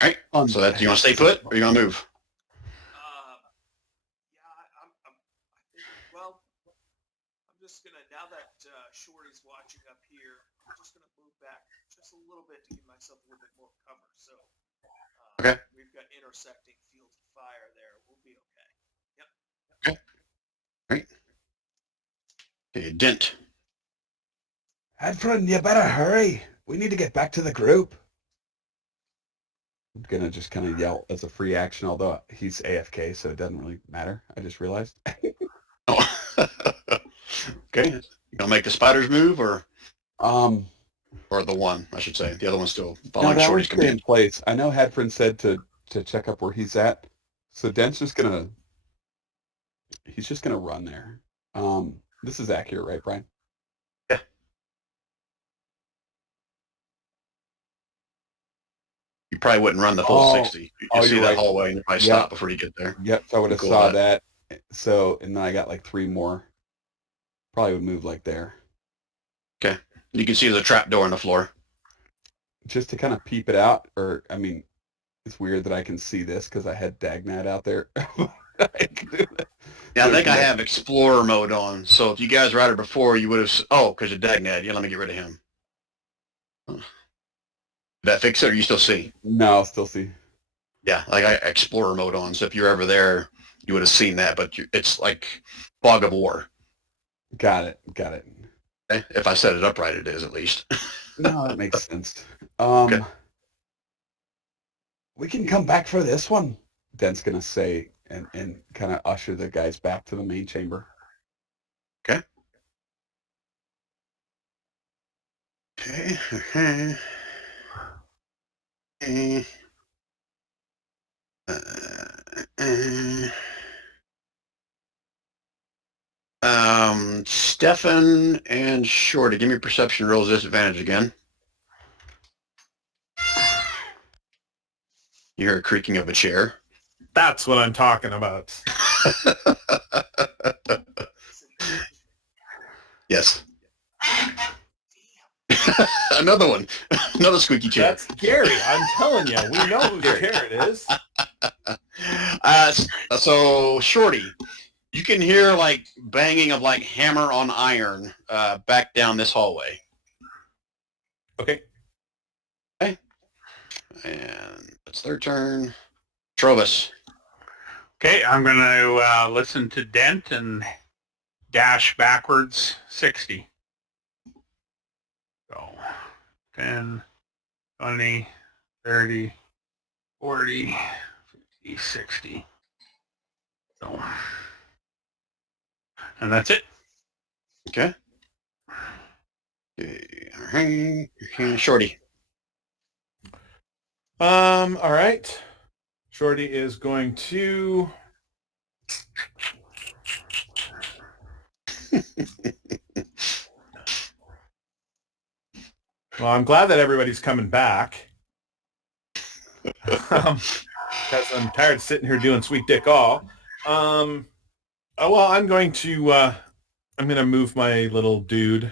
All right. So that, you want to stay put, or you going to move? Well, I'm just going to, now that Shorty's watching up here, I'm just going to move back just a little bit to give myself a little bit more cover. So Okay. We've got intersecting fields of fire there. We'll be okay. Yep. Okay. All right. Okay, Dent. Hadfrin, you better hurry. We need to get back to the group. I'm gonna just kind of yell as a free action, although he's AFK, so it doesn't really matter. I just realized. Oh. Okay. You gonna make the spiders move, or the one, I should say. The other one's still following Shorty's command. command. In place. I know Hadfrin said to check up where he's at, so Dent's just gonna. He's just gonna run there. This is accurate, right, Brian? Yeah. You probably wouldn't run the full 60. You see that hallway and you probably stop before you get there. Yep, so I would have saw that. So, and then I got like 3 more. Probably would move like there. Okay. You can see there's a trap door in the floor. Just to kind of peep it out, or, I mean, it's weird that I can see this because I had Dagnat out there. Yeah, I think I have Explorer mode on, so if you guys were at it before, you would have... Oh, because of Dagnat. Yeah, let me get rid of him. Did that fix it, or you still see? No, I'll still see. Yeah, like I Explorer mode on, so if you're ever there, you would have seen that, but it's like Fog of War. Got it. Okay? If I set it up right, it is, at least. No, that makes sense. Okay. We can come back for this one, Dent's going to say, and kind of usher the guys back to the main chamber. Okay. Okay. Stefan and Shorty, give me perception rolls disadvantage again. You hear a creaking of a chair. That's what I'm talking about. Yes. Another one. Another squeaky chair. That's Gary. I'm telling you, we know whose chair it is. So, Shorty, You can hear like banging of like hammer on iron back down this hallway. Okay. Okay. And it's their turn. Trovus. Okay, I'm going to listen to Dent and dash backwards 60. So 10, 20, 30, 40, 50, 60. So, and that's it. Okay. Shorty. All right. Shorty is going to. Well, I'm glad that everybody's coming back. Because I'm tired of sitting here doing sweet dick all. Well, I'm going to move my little dude.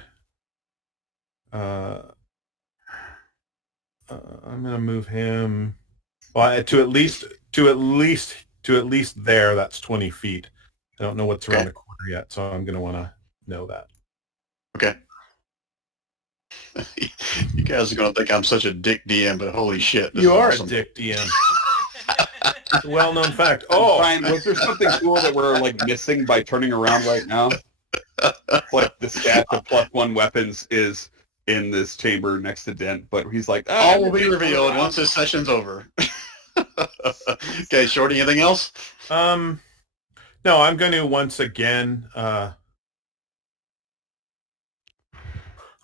I'm going to move him to at least there. That's 20 feet. I don't know what's around the corner yet, so I'm going to want to know that. Okay. You guys are going to think I'm such a dick DM, but holy shit. You are awesome. a dick DM. It's a well-known fact. Oh, Brian, was there something cool that we're like missing by turning around right now? Like the stat of +1 weapons is in this chamber next to Dent, but he's like, all will be revealed once this session's over. Okay, Shorty, anything else? No, I'm going to once again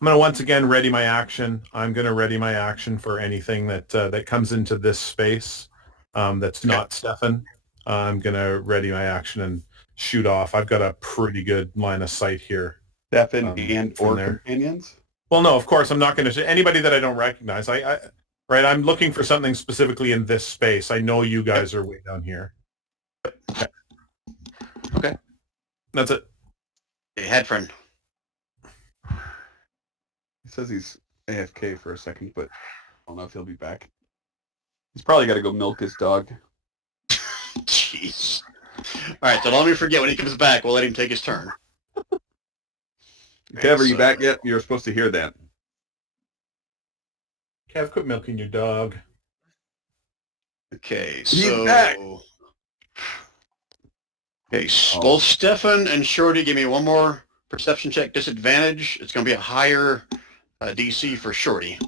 ready my action. I'm going to ready my action for anything that comes into this space that's not Stefn. I'm going to ready my action and shoot off. I've got a pretty good line of sight here. Stefn and or there. companions? Well, no, of course, I'm not going to... Anybody that I don't recognize. I'm looking for something specifically in this space. I know you guys are way down here. Okay. That's it. Hey, Headfriend. He says he's AFK for a second, but I don't know if he'll be back. He's probably got to go milk his dog. Jeez. All right, so let me forget when he comes back. We'll let him take his turn. Kev, are you back yet? You're supposed to hear that. Kev, quit milking your dog. Okay, He's so... back. Okay, both Stefn and Shorty, give me one more perception check disadvantage. It's going to be a higher DC for Shorty.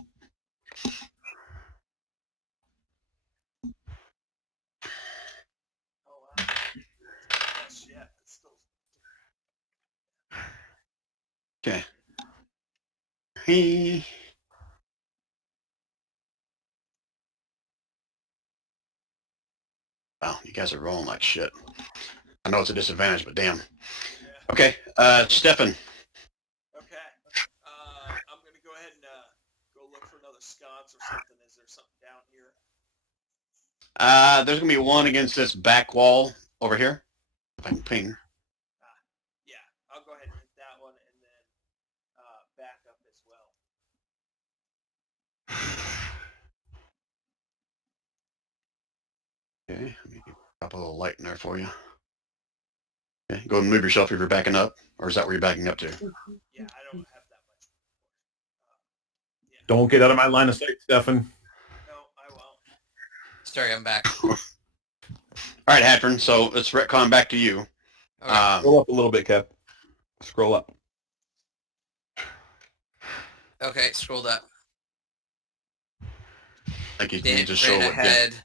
Okay. He... Wow, you guys are rolling like shit. I know it's a disadvantage, but damn. Okay, Stefn. Okay. I'm going to go ahead and go look for another sconce or something. Is there something down here? There's going to be one against this back wall over here. If I can ping. Yeah, I'll go ahead and hit that one and then back up as well. Okay, let me drop a little light in there for you. Okay, go and move yourself if you're backing up, or is that where you're backing up to? Yeah, I don't have that much. Yeah. Don't get out of my line of sight, Stefn. No, I won't. Sorry, I'm back. All right, Hadron, so let's retcon back to you. Okay. Scroll up a little bit, Kev. Scroll up. Okay, scrolled up. I think you Dan need to show ran what ahead,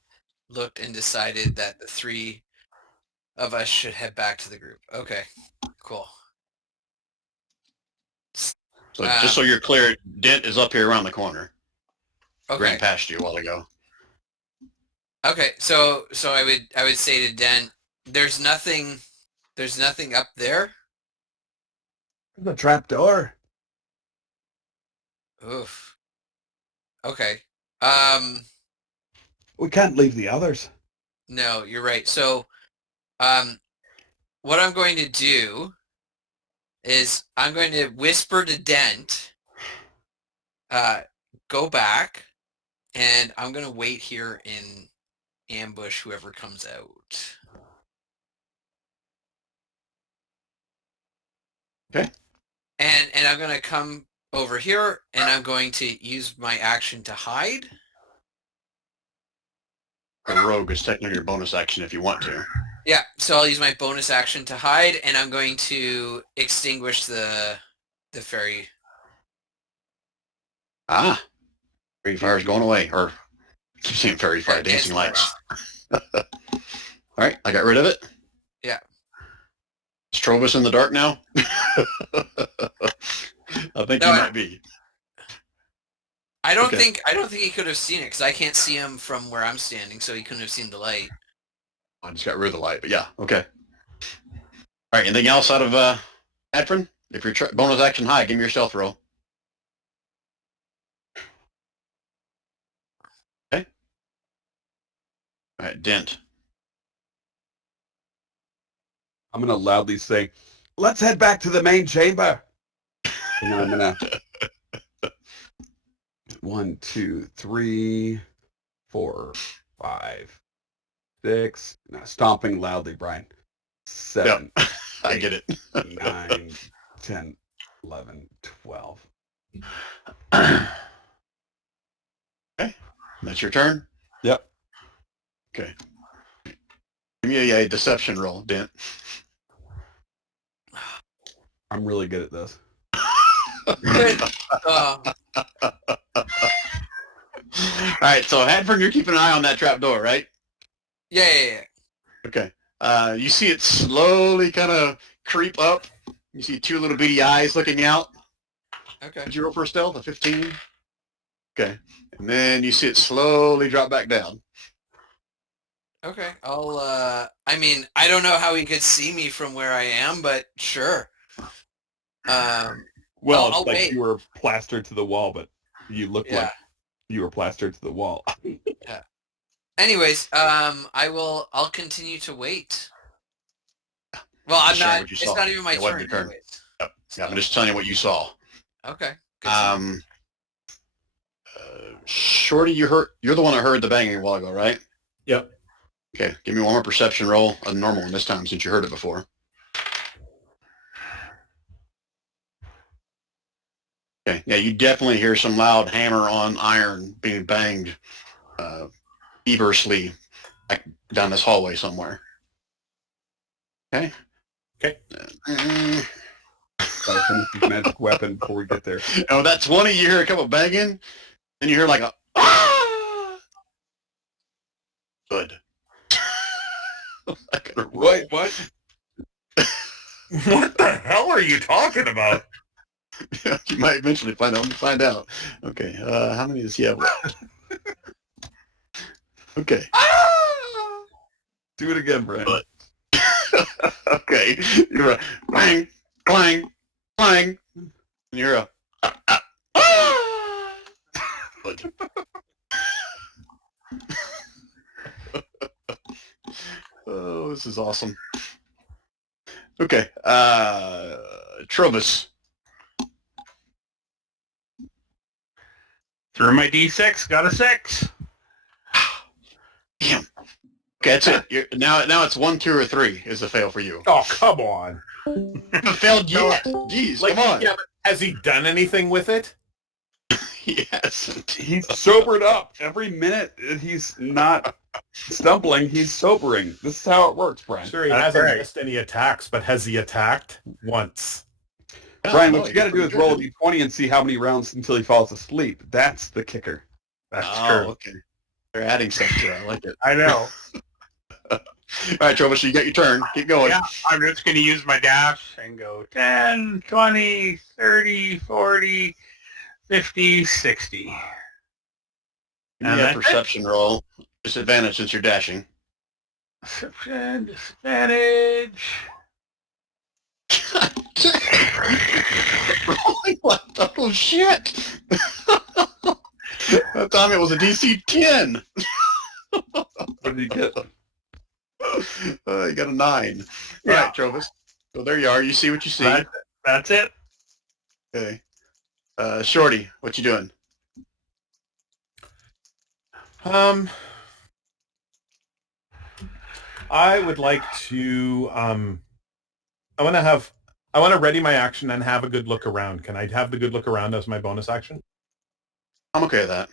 looked, and decided that the three of us should head back to the group. Okay, cool. So just so you're clear, Dent is up here around the corner. Okay. Ran past you a while ago. Okay, so I would say to Dent, there's nothing up there. The trap door. Oof. Okay. We can't leave the others. No, you're right. So, what I'm going to do is I'm going to whisper to Dent, go back, and I'm going to wait here in ambush whoever comes out. Okay. And I'm going to come over here, and I'm going to use my action to hide. A rogue is technically your bonus action if you want to. Yeah, so I'll use my bonus action to hide, and I'm going to extinguish the fairy. Ah. Fairy fire's going away. Or I keep saying fairy fire, dancing lights. All right, I got rid of it. Yeah. Is Trovus in the dark now? I think he might be. I don't think he could have seen it because I can't see him from where I'm standing, so he couldn't have seen the light. I just got rid of the light, but yeah, okay. All right, anything else out of Adfrin? If you're bonus action high, give me your stealth roll. Okay. All right, Dent. I'm going to loudly say, let's head back to the main chamber. And then I'm going to 1, 2, 3, 4, 5, 6. No, stomping loudly, Brian. 7, Yep. I get it. 9, 10, 11, 12. Okay. That's your turn? Yep. Okay. Give me a deception roll, Dent. I'm really good at this. Good. All right, so Hadford, you're keeping an eye on that trap door, right? Yeah. Okay. You see it slowly kind of creep up. You see two little beady eyes looking out. Okay. Did you roll for a stealth? A 15? Okay. And then you see it slowly drop back down. Okay. I mean, I don't know how he could see me from where I am, but sure. Well, I'll it's like wait. you were plastered to the wall, but you look Yeah. like you were plastered to the wall. Yeah. Anyways, I'll continue to wait. Well, I'm Sure, not. what you It's saw. not even my It wasn't turn. your turn. Anyways. Yep. So, Yeah, I'm just telling you what you saw. okay. Good to know. Shorty, you're the one that heard the banging a while ago, right? Yep. Okay, give me one more perception roll, a normal one this time since you heard it before. Okay, yeah, you definitely hear some loud hammer on iron being banged feverishly down this hallway somewhere. Okay. Okay. Gotta finish this magic weapon before we get there. And with that 20, you hear a couple banging, and you hear like a ah! Good. I gotta roll. Wait, what? What the hell are you talking about? You might eventually find out. Okay, how many does he have left? Okay. Do it again, Brian. Okay. You're a clang, clang, clang. And you're a Good. Oh, this is awesome. Okay. Trovus. Threw my D6, got a 6. Damn. Okay, that's it. Now it's 1, 2, or 3 is a fail for you. Oh, come on. You haven't failed yet. Jeez, Like, come on. yeah, but has he done anything with it? Yes. He's sobered up. Every minute he's not stumbling, he's sobering. This is how it works, Brian. Sure, he That's hasn't right. missed any attacks, but has he attacked once? Brian, No, what you got to do is roll a d20 and see how many rounds until he falls asleep. That's the kicker. That's Oh, true. okay. They're adding stuff to it. I like it. I know. All right, Trovus, you got your turn. Keep going. Yeah, I'm just going to use my dash and go 10, 20, 30, 40, 50, 60. Give And me a that's it. perception roll. Disadvantage since you're dashing. Disadvantage. Oh, shit. That time it was a DC 10. What did he get? You got a 9. Yeah. All right, Trovus. So there you are. You see what you see. That's it. Okay. Shorty, what you doing? I would like to I want to have I want to ready my action and have a good look around. Can I have the good look around as my bonus action? I'm okay with that.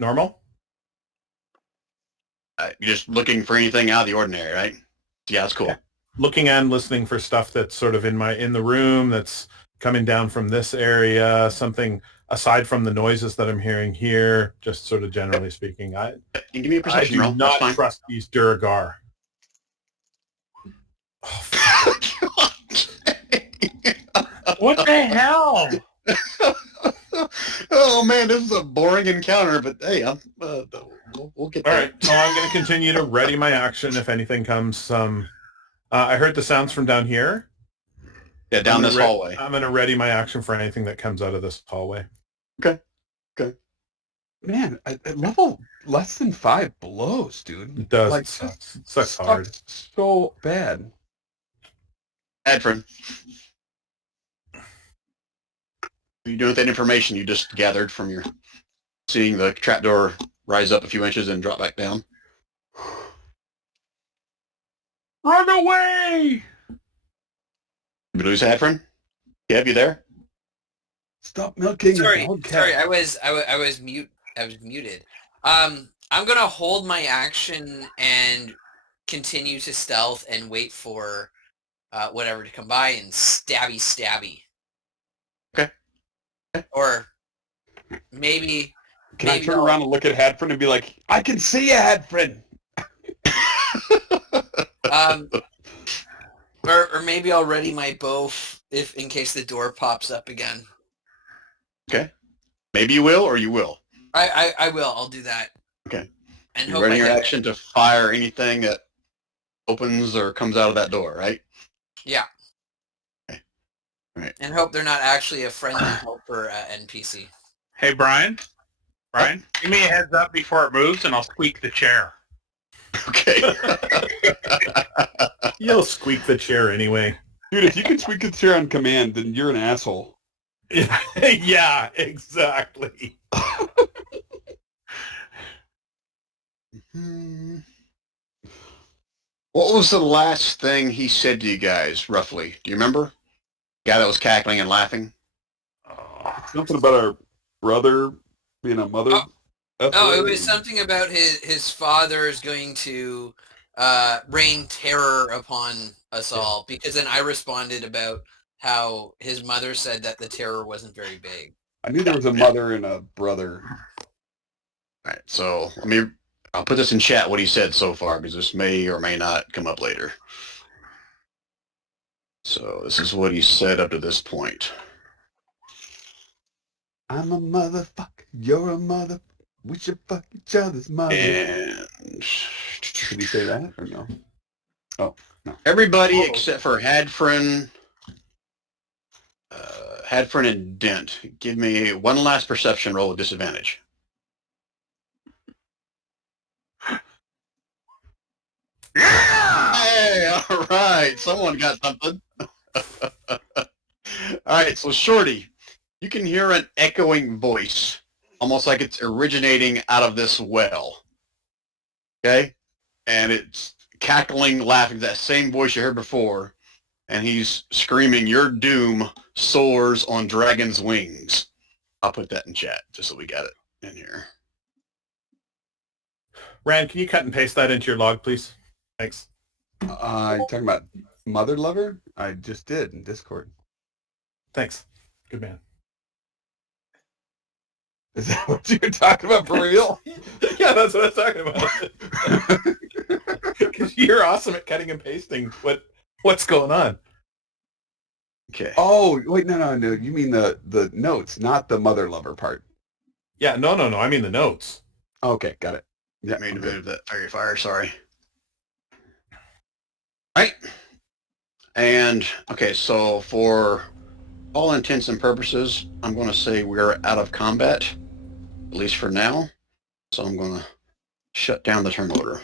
Normal? You're just looking for anything out of the ordinary, right? Yeah, that's cool. Yeah. Looking and listening for stuff that's sort of in the room that's coming down from this area, something aside from the noises that I'm hearing here, just sort of generally speaking. You give me a I perception do roll. not That's fine. trust these Duragar. What the hell? Oh man, this is a boring encounter, but hey, we'll get All there. right, so I'm going to continue to ready my action if anything comes. I heard the sounds from down here. Yeah, down this hallway. I'm going to ready my action for anything that comes out of this hallway. Okay. Man, at level less than 5 blows, dude. It does. Like, It sucks hard. so bad. Adfrin, what are you doing with that information you just gathered from your seeing the trapdoor rise up a few inches and drop back down? Run away! Did we lose Adfrin? Kev, you there? Stop milking Sorry, the dog cat. sorry, I was muted. I'm gonna hold my action and continue to stealth and wait for whatever to come by and stabby. Okay. Or maybe. Can I turn around and look at Hadfrin and be like, I can see you, Hadfrin! Or maybe I'll ready my bow in case the door pops up again. Okay. Maybe you will, or you will. I will. I'll do that. Okay. And You're hope ready I your hit. action to fire anything that opens or comes out of that door, right? Yeah. Okay. All right. And hope they're not actually a friendly helper NPC. Hey, Brian, give me a heads up before it moves, and I'll squeak the chair. Okay. You'll squeak the chair anyway. Dude, if you can squeak the chair on command, then you're an asshole. Yeah, exactly. What was the last thing he said to you guys, roughly? Do you remember? Guy that was cackling and laughing? Something about our brother being a mother. Oh, it was something about his father is going to rain terror upon us all, because then I responded about how his mother said that the terror wasn't very big. I knew there was a mother and a brother. All right, so I'll put this in chat what he said so far, because this may or may not come up later. So this is what he said up to this point. I'm a motherfucker. You're a mother. We should fuck each other's mother. And Did he say that or no? Oh, no. everybody except for Hadfrin and Dent, give me one last perception roll with disadvantage. Yeah! Hey, all right. Someone got something. All right, so Shorty, you can hear an echoing voice, almost like it's originating out of this well. Okay? And it's cackling, laughing, that same voice you heard before, and he's screaming, "Your doom soars on dragon's wings." I'll put that in chat, just so we got it in here. Rand, can you cut and paste that into your log, please? Thanks. You talking about mother lover? I just did in Discord. Thanks. Good man. Is that what you're talking about for real? Yeah, that's what I was talking about. Because you're awesome at cutting and pasting. What's going on? Okay. Oh, wait, no. You mean the notes, not the mother lover part. Yeah, no. I mean the notes. Okay, got it. Yeah, made a bit of that fairy fire, sorry. Right. And, okay, so for all intents and purposes, I'm going to say we're out of combat, at least for now. So I'm going to shut down the turn order.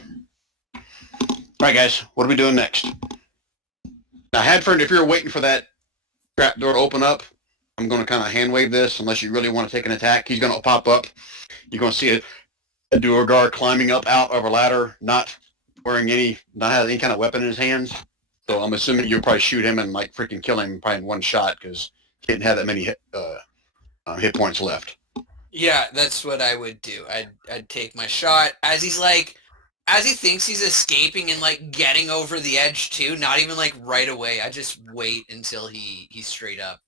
All right, guys, what are we doing next? Now, Hadford, if you're waiting for that trap door to open up, I'm going to kind of hand wave this, unless you really want to take an attack. He's going to pop up. You're going to see a Duergar climbing up out of a ladder, not having any kind of weapon in his hands. So I'm assuming you'll probably shoot him and like freaking kill him probably in one shot because he didn't have that many hit points left. Yeah, that's what I would do. I'd take my shot as he thinks he's escaping and like getting over the edge too. Not even like right away. I just wait until he's straight up.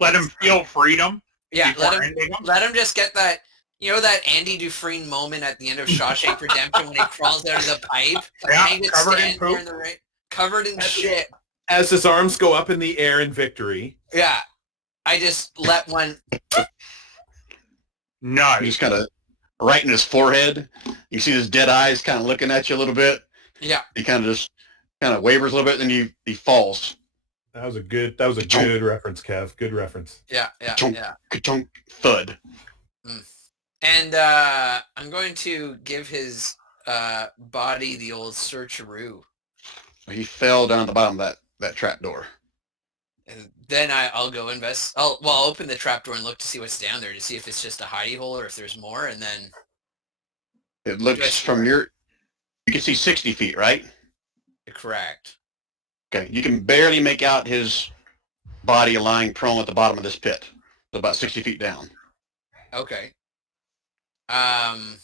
Let him feel freedom. Yeah, before ending him. let him just get that. You know that Andy Dufresne moment at the end of Shawshank Redemption when he crawls out of the pipe? Yeah, and he just covered in stands there poop. in the rain, covered in shit. As his arms go up in the air in victory. Yeah, I just let one. Nice. He's kind of right in his forehead. You see his dead eyes kind of looking at you a little bit. Yeah. He kind of wavers a little bit, then he falls. That was a good reference, Kev. Good reference. Yeah. Ka-chunk, ka-chunk, thud. And I'm going to give his body the old searcheroo. He fell down at the bottom of that trap door. And then I'll go invest. I'll open the trapdoor and look to see what's down there to see if it's just a hidey hole or if there's more. And then It looks from you can see 60 feet, right? correct. Okay, you can barely make out his body lying prone at the bottom of this pit. So about 60 feet down. Okay. I'm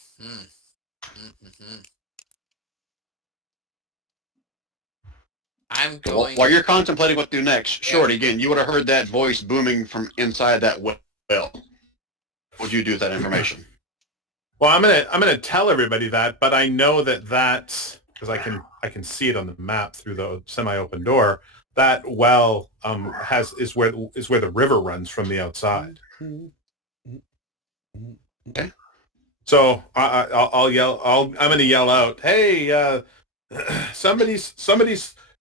So going. while you're contemplating what to do next, Shorty, again, you would have heard that voice booming from inside that well. What would you do with that information? Well, I'm gonna tell everybody that, but I know that because I can see it on the map through the semi-open door. That well is where the river runs from the outside. Okay. So I'll yell. I'm gonna yell out, "Hey, somebody's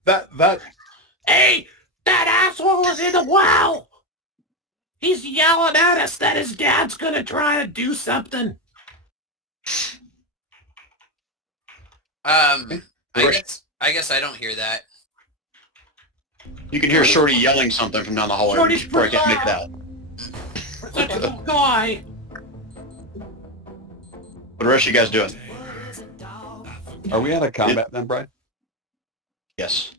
that." Hey, that asshole is in the well! He's yelling at us that his dad's gonna try to do something. I guess I don't hear that. You can hear Shorty yelling something from down the hallway. Shorty's You probably can't make it out. For such a little guy. What the rest of you guys doing? Are we out of combat then, Brian? Yes.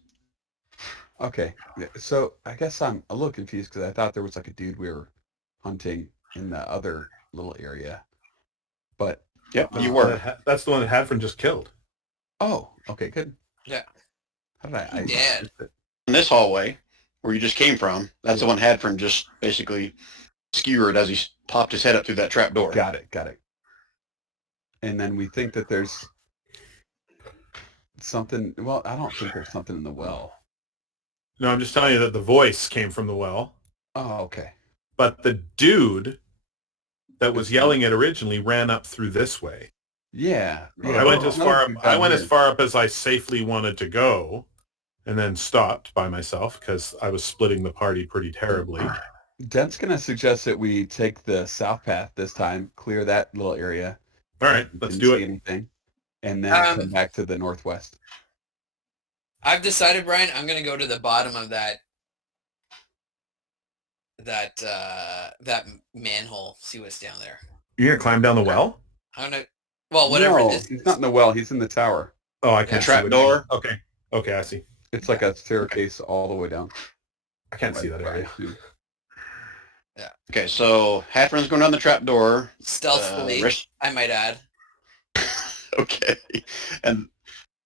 Okay, so I guess I'm a little confused because I thought there was like a dude we were hunting in the other little area, but Yep, you were. That's the one that Hadford just killed. oh, okay, good. Yeah. How did I? Dead. In this hallway, where you just came from, that's the one Hadford just basically skewered as he popped his head up through that trap door. Got it. And then we think that there's something. Well, I don't think there's something in the well. No, I'm just telling you that the voice came from the well, Oh, okay. but the dude that was yelling it originally ran up through this way. Yeah. I went as far up as I safely wanted to go, and then stopped by myself because I was splitting the party pretty terribly. Dent's gonna suggest that we take the south path this time, clear that little area. All right, let's Didn't do see it. anything, and then come back to the northwest. I've decided, Brian, I'm gonna go to the bottom of that manhole, see what's down there. You're gonna climb down the well? I'm gonna. Well, whatever No, this he's is. not in the well. He's in the tower. Oh, I can't see trap what- door? Okay, I see. It's like a staircase all the way down. I can't see that Right, area. right. Okay, so Hadford's going down the trap door. Stealthily, Rest- I might add. Okay. And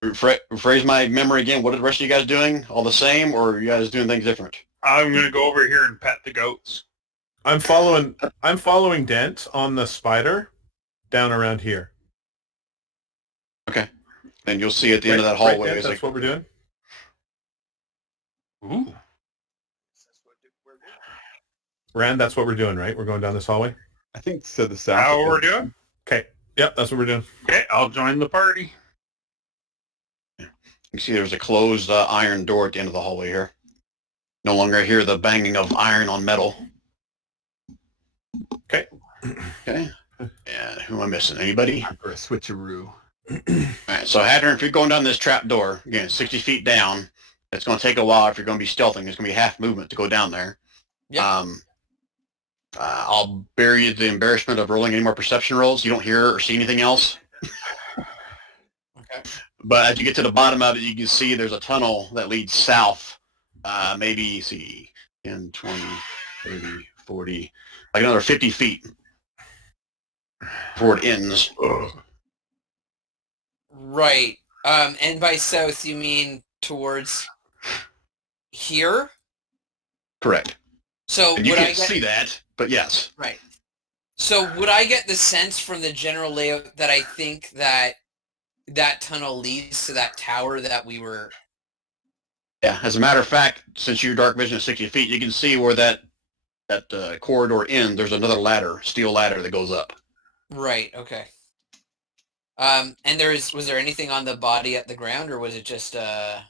rephrase my memory again. What are the rest of you guys doing? All the same, or are you guys doing things different? I'm gonna go over here and pet the goats. I'm following Dent on the spider down around here. Okay. Then you'll see at the end of that Right, hallway. Dent, is that's what we're doing. Ooh. That's what we're doing. Rand, that's what we're doing, right? We're going down this hallway. I think to the south. How we're doing? Okay. Yep, that's what we're doing. Okay, I'll join the party. You can see there's a closed iron door at the end of the hallway here. No longer hear the banging of iron on metal. Okay. Okay. And who am I missing? Anybody? For a switcheroo. All right, so Hadron, if you're going down this trap door, again, 60 feet down, it's going to take a while if you're going to be stealthing. It's going to be half movement to go down there. Yep. I'll bear you the embarrassment of rolling any more perception rolls. You don't hear or see anything else. Okay. But as you get to the bottom of it, you can see there's a tunnel that leads south. Maybe, see, 10, 20, 30, 40, like another 50 feet before it ends. Right. And by south, you mean towards here? Correct. So And you would I can't get... see that, but yes. Right. So would I get the sense from the general layout that I think that that tunnel leads to that tower that we were... Yeah, as a matter of fact, since your dark vision is 60 feet, you can see where that corridor ends. There's another ladder, steel ladder that goes up. Right, okay. And was there anything on the body at the ground, or was it just... None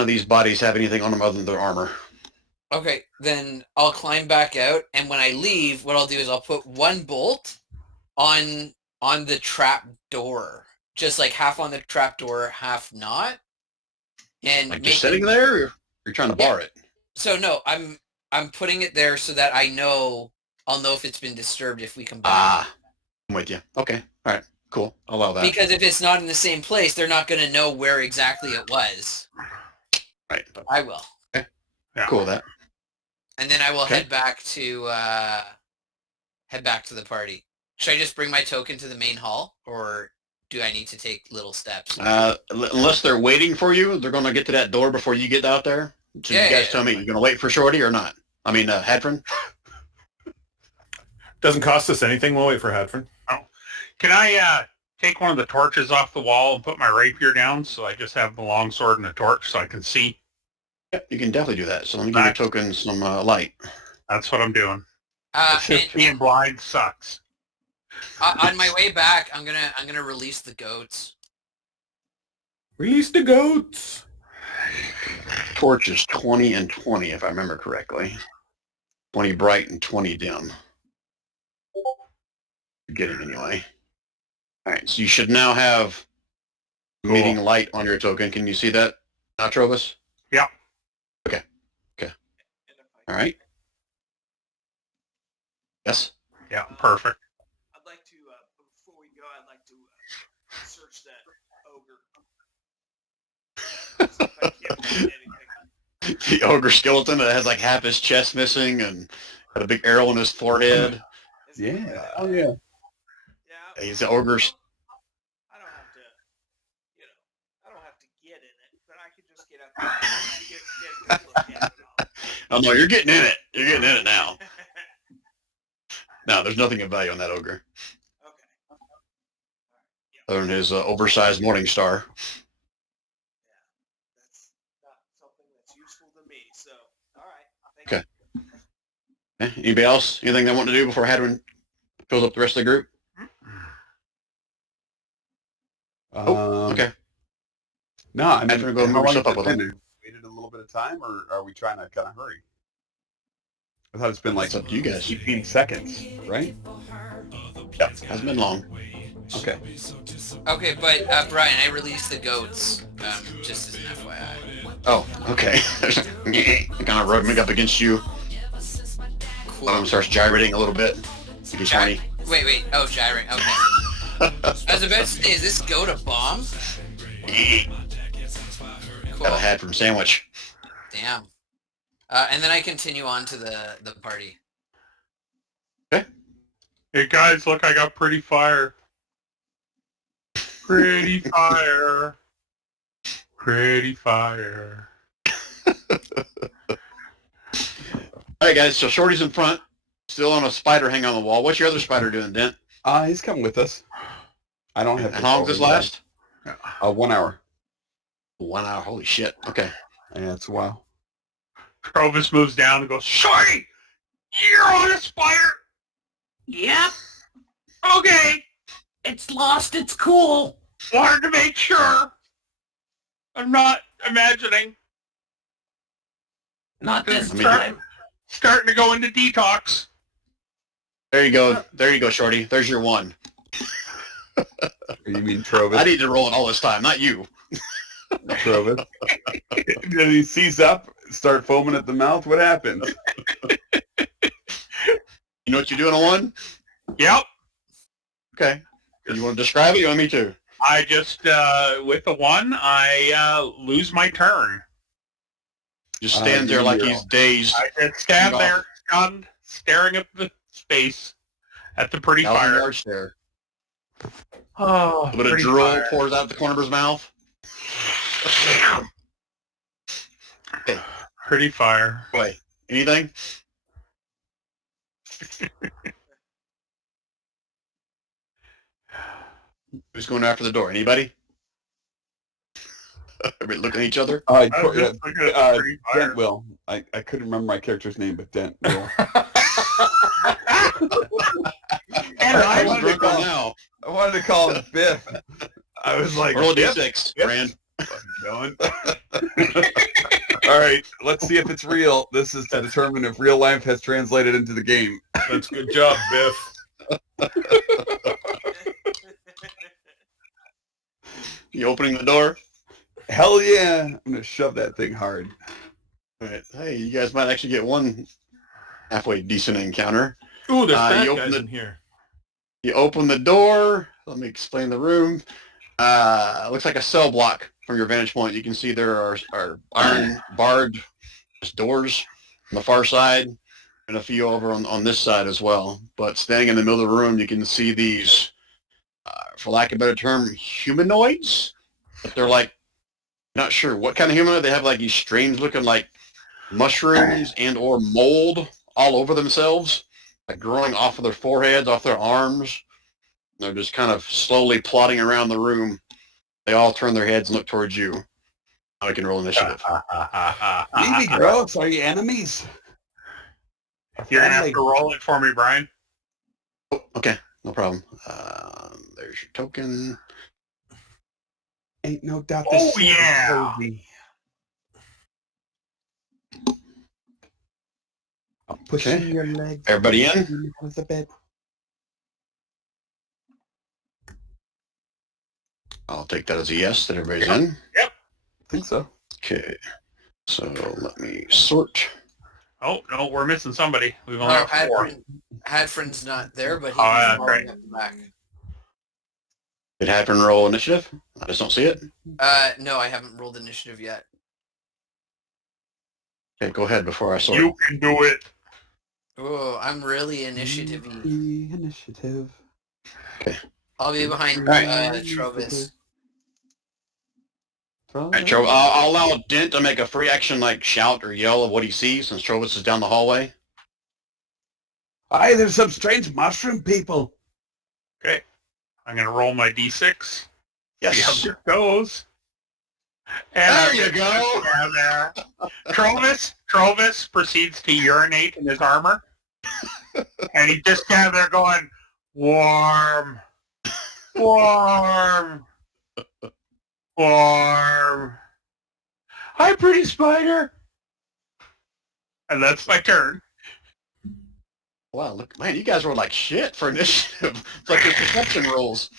of these bodies have anything on them other than their armor. Okay, then I'll climb back out, and when I leave, what I'll do is I'll put one bolt on the trap door. Just like half on the trap door, half not. And Like just sitting there, or you're trying to bar it? So no, I'm putting it there so that I'll know if it's been disturbed if we come back. Ah, I'm with you. Okay, all right, cool. I'll allow that. Because if it's not in the same place, they're not going to know where exactly it was. Right. I will. Okay. Yeah. Cool with that. And then I will Okay. head back to the party. Should I just bring my token to the main hall, or do I need to take little steps? Unless they're waiting for you, they're going to get to that door before you get out there. So you guys tell me, you're going to wait for Shorty or not? I mean, Hadron? Doesn't cost us anything. We'll wait for Hadron. Can I take one of the torches off the wall and put my rapier down so I just have the long sword and a torch so I can see? Yep, you can definitely do that. So let me give your token some light. That's what I'm doing. And Being blind sucks. on my way back, I'm gonna release the goats. Release the goats. Torch is 20 and 20, if I remember correctly. 20 bright and 20 dim. You get it anyway. All right, so you should now have meeting light on your token. Can you see that, Trobus? Yeah. Okay. Okay. All right. Yes? Yeah, perfect. I'd like to, before we go, I'd like to search that ogre. See if I can't find anything. The ogre skeleton that has like half his chest missing and had a big arrow in his forehead. Yeah. Oh, yeah. Yeah, He's the ogre. I don't have to, I don't have to get in it, but I can just get up there and get a good look at it all. Oh, no, you're getting in it. You're getting in it now. No, there's nothing of value on that ogre. Okay. Other than his oversized morning star. That's not something that's useful to me, so, alright. Okay. Anybody else? Anything they want to do before Hadron fills up the rest of the group? Okay. No, I mean, Hadron, go how move long yourself has up it with been? them. Waited a little bit of time, or are we trying to kind of hurry? I thought it's been like It's up to you guys. 18 seconds, right? Yep, hasn't been long. Okay. Okay, but Brian, I released the goats, just as an FYI. Oh, okay. Kind of rubbing up against you. Cool. One of them starts gyrating a little bit. You get shiny. Wait. Oh, gyrate. Okay. I was about to say, is this goat a bomb? Cool. Got a Hadron sandwich. Damn. And then I continue on to the party. Hey guys, look, I got pretty fire. Pretty fire. Pretty fire. All right, guys. So Shorty's in front, still on a spider hanging on the wall. What's your other spider doing, Dent? He's coming with us. I don't have. And how long does this last? 1 hour. 1 hour. Holy shit. Okay. Yeah, it's a while. Provis moves down and goes, Shorty! You're on a spider! Yep, Okay! it's lost its cool. Wanted to make sure. I'm not imagining. Not this I mean, time. Starting to go into detox. There you go. There you go, Shorty. There's your one. You mean Trovis? I need to roll it all this time, not you. Trovis. Then he sees up, start foaming at the mouth. What happens? You know what you do in a one? Yep. Okay. You want to describe it? You want me to? I just, with the 1, I lose my turn. Just stands there like he's dazed. I just stand there, stunned, staring at the space, at the pretty 1,000 fire. yards there. Oh, A bit of drool pours out the corner of his mouth. Okay. Pretty fire. Boy, anything? Who's going after the door? Anybody? Everybody looking at each other? I was just looking at the pretty fire. Dent will. I couldn't remember my character's name, but Dent will. And I wanted to call him Biff. I was like, roll a d6, Rand. Going. All right, let's see if it's real. This is to determine if real life has translated into the game. That's good job, Biff. You opening the door? Hell yeah! I'm gonna shove that thing hard. All right. Hey, you guys might actually get one halfway decent encounter. Ooh, there's bad you guys in here. You open the door. Let me explain the room. Looks like a cell block from your vantage point. You can see there are iron barred doors on the far side and a few over on this side as well. But standing in the middle of the room, you can see these, for lack of a better term, humanoids. But they're like, not sure what kind of humanoid. They have like these strange looking like mushrooms and or mold all over themselves, like growing off of their foreheads, off their arms. They're just kind of slowly plodding around the room. They all turn their heads and look towards you. Now we can roll initiative. Leave me, gross. Are you enemies? You're going to have to roll it for me, Brian. Oh, okay, no problem. There's your token. Ain't no doubt. Oh, yeah. I'm pushing your legs. Everybody in? The bed. I'll take that as a yes, that everybody's in. Yep. I think so. Okay, so let me sort. Oh, no, we're missing somebody. We've only got 4. Hadfrin's not there, but he's yeah, following great. up the back. Did Hadfrin roll initiative? I just don't see it. No, I haven't rolled initiative yet. Okay, go ahead before I sort. You can do it. Oh, I'm really initiative-y. Initiative. Okay. I'll be behind Right. Trovis. All right, I'll allow Dent to make a free action, like shout or yell of what he sees, since Trovis is down the hallway. Aye, there's some strange mushroom people. Okay. I'm going to roll my d6. Yes. See how it goes. There you go. There. Trovis proceeds to urinate in his armor. And he just stands there going, warm, warm, warm. Hi, pretty spider. And that's my turn. Wow, look, man, you guys rolled like shit for initiative. It's like your perception rolls.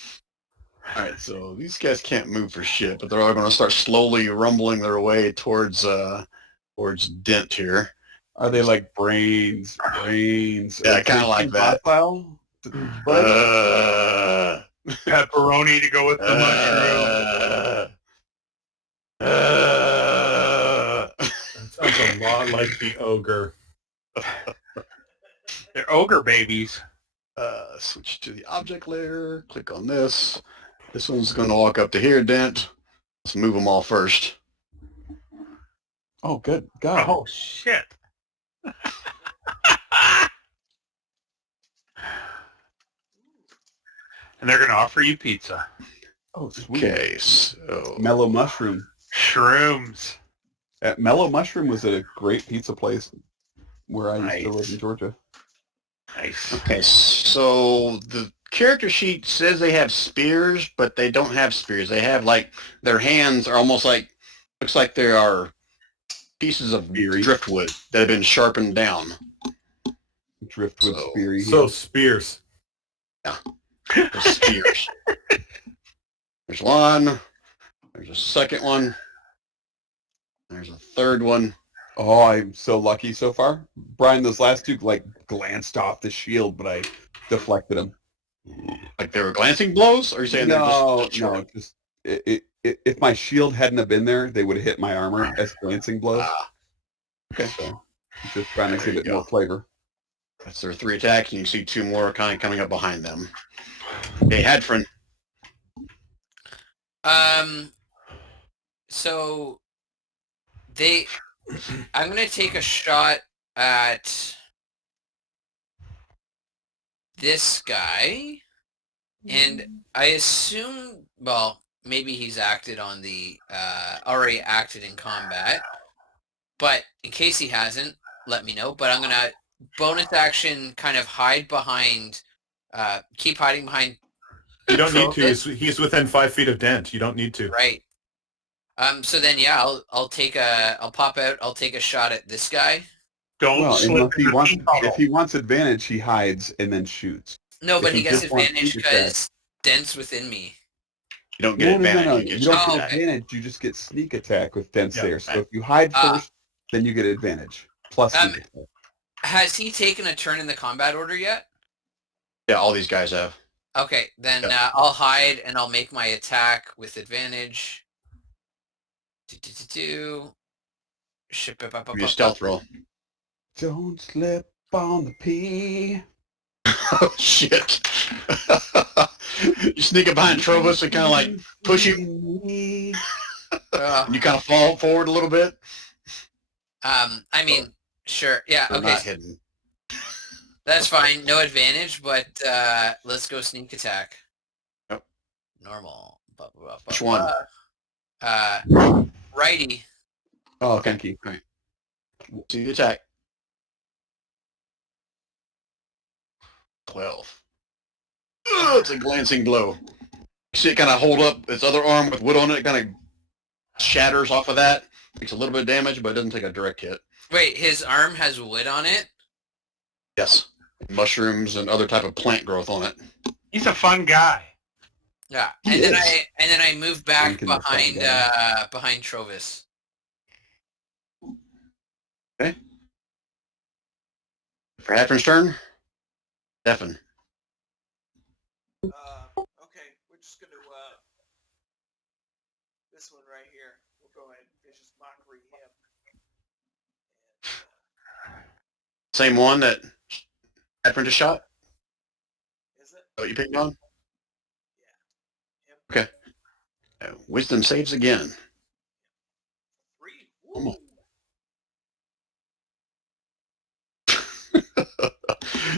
All right, so these guys can't move for shit, but they're all going to start slowly rumbling their way towards Dent here. Are they like brains? Yeah, kind of like that. Pepperoni to go with the mushroom. That sounds a lot like the ogre. They're ogre babies. Switch to the object layer. Click on this. This one's going to walk up to here, Dent. Let's move them all first. Oh, good God. Oh, shit. And they're going to offer you pizza. Oh, sweet. Okay, so... Mellow Mushroom. Shrooms. Mellow Mushroom was a great pizza place where I used to live Nice. in Georgia. Nice. Okay, so the character sheet says they have spears, but they don't have spears. They have, like, their hands are almost like, looks like they are pieces of driftwood that have been sharpened down. Driftwood So- spear. So spears. They're spears. There's one. There's a second one. There's a third one. Oh, I'm so lucky so far. Brian, those last two like glanced off the shield, but I deflected them. Like they were glancing blows? Or are you saying they're just short? just if my shield hadn't have been there, they would have hit my armor as glancing blows. Okay. So just trying to There give you it go. more flavor. That's their 3 attacks, and you see 2 more kind of coming up behind them. Okay, Hadfrin. So I'm gonna take a shot at this guy, and I assume, well, maybe he's acted on the already acted in combat, but in case he hasn't, let me know. But I'm gonna bonus action kind of hide behind, keep hiding behind. You don't need to. He's within 5 feet of Dent. You don't need to. Right. So then, yeah, I'll pop out. I'll take a shot at this guy. Don't slip if he wants advantage, he hides and then shoots. No, but If he he gets just wants advantage sneak attack. because Dent's within me. You don't get advantage. No. You You get don't sneak get attack. advantage. You just get sneak attack with Dent's Yeah. there. So if you hide first, then you get advantage. Plus sneak attack. Has he taken a turn in the combat order yet? Yeah, all these guys have. Okay, then Yeah. I'll hide and I'll make my attack with advantage. Ship up. Give me a stealth roll. Don't slip on the pee. Oh, shit. You sneak up behind Trovus and kind of like push you. And you kind of fall forward a little bit. I mean, sure. Yeah, They're okay. not hidden. That's fine. No advantage, but let's go sneak attack. Yep. Normal. Which one? Righty. Oh, thank you. All right. See the attack. 12. Ugh, it's a glancing blow. You see it kind of hold up its other arm with wood on it. It kind of shatters off of that. Makes a little bit of damage, but it doesn't take a direct hit. Wait, his arm has wood on it? Yes. Mushrooms and other type of plant growth on it. He's a fun guy. Yeah. He And then is. I move back Lincoln the fun behind Trovis. Okay. For Hadfrin's turn, Stefn. Okay, we're just gonna this one right here. We'll go ahead and vicious mockery him. Same one that Hadfrin just shot? Is it? What you picked on? Yeah. Okay. Wisdom saves again. 3. Come Woo. on.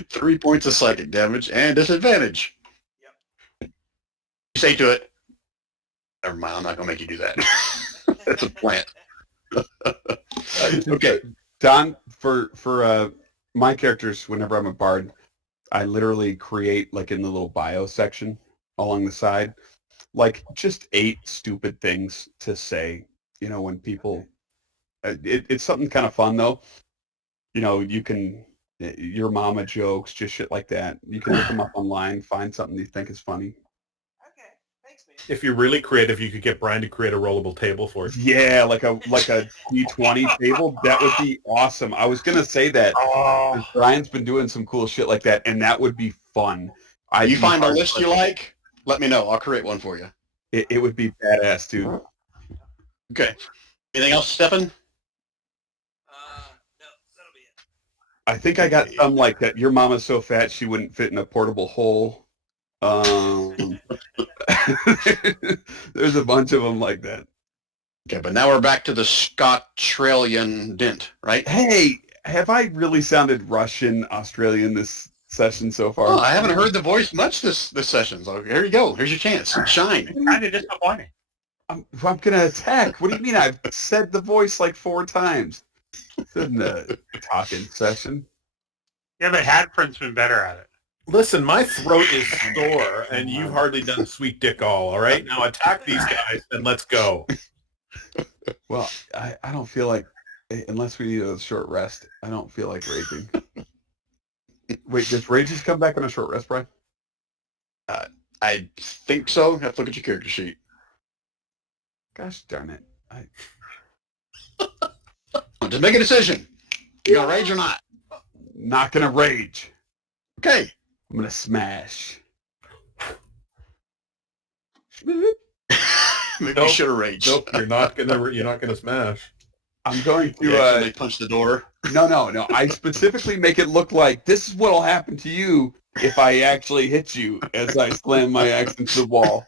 3 points of psychic damage and disadvantage. Yep. You say to it, never mind, I'm not going to make you do that. That's a plant. Okay. Don, for my characters, whenever I'm a bard, I literally create, like in the little bio section along the side, like just 8 stupid things to say, when people, it's something kind of fun though. You can, your mama jokes, just shit like that. You can look them up online, find something you think is funny. Okay, thanks, man. If you're really creative, you could get Brian to create a rollable table for you. Yeah, like a D20 table. That would be awesome. I was gonna say that. Oh, Brian's been doing some cool shit like that, and that would be fun. You find a list you like, let me know. I'll create one for you. It would be badass, dude. Okay. Anything else, Stefan? No, that'll be it. I think I got some like that. Your mama's so fat she wouldn't fit in a portable hole. There's a bunch of them like that. Okay, but now we're back to the Scottralian Dent, right? Hey, have I really sounded Russian, Australian this session so far? Oh, I haven't heard the voice much this session, so here you go. Here's your chance. Shine. kind of disappointing. I'm gonna attack. What do you mean? I've said the voice like 4 times in the talking session. Yeah, but Hadfrin's been better at it. Listen, my throat is sore, and you've hardly done sweet dick all right? Now attack these guys, and let's go. Well, I don't feel like, unless we need a short rest, I don't feel like raging. Wait, does rages come back on a short rest, Brian? I think so. Have to look at your character sheet. Gosh darn it. Just make a decision. You gonna rage or not? Not gonna rage. Okay. I'm gonna smash. Maybe Nope. you should have raged. Nope, you're not gonna smash. I'm going to. You actually punch the door. No. I specifically make it look like this is what'll happen to you if I actually hit you as I slam my axe into the wall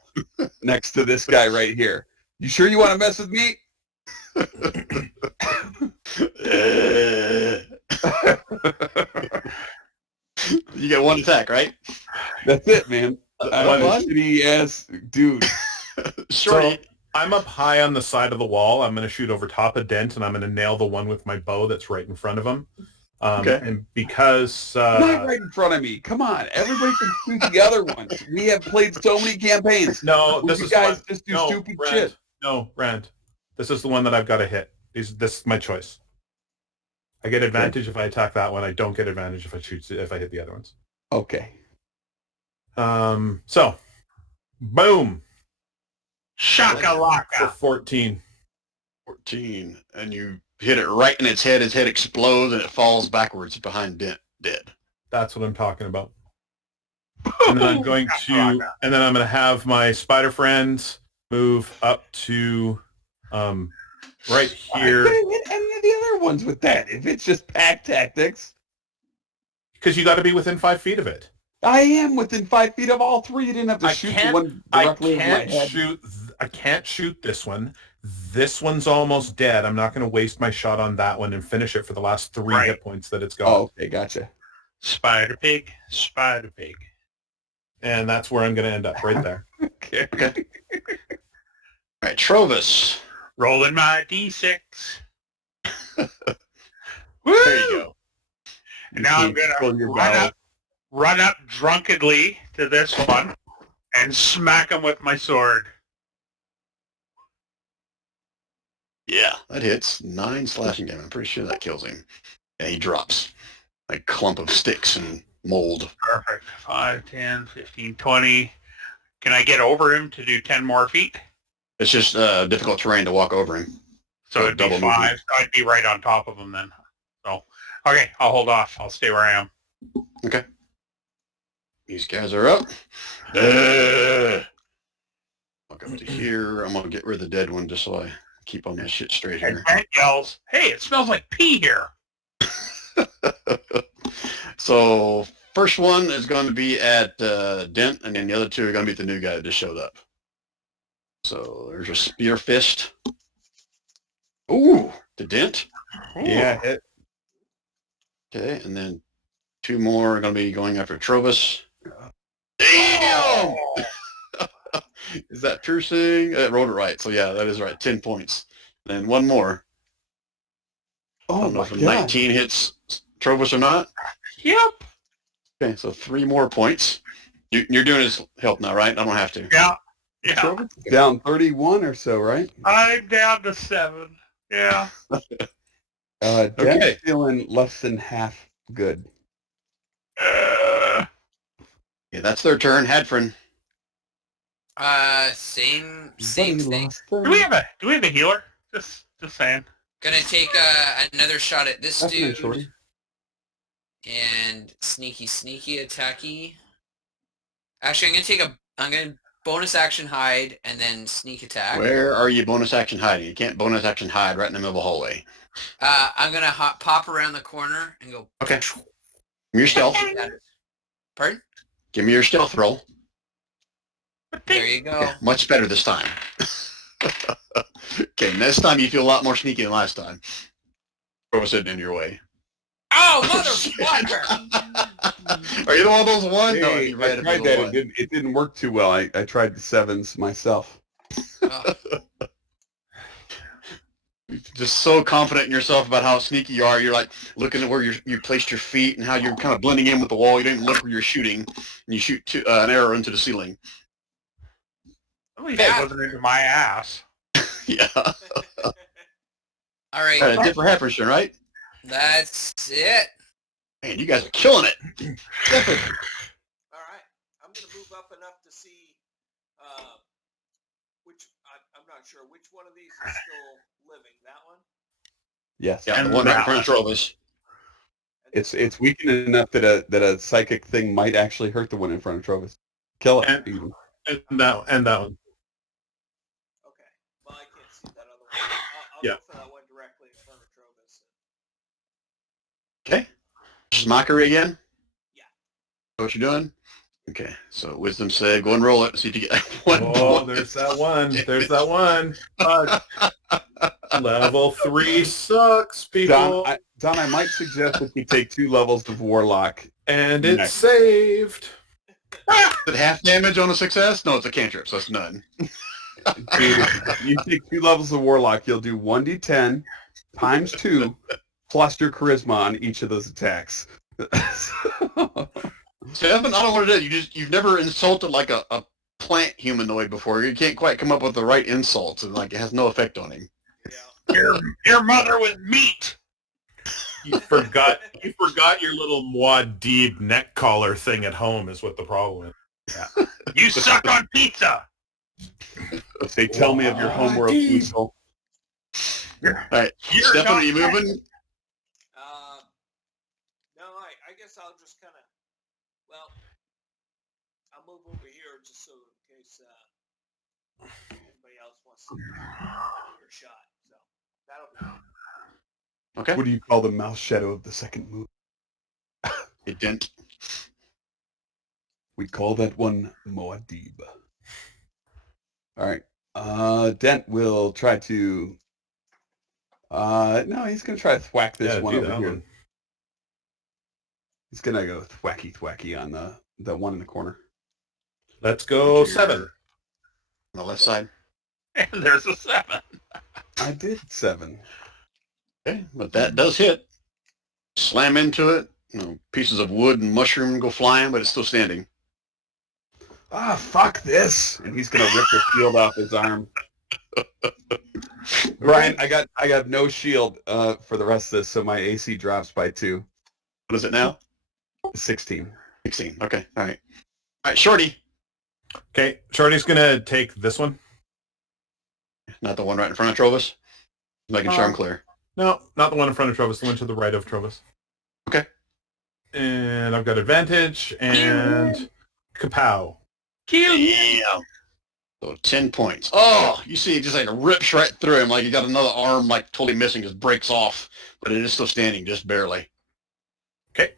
next to this guy right here. You sure you want to mess with me? You get one attack, right? That's it, man. I'm a One? shitty ass dude. Shorty. So I'm up high on the side of the wall. I'm going to shoot over top of Dent, and I'm going to nail the one with my bow that's right in front of him. Okay. And because... Not right in front of me. Come on. Everybody can shoot the other ones. We have played so many campaigns. No, Where this you is guys one, just do no, stupid Rand, shit. No, Rand. This is the one that I've got to hit. This is my choice. I get advantage if I attack that one. I don't get advantage if I hit the other ones. Okay. So, boom. For Shakalaka. 14. 14. And you hit it right in its head. Its head explodes and it falls backwards behind Dent, dead. That's what I'm talking about. And then I'm going to have my spider friends move up to right here. I couldn't hit any of the other ones with that. If it's just pack tactics. Because you got to be within 5 feet of it. I am within 5 feet of all three. You didn't have to shoot the one directly in my head. I can't shoot this one. This one's almost dead. I'm not going to waste my shot on that one and finish it for the last 3 hit points that it's got. Oh, okay, gotcha. Spider pig. And that's where I'm going to end up, right there. Okay. All right, Trovis. Rolling my d6. There you go. And now I'm going to run up drunkenly to this one and smack him with my sword. Yeah, that hits. 9 slashing damage. I'm pretty sure that kills him. And he drops. Like a clump of sticks and mold. Perfect. 5, 10, 15, 20. Can I get over him to do 10 more feet? It's just difficult terrain to walk over him. So it'd be double 5. movement. So I'd be right on top of him then. So, okay, I'll hold off. I'll stay where I am. Okay. These guys are up. Walk up to here. I'm going to get rid of the dead one just so I keep on my shit straight And here. Brent yells, hey, it smells like pee here. So first one is going to be at Dent, and then the other two are going to be at the new guy that just showed up. So there's a spear fist. Ooh, to Dent. Yeah, hit. Okay, and then 2 more are going to be going after Trovis. Damn! Is that piercing? Rolled it right, so yeah, that is right. 10 points. Then 1 more. I Oh don't know my if a god. 19 hits Trovis or not. Yep. Okay, so 3 more points. You're doing his health now, right? I don't have to. Yeah. Down 31 or so, right? I'm down to 7. Yeah. Dent's Okay. feeling less than half good. Yeah, that's their turn. Hadfrin. Same Buddy thing. lost Do we have a healer? Just saying. Gonna take another shot at this Definitely, dude. Shorty. And sneaky attacky. Actually, I'm gonna bonus action hide and then sneak attack. Where are you bonus action hiding? You can't bonus action hide right in the middle of the hallway. I'm gonna pop around the corner and go. Okay. Give me your stealth. Pardon? Give me your stealth roll. There you go. Okay, much better this time. Okay, next time you feel a lot more sneaky than last time. Throw us in your way. Oh, motherfucker! Are you the one of those one? No, Hey, you read I tried that. It didn't work too well. I tried the 7s myself. Oh, Just so confident in yourself about how sneaky you are. You're like looking at where you placed your feet and how you're kind of blending in with the wall. You didn't look where you're shooting, and you shoot an arrow into the ceiling. At least it wasn't into my ass. Yeah. all right, Different Hefferson, right? that's it. Man, you guys are killing it. Stefn. All right, I'm gonna move up enough to see which I'm not sure which one of these is still living. That one. Yes. Yeah, And the one right in that front of Trovis. It's weakened enough that a psychic thing might actually hurt the one in front of Trovis. Kill it. And that one. I'll Yeah. go for that one directly in front of Trovis. Okay. Just mockery again? Yeah. Know what you're doing? Okay. So wisdom save. Go and roll it. See if you get 1 Oh, point. there's that one. There's that one. Level 3 sucks, people. Don, I might suggest that you take 2 levels of Warlock. And it's Next. saved. Is it half damage on a success? No, it's a cantrip, so it's none. Dude, you take 2 levels of Warlock, you'll do 1d10 times 2 plus your charisma on each of those attacks. Stefn, I don't know what it is. You've never insulted like a plant humanoid before. You can't quite come up with the right insults, and like it has no effect on him. Yeah. Your mother was meat. You forgot your little Muad'Dib neck collar thing at home is what the problem is. Yeah. You suck on pizza. They tell me of your homeworld, Fussel. All right, You're Stefn, not are you moving? No, I guess I'll just kind of, well, I'll move over here just so in case anybody else wants to take a shot. So that'll be. Okay. What do you call the mouse shadow of the second move? It didn't. We call that one Muad'Dib. All right. Dent will try to... no, he's going to try to thwack this one over here. He's going to go thwacky on the one in the corner. Let's go 7. On the left side. And there's a 7. I did 7. Okay, but that does hit. Slam into it. Pieces of wood and mushroom go flying, but it's still standing. Ah, fuck this! And he's gonna rip the shield off his arm. Brian, I got no shield for the rest of this, so my AC drops by 2. What is it now? 16. 16. Okay, all right. All right, Shorty. Okay, Shorty's gonna take this one. Not the one right in front of Trovis. Making sure I'm clear. No, not the one in front of Trovis, the one to the right of Trovis. Okay. And I've got advantage and kapow. Damn. So 10 points. Oh, you see it just like rips right through him, like you got another arm like totally missing, just breaks off, but it is still standing, just barely. Okay.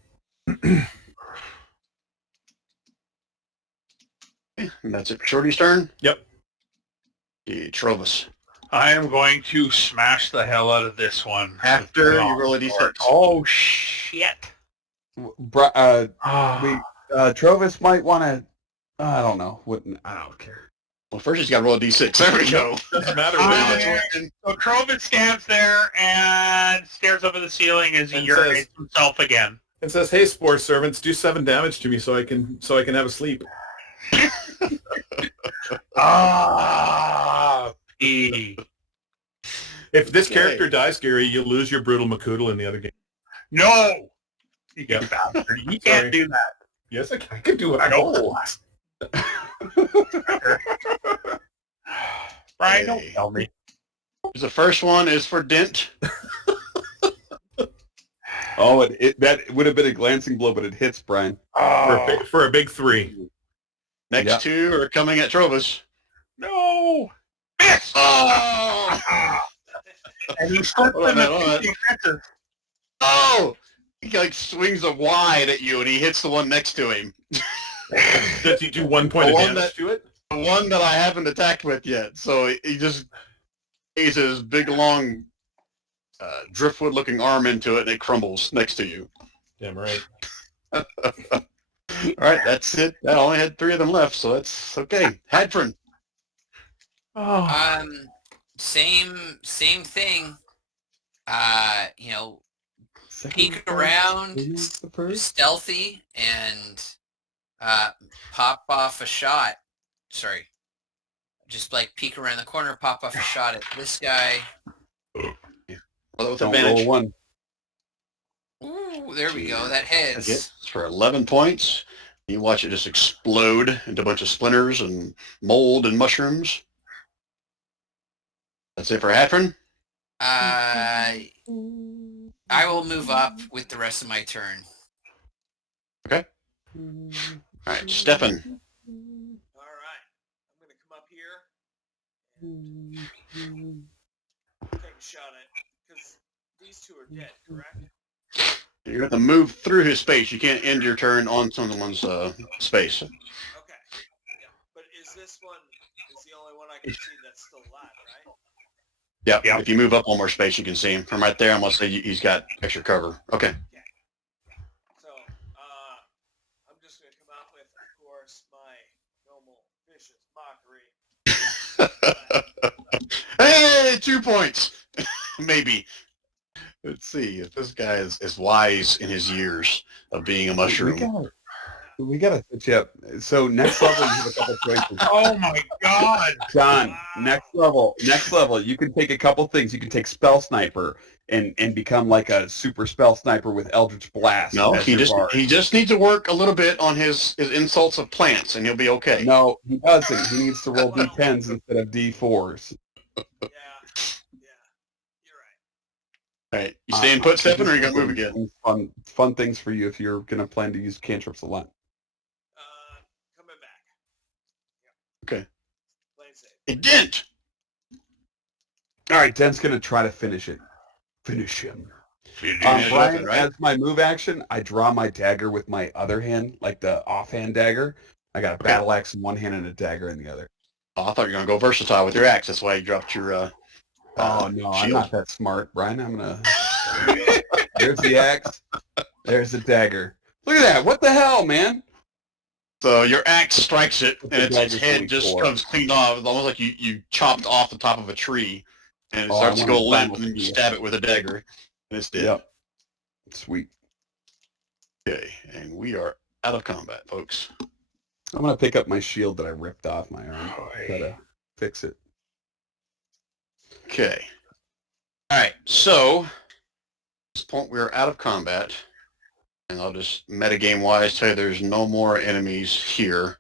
Okay, and that's it for Shorty's turn. Yep. Okay, Trovis. I am going to smash the hell out of this one. After you roll a d6. Oh, shit. Trovis might want to... I don't know. I don't care. Well, first he's got to roll a d6. There we go. Doesn't matter. So Trovis stands there and stares up at the ceiling as he And urinates himself again. It says, "Hey, spore servants, do 7 damage to me so I can have a sleep." P. If this character dies, Gary, you lose your brutal Makoodle in the other game. No! You Yep. bastard. You Sorry. can't do that. Yes, I can do what I want. Brian, don't tell me. The first one is for Dent. Oh, that would have been a glancing blow, but it hits Brian. For a big 3. Next two are coming at Trovis. No! Miss! Oh! And he flips Hold on, him hold on. and he misses. Oh! He like swings a wide at you, and he hits the one next to him. Does he do 1 point of The one damage to it? The one that I haven't attacked with yet. So he just lays his big, long, driftwood-looking arm into it, and it crumbles next to you. Damn right. All right, that's it. I only had 3 of them left, so that's okay. Hadfrin. Oh. Same thing. Peek around, stealthy, and pop off a shot. Sorry. Just like peek around the corner, pop off a shot at this guy. Well, with Don't advantage. roll 1. Ooh, there we go. That hits. It's for 11 points. You watch it just explode into a bunch of splinters and mold and mushrooms. That's it for Hadfrin. I will move up with the rest of my turn. Okay. All right, Stefan. All right. I'm going to come up here. shot at, because these two are dead, correct? You have to move through his space. You can't end your turn on someone's space. Okay. Yeah. But is this one is the only one I can see that's still alive, right? Yep. Yep. If you move up one more space, you can see him. From right there, I'm going to say he's got extra cover. Okay. So, I'm just going to come out with, of course, my normal vicious mockery. Hey, 2 points. Maybe. Let's see if this guy is wise in his years of being a mushroom. We gotta switch up. So next level, you have a couple choices. Oh my God. John, next level, you can take a couple things. You can take Spell Sniper and become like a super spell sniper with Eldritch Blast. No, as he your just bard. he just needs to work a little bit on his insults of plants, and he'll be okay. No, he doesn't. He needs to roll D10s instead of D4s. Yeah, you're right. All right, you staying put, Stefn, or are you gonna move again? Fun things for you if you're gonna plan to use cantrips a lot. Coming back. Okay. Plain safe. It didn't. All right, Den's gonna try to finish it. Finish him. Yeah, Brian, right? as my move action, I draw my dagger with my other hand, like the offhand dagger. I got a battle axe in one hand and a dagger in the other. Oh, I thought you were gonna go versatile with your axe. That's why you dropped your. Oh no, I'm shield. not that smart, Brian. I'm gonna. There's the axe. There's the dagger. Look at that! What the hell, man? So your axe strikes it, and its dagger's head just 24. comes clean off. It's almost like you chopped off the top of a tree, and it Oh, starts I to go wanna limp, find and then you what- stab it with a dagger, and it's dead. Yep. Sweet. Okay, and we are out of combat, folks. I'm gonna pick up my shield that I ripped off my arm. Try to fix it. Okay. All right, so at this point we are out of combat, and I'll just metagame-wise tell you there's no more enemies here.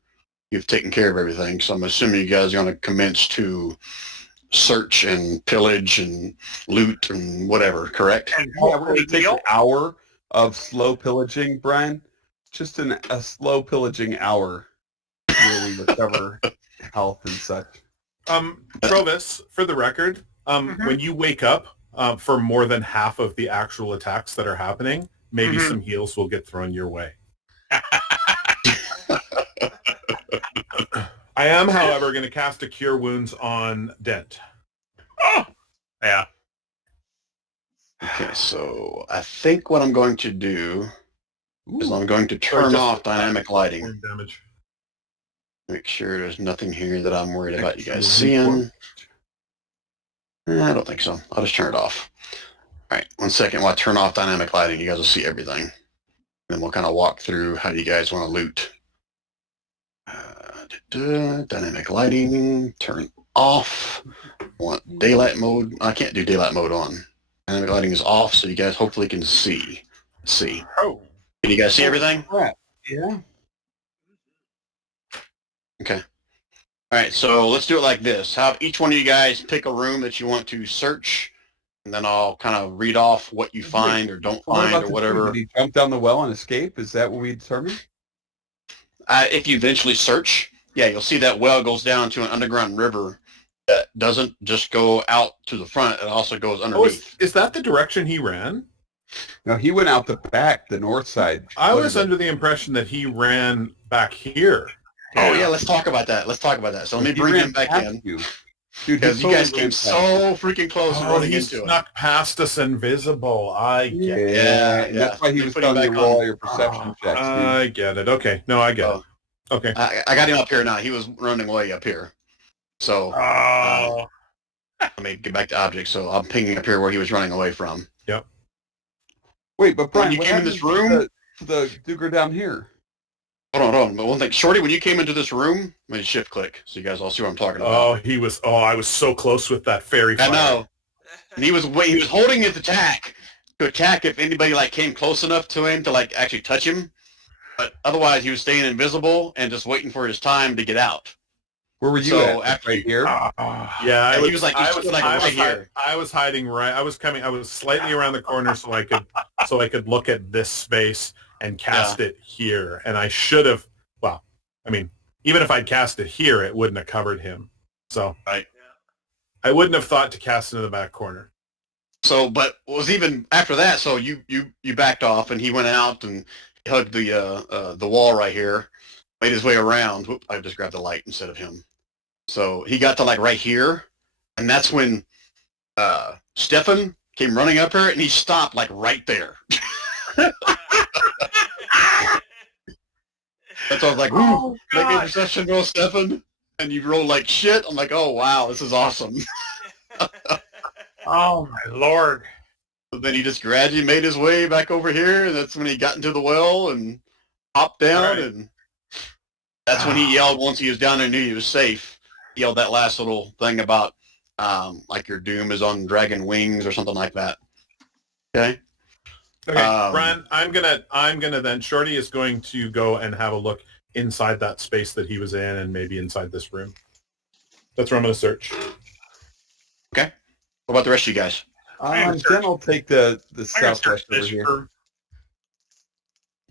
You've taken care of everything, so I'm assuming you guys are going to commence to search and pillage and loot and whatever, correct? And Yeah, we're hopefully gonna take heal. an hour of slow pillaging, Brian. Just a slow pillaging hour where we recover health and such. Trovis, for the record, when you wake up for more than half of the actual attacks that are happening, maybe some heals will get thrown your way. I am, however, going to cast a Cure Wounds on Dent. Oh, yeah. Okay, so I think what I'm going to do is Ooh. I'm going to Sorry, turn just- off dynamic lighting. Point damage. Make sure there's nothing here that I'm worried about you guys Extra seeing. I don't think so. I'll just turn it off. All right, 1 second while I turn off dynamic lighting. You guys will see everything. Then we'll kind of walk through how you guys want to loot. Dynamic lighting, turn off. Want daylight mode. I can't do daylight mode on. Dynamic lighting is off, so you guys hopefully can see. Let's see. Oh. Can you guys see everything? Crap. Yeah. Okay. All right, so let's do it like this. Have each one of you guys pick a room that you want to search, and then I'll kind of read off what you find or don't What find about or the whatever. dude? Did he jump down the well and escape? Is that what we determined? If you eventually search, yeah, you'll see that well goes down to an underground river that doesn't just go out to the front. It also goes Oh, underneath. is that the direction he ran? No, he went out the back, the north side. I What was is it? under the impression that he ran back here. Oh, yeah, let's talk about that. So let me He bring ran him back past in. you. Dude, Because he you guys totally came ran so past freaking close and Oh, running he into it. snuck past us invisible. I you. get it. Yeah, Yeah, that's why he They was put him telling you back to roll on. all your perception checks, dude. I get it. Okay. No, I get it. Okay. I got him up here now. He was running away up here. So Oh. let me get back to objects. So I'm pinging up here where he was running away from. Wait, but Brian, you what came in happened this to room? the Duger down here? Hold on. But one thing, Shorty, when you came into this room, let me shift click so you guys all see what I'm talking about. I was so close with that fairy fire. I know. And he was holding his attack to attack if anybody like came close enough to him to like actually touch him. But otherwise he was staying invisible and just waiting for his time to get out. Where were you So at? after Right here? Yeah, He was like- he stood, like, right here. I was hiding right. I was slightly around the corner so I could look at this space and cast it here. And I should have. Well, I mean, even if I'd cast it here, it wouldn't have covered him. So Right. I wouldn't have thought to cast into the back corner. So, but it was even after that. So you backed off, and he went out and hugged the wall right here, made his way around. Whoop, I just grabbed the light instead of him. So he got to like right here, and that's when Stefan came running up here, and he stopped like right there. That's why I was like, "Ooh, make a perception roll, Stefan," and you roll like shit. I'm like, "Oh wow, this is awesome." Oh my lord. But then he just gradually made his way back over here, and that's when he got into the well and hopped down, Right. and that's when he yelled. Once he was down there, and knew he was safe. He yelled that last little thing about like your doom is on dragon wings or something like that. Okay. Okay, Brian, I'm gonna then. Shorty is going to go and have a look inside that space that he was in, and maybe inside this room. That's where I'm gonna search. Okay. What about the rest of you guys? Then I'll take the I'm gonna southwest search over this here. room.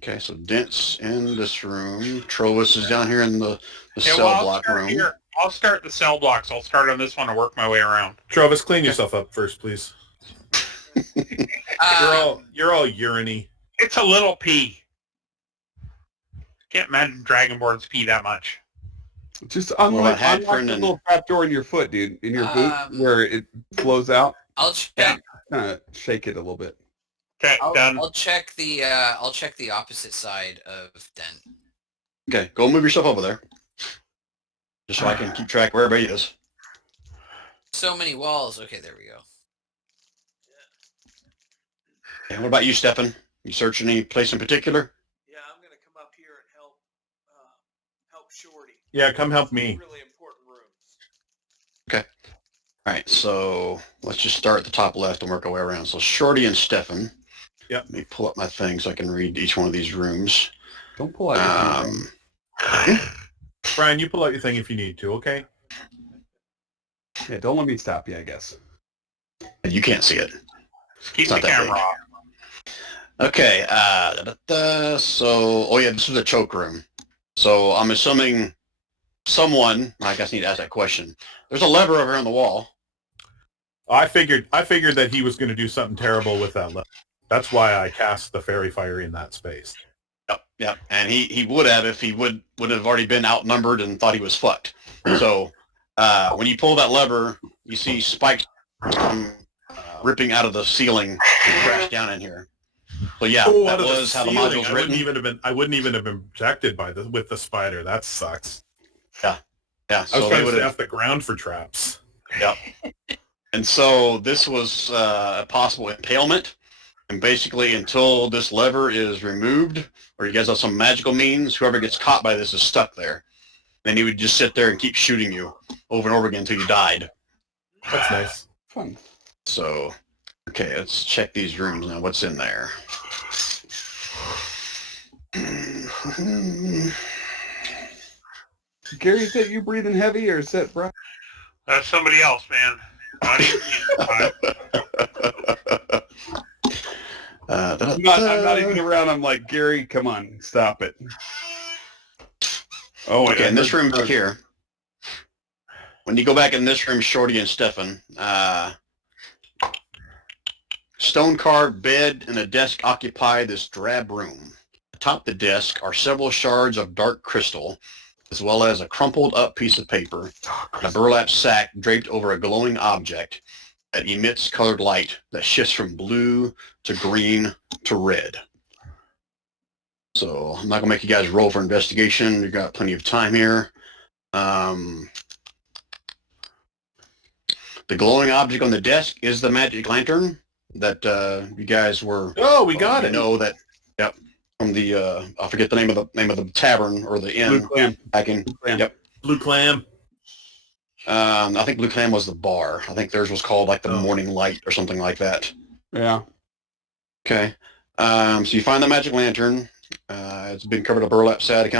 Okay, so Dent's in this room. Trovis is down here in the Yeah, cell well, block room. Here. I'll start the cell blocks. I'll start on this one and work my way around. Travis, clean yourself up first, please. You're all urine-y. It's a little pee. Can't imagine Dragonborns pee that much. Just about unlock Hadford the and- little trap door in your foot, dude, in your boot, where it flows out. I'll check. Kind of shake it a little bit. Okay, done. I'll check the opposite side of Dent. Okay, go move yourself over there. Just so I can keep track where everybody is. So many walls. Okay, there we go. Okay, what about you, Stefan? You searching any place in particular? Yeah, I'm gonna come up here and help Shorty. Yeah, come help me. Really important rooms. All right, so let's just start at the top left and work our way around. So Shorty and Stefan. Yep. Let me pull up my thing so I can read each one of these rooms. Don't pull out your phone. Brian, you pull out your thing if you need to, okay? Yeah, don't let me stop you, I guess. You can't see it. Keep It's the not that camera big. off. Okay, so, oh yeah, this is a choke room. So I'm assuming someone, I guess I need to ask that question. There's a lever over here on the wall. I figured that he was going to do something terrible with that lever. That's why I cast the fairy fire in that space. Yep. And he would have if he would have already been outnumbered and thought he was fucked. So when you pull that lever, you see spikes ripping out of the ceiling and crash down in here. So yeah, that was how the module's I written. wouldn't even have been protected with the spider. That sucks. Yeah. I So was they trying to would stay have. off the ground for traps. Yep. And so this was a possible impalement. And basically, until this lever is removed, or you guys have some magical means, whoever gets caught by this is stuck there. Then he would just sit there and keep shooting you over and over again until you died. That's nice. Fun. So, okay, let's check these rooms now. What's in there? Gary, is that you breathing heavy, or is that Brian? That's somebody else, man. Not even I'm not even around. I'm like, Gary, come on, stop it. Oh, Okay, in this room back here, when you go back in this room, Shorty and Stefan, stone-carved bed and a desk occupy this drab room. Atop the desk are several shards of dark crystal, as well as a crumpled up piece of paper and a burlap sack draped over a glowing object that emits colored light that shifts from blue to green to red. So I'm not going to make you guys roll for investigation. You've got plenty of time here. The glowing object on the desk is the magic lantern that you guys were. Oh, we got you it. know that. Yep. From the I forget the name of the tavern or the inn Blue Clam. back in. Clam. Yep. Blue clam. I think Blue Clam was the bar. I think theirs was called like the Morning Light or something like that. Yeah. Okay. So you find the magic lantern. It's been covered in a burlap sack to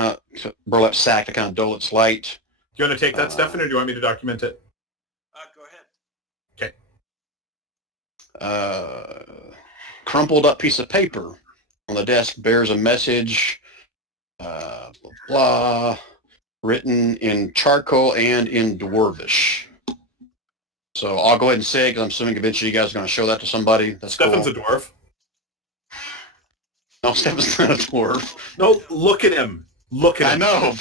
kind of dull its light. Do you want to take that, Stefan, or do you want me to document it? Go ahead. Okay. Crumpled up piece of paper on the desk bears a message, blah, blah, written in charcoal and in Dwarvish. So I'll go ahead and say it, because I'm assuming eventually you guys are going to show that to somebody. That's Stefan's cool. a dwarf. No, Stefan's not a dwarf. No, look at him. Look at I him. know.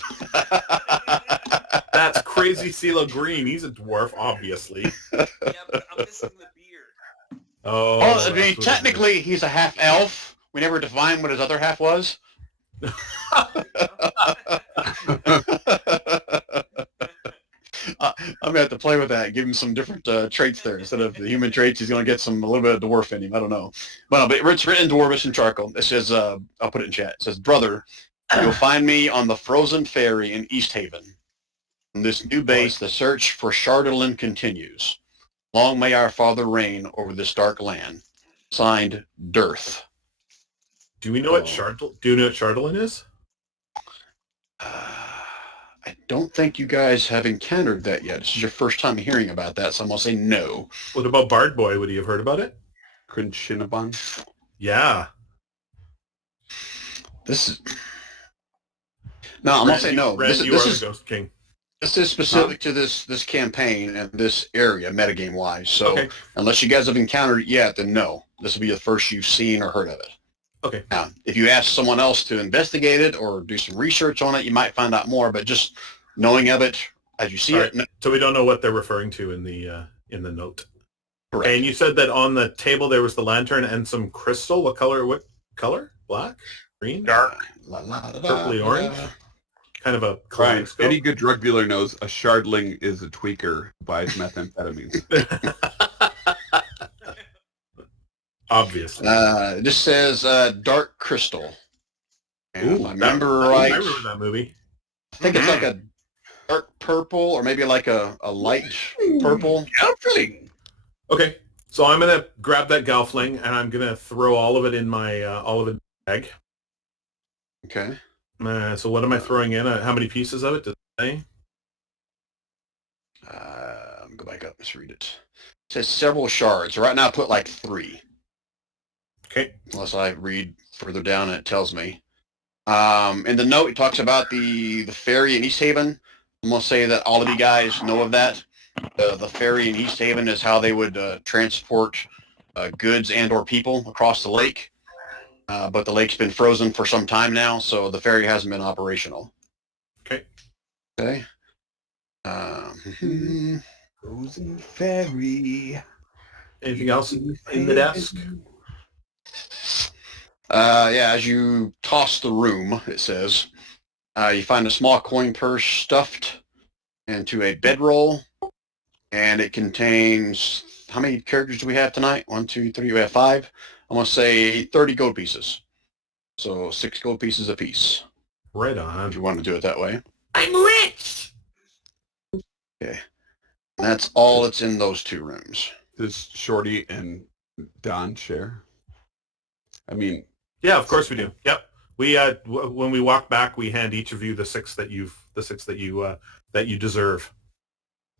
That's crazy CeeLo Green. He's a dwarf, obviously. Yeah, but I'm missing the beard. Oh, Well, I that's mean, what it is. technically, he's a half elf. We never defined what his other half was. I'm gonna have to play with that. Give him some different traits there. Instead of the human traits, he's gonna get a little bit of dwarf in him. I don't know. But it's written in Dwarvish and charcoal. It says, I'll put it in chat. It says, "Brother, you'll find me on the frozen ferry in East Haven. On this new base, the search for Chardolin continues. Long may our father reign over this dark land." Signed, Dearth. Do we know what Chardolin is? I don't think you guys have encountered that yet. This is your first time hearing about that, so I'm going to say no. What about Bard Boy? Would he have heard about it? Crinchinaban. Yeah. This is... No, I'm going to say no. Ren, This you are is the Ghost King. This is specific to this campaign and this area, metagame-wise. So Okay. unless you guys have encountered it yet, then no. This will be the first you've seen or heard of it. Okay. Now, if you ask someone else to investigate it or do some research on it, you might find out more. But just knowing of it as you see All it, right. So we don't know what they're referring to in the note. correct. And you said that on the table there was the lantern and some crystal. What color? What color? Black? Green? Dark. Purpley orange? Kind of a Brian, kaleidoscope. any good drug dealer knows a shardling is a tweaker who buys methamphetamines. Obviously. It just says dark crystal. And if I remember I right, remember that movie. I think it's like a dark purple or maybe like a light purple. Gelfling. Okay. So I'm gonna grab that Gelfling and I'm gonna throw all of it in my bag. Okay. So what am I throwing in? How many pieces of it does it say? Go back up. Let's read it. It says several shards. Right now I put like 3. Okay. Unless I read further down and it tells me. In the note, it talks about the ferry in East Haven. I'm going to say that all of you guys know of that. The ferry in East Haven is how they would transport goods and or people across the lake. But the lake's been frozen for some time now, so the ferry hasn't been operational. Okay. Okay. Frozen ferry. Anything else in the desk? Yeah, as you toss the room, it says, you find a small coin purse stuffed into a bedroll, and it contains, how many characters do we have tonight? 1, 2, 3, we have 5. I'm going to say 30 gold pieces. So 6 gold pieces apiece, Right if on. you want to do it that way. I'm rich! Okay. And that's all that's in those 2 rooms. Does Shorty and Don share? I mean, Yeah, of course we do. Yep. We when we walk back, we hand each of you the 6 that you deserve.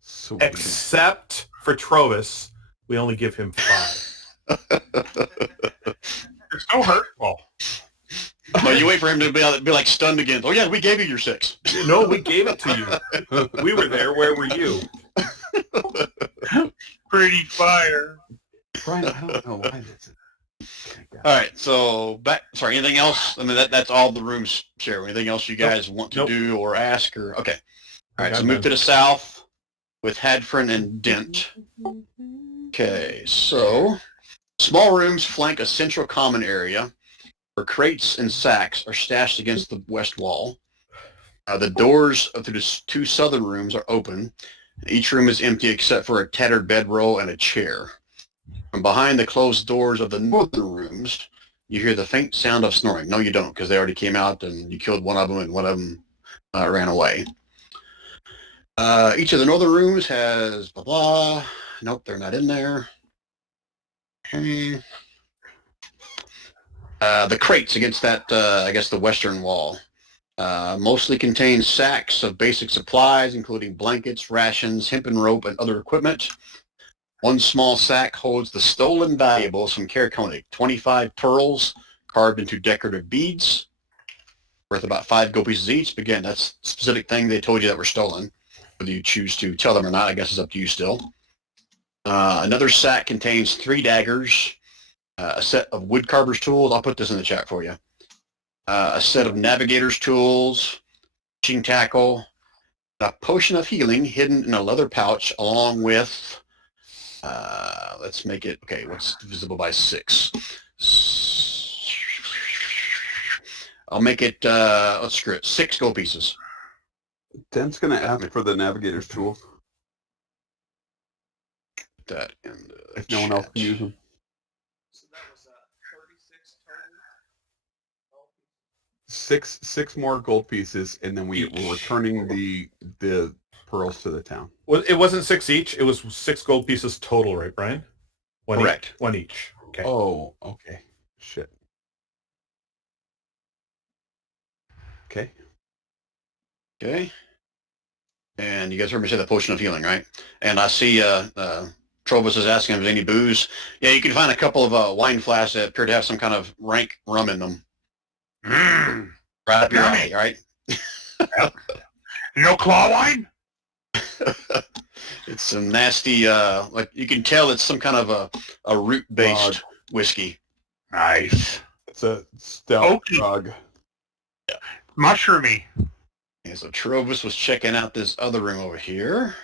so Except for Trovis, we only give him 5. You're so hurtful. But you wait for him to be like stunned again. Oh yeah, we gave you your 6. No, we gave it to you. We were there. Where were you? Pretty fire. Brian, I don't know why this is. All right, so back. Sorry, anything else? I mean, that's all the rooms share. Anything else you guys want to Nope. do or ask? Or okay. All right, so Okay, move man. to the south with Hadfrin and Dent. Okay, so small rooms flank a central common area where crates and sacks are stashed against the west wall. The doors of the 2 southern rooms are open. Each room is empty except for a tattered bedroll and a chair. From behind the closed doors of the northern rooms, you hear the faint sound of snoring. No, you don't, because they already came out and you killed one of them and one of them ran away. Each of the northern rooms has blah, blah. Nope, they're not in there. Okay. The crates against that, I guess, the western wall. Mostly contain sacks of basic supplies, including blankets, rations, hempen rope, and other equipment. One small sack holds the stolen valuables from Kerkonik, 25 pearls carved into decorative beads, worth about 5 gold pieces each. But again, that's a specific thing they told you that were stolen. Whether you choose to tell them or not, I guess is up to you still. Another sack contains 3 daggers, a set of woodcarver's tools. I'll put this in the chat for you. A set of navigator's tools, fishing tackle, a potion of healing hidden in a leather pouch, along with, let's make it, okay, what's divisible by 6? I'll make it, let's screw it, 6 gold pieces. Den's going to ask for the navigator's tools. That in the if no one else chat. can use them. So that was 36 total. Six more gold pieces, and then we're returning the pearls to the town. Well, it wasn't 6 each. It was 6 gold pieces total, right, Brian? Correct. One each. Okay. Oh, okay. Shit. Okay. Okay. And you guys heard me say the potion of healing, right? And I see Trovus is asking if there's any booze. Yeah, you can find a couple of wine flasks that appear to have some kind of rank rum in them. Mm. Right up your Yummy. alley, right? No claw wine? It's some nasty, like you can tell it's some kind of a root-based whiskey. Nice. It's a stout Oaky. drug. Mushroomy. And so Trovus was checking out this other room over here.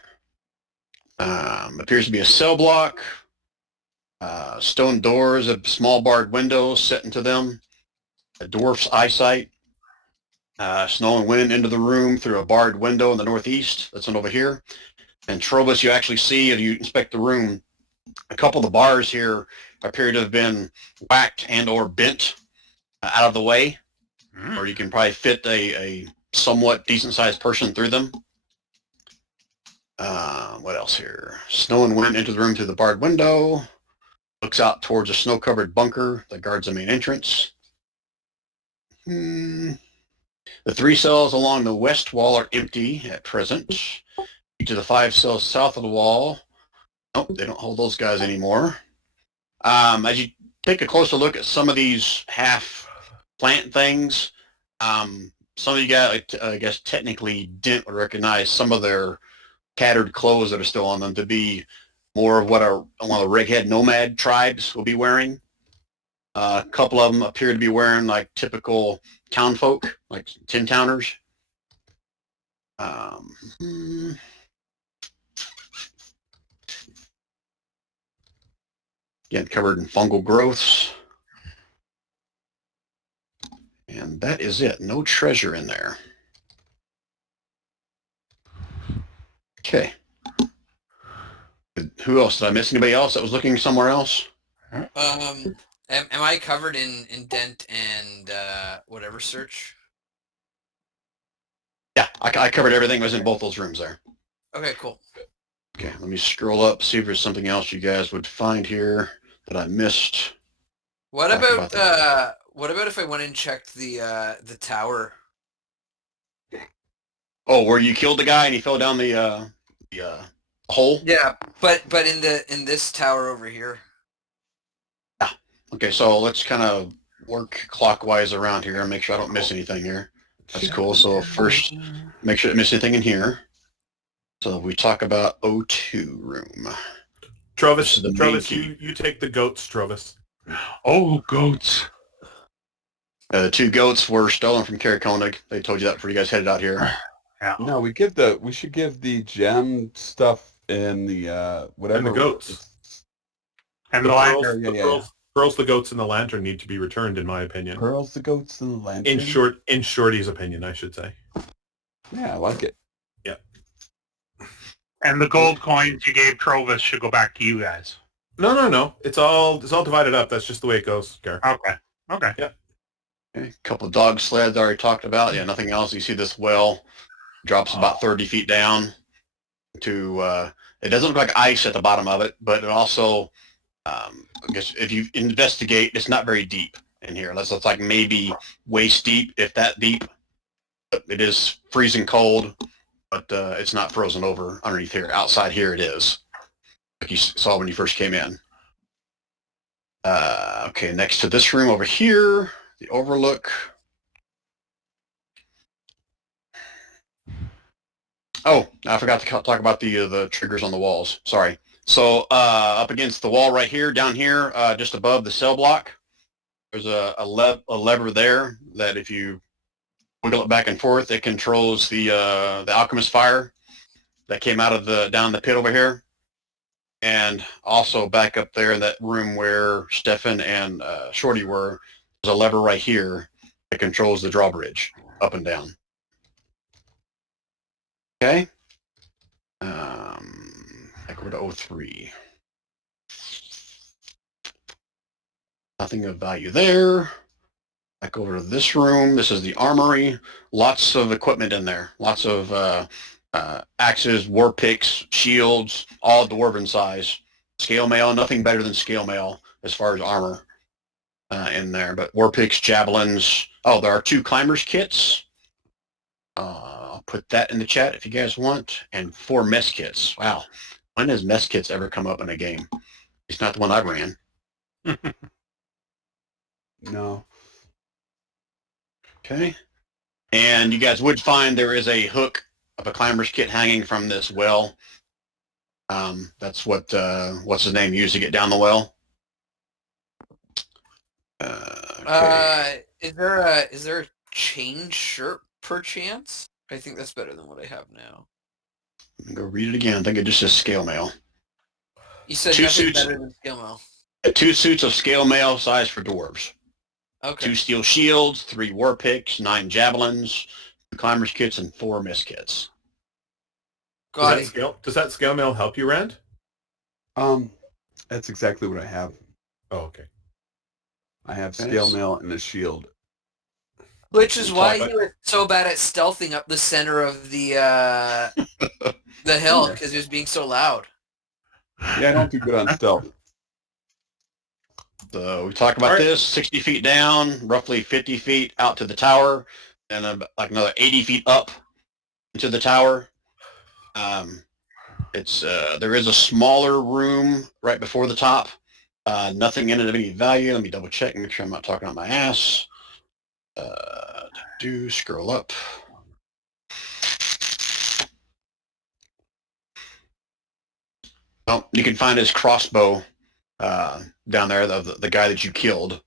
Appears to be a cell block. Stone doors, a small barred windows set into them. A dwarf's eyesight. Snow and wind into the room through a barred window in the northeast. That's one over here. And Trovus, you actually see, if you inspect the room, a couple of the bars here appear to have been whacked and or bent out of the way, or you can probably fit a somewhat decent-sized person through them. What else here? Snow and wind into the room through the barred window. Looks out towards a snow-covered bunker that guards the main entrance. The 3 cells along the west wall are empty at present. Each of the 5 cells south of the wall, nope, they don't hold those guys anymore. As you take a closer look at some of these half plant things, some of you guys, I guess technically Dent would recognize some of their tattered clothes that are still on them to be more of what one of the Reghead nomad tribes will be wearing. A couple of them appear to be wearing like typical town folk, like tin towners. Again, covered in fungal growths. And that is it. No treasure in there. Okay. Who else? Did I miss anybody else that was looking somewhere else? Am I covered in Dent and whatever search? Yeah, I covered everything that was in both those rooms there. Okay, cool. Okay, let me scroll up, see if there's something else you guys would find here that I missed. What Talk about about if I went and checked the tower? Oh, where you killed the guy and he fell down the hole? Yeah, but in this tower over here. Yeah. Okay, so let's kind of work clockwise around here and make sure I don't miss anything here. That's cool. So first, make sure I don't miss anything in here. So we talk about O2 room. Trovis, The main Trovis, key. you take the goats, Trovis. Oh, goats. The 2 goats were stolen from Kerry Koenig. They told you that before you guys headed out here. Yeah. No, we should give the gem stuff and the whatever. And the goats. And The the pearls, lantern. Yeah. pearls, the goats, and the lantern need to be returned, in my opinion. Pearls, the goats, and the lantern. In Shorty's opinion, I should say. Yeah, I like it. And the gold coins you gave Trovis should go back to you guys. No. It's all divided up. That's just the way it goes, Gar. Okay. Okay, a couple of dog sleds I already talked about. Yeah, nothing else. You see this well drops about 30 feet down to, it doesn't look like ice at the bottom of it, but it also, I guess if you investigate, it's not very deep in here. Unless it's like maybe waist deep, if that deep. But it is freezing cold, but it's not frozen over underneath here. Outside here it is, like you saw when you first came in. Okay, next to this room over here, the overlook. Oh, I forgot to talk about the triggers on the walls. Sorry. So up against the wall right here, down here, just above the cell block, there's a lever there that if you wiggle it back and forth, it controls the alchemist fire that came out of down the pit over here. And also back up there in that room where Stefan and Shorty were, there's a lever right here that controls the drawbridge up and down. Okay. Back over to 03. Nothing of value there. Back over to this room. This is the armory. Lots of equipment in there. Lots of axes, war picks, shields, all dwarven size. Scale mail, nothing better than scale mail as far as armor in there. But war picks, javelins. Oh, there are 2 climbers kits. I'll put that in the chat if you guys want. And 4 mess kits. Wow. When has mess kits ever come up in a game? It's not the one I ran. No. Okay. And you guys would find there is a hook of a climber's kit hanging from this well. That's what what's his name used to get down the well. Okay. Is there a chain shirt perchance? I think that's better than what I have now. Let me go read it again. I think it just says scale mail. You said 2 nothing suits. better than scale mail. 2 suits of scale mail size for dwarves. Okay. 2 steel shields, 3 war picks, 9 javelins, 2 climbers kits, and 4 mist kits. Got it. Does that scale mail help you, Rand? That's exactly what I have. Oh, okay. I have scale mail and a shield. Which is why you were so bad at stealthing up the center of the hill, because it was being so loud. Yeah, I don't do good on stealth. So we talk about this, 60 feet down, roughly 50 feet out to the tower, and like another 80 feet up into the tower. There is a smaller room right before the top. Nothing in it of any value. Let me double check and make sure I'm not talking out my ass. Scroll up. Well, you can find his crossbow down there, the guy that you killed,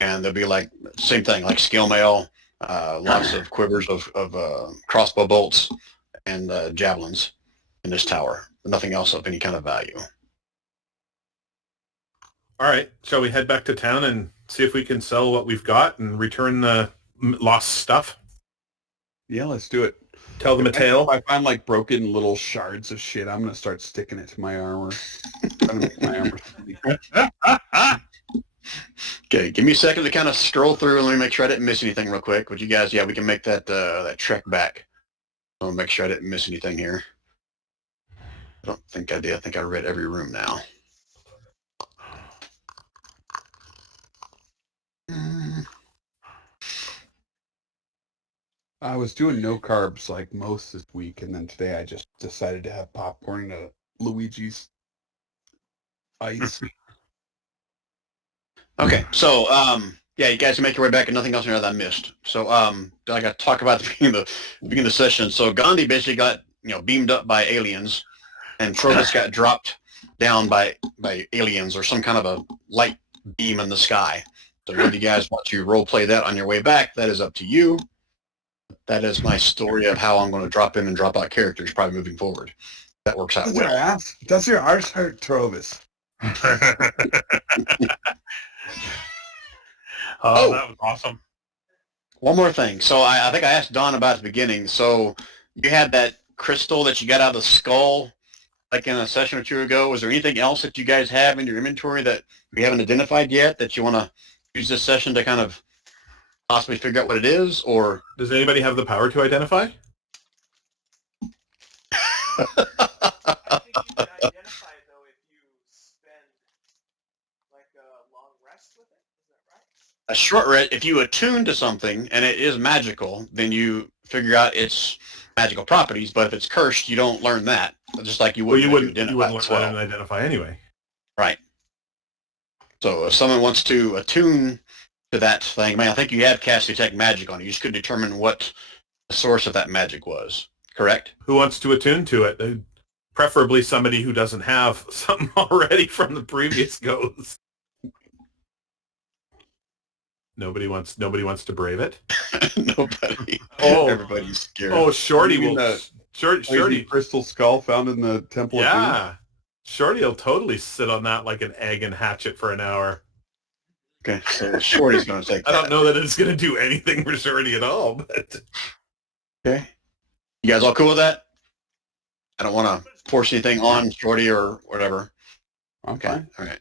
and there'll be like same thing, like scale mail, lots of quivers of crossbow bolts and javelins in this tower. Nothing else of any kind of value. All right, shall we head back to town and see if we can sell what we've got and return the lost stuff? Yeah, let's do it. Tell them a tale. If I find like broken little shards of shit, I'm gonna start sticking it to my armor. Trying to make my armor. Okay, give me a second to kind of scroll through and let me make sure I didn't miss anything real quick. Would you guys? Yeah, we can make that trek back. I'll make sure I didn't miss anything here. I don't think I did. I think I read every room now. I was doing no carbs like most this week, and then today I just decided to have popcorn and a Luigi's ice. Okay, so yeah, you guys can make your way back, and nothing else in there that I missed. So I got to talk about the beginning of the session. So Gandhi basically got beamed up by aliens, and Trovis got dropped down by aliens or some kind of a light beam in the sky. So if you guys want to role play that on your way back, that is up to you. That is my story of how I'm going to drop in and drop out characters probably moving forward. That works out well. Does your arse hurt, Trovis? Oh, that was awesome. One more thing. So I think I asked Don about at the beginning. So you had that crystal that you got out of the skull like in a session or two ago. Was there anything else that you guys have in your inventory that we haven't identified yet that you want to use this session to kind of possibly figure out what it is? Or does anybody have the power to identify? I think you can identify it though if you spend like a long rest with it. Is that right? A short rest, if you attune to something and it is magical, then you figure out its magical properties. But if it's cursed, you don't learn that. Just like you would. Well, you wouldn't learn that and identify anyway. Right. So if someone wants to attune to that thing, man, I think you have cast detect magic on it. You just couldn't determine what the source of that magic was. Correct? Who wants to attune to it? preferably somebody who doesn't have something already from the previous goes. Nobody wants to brave it. Nobody. Oh, Everybody's scared. Oh, Shorty You mean will. the Shorty. crystal skull found in the Temple of Doom? Yeah. Shorty will totally sit on that like an egg and hatch it for an hour. Okay, so Shorty's going to take that. I don't know that it's going to do anything for Shorty at all, but... Okay. You guys all cool with that? I don't want to force anything on Shorty or whatever. Okay. All right.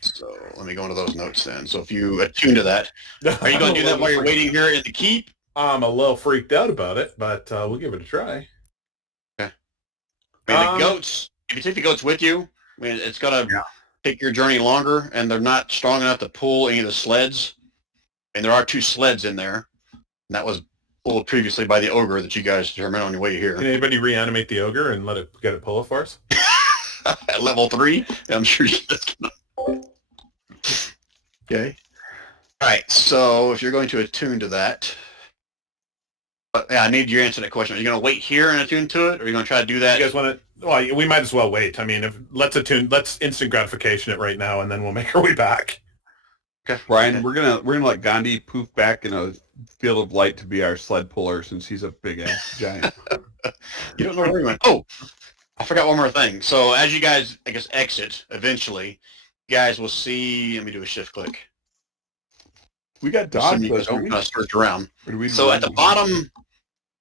So let me go into those notes then. So if you attune to that, are you going to do that while you're waiting here in the keep? I'm a little freaked out about it, but we'll give it a try. Okay. I mean, the goats, if you take the goats with you, I mean, it's going to take your journey longer, and they're not strong enough to pull any of the sleds. And there are 2 sleds in there. And that was pulled previously by the ogre that you guys determined on your way here. Can anybody reanimate the ogre and get it pull it for us? At level 3? I'm sure you Okay. All right, so if you're going to attune to that, I need you to answer that question. Are you going to wait here and attune to it, or are you going to try to do that? You guys want to? Well, we might as well wait. I mean, let's instant gratification it right now, and then we'll make our way back. Okay, Brian, we're gonna let Gandhi poof back in a field of light to be our sled puller since he's a big ass giant. You don't know where he went. Oh, I forgot one more thing. So as you guys, I guess, exit eventually, you guys will see. Let me do a shift click. We got Some dogs. you guys don't search around. We So at the bottom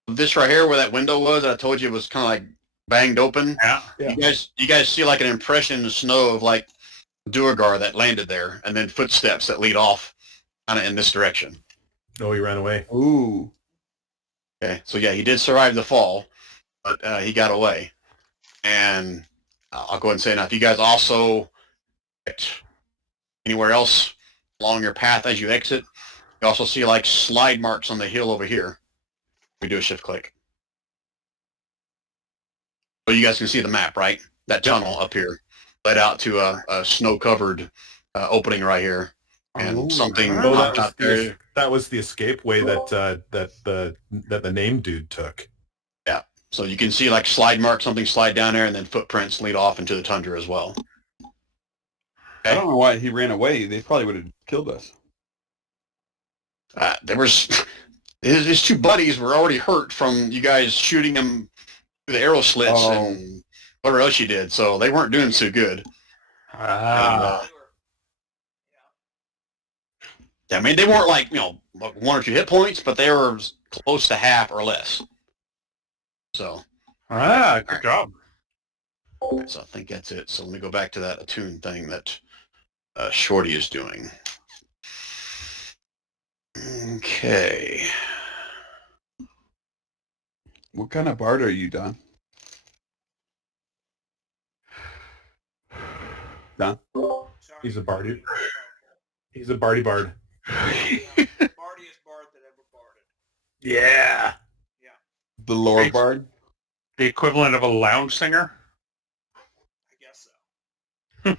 of this right here, where that window was, I told you it was kind of like banged open. Yeah. You guys see like an impression in the snow of like Duergar that landed there, and then footsteps that lead off kind of in this direction. Oh, he ran away. Ooh. Okay, so yeah, he did survive the fall, but he got away. And I'll go ahead and say now, if you guys also get anywhere else along your path as you exit, you also see like slide marks on the hill over here. We do a shift click. So you guys can see the map, right? That tunnel up here led out to a snow-covered opening right here, and something popped out there. That was the escape way that the name dude took. Yeah. So you can see like slide marks, something slide down there, and then footprints lead off into the tundra as well. I don't know why he ran away. They probably would have killed us. There was his 2 buddies were already hurt from you guys shooting him through the arrow slits and whatever else you did, so they weren't doing so good. I mean, they weren't like, 1 or 2 hit points, but they were close to half or less. So. Good job. So I think that's it. So let me go back to that attune thing that Shorty is doing. Okay. What kind of bard are you, Don? Don? He's a bardy. He's a bardy bard. Bardiest bard that ever barded. Yeah. Yeah. The lore bard? The equivalent of a lounge singer? I guess so.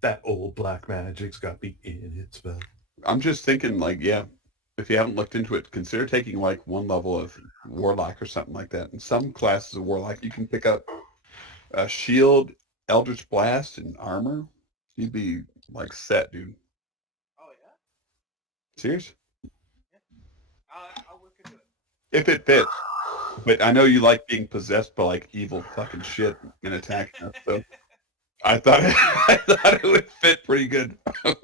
That old black magic's got me in its spell. I'm just thinking, like, if you haven't looked into it, consider taking, like, 1 level of Warlock or something like that. In some classes of Warlock, you can pick up a shield, Eldritch Blast, and armor. You'd be, like, set, dude. Oh, yeah? Serious? Yeah. I'll look into it. If it fits. But I know you like being possessed by, like, evil fucking shit and attacking us, so I thought it would fit pretty good. I don't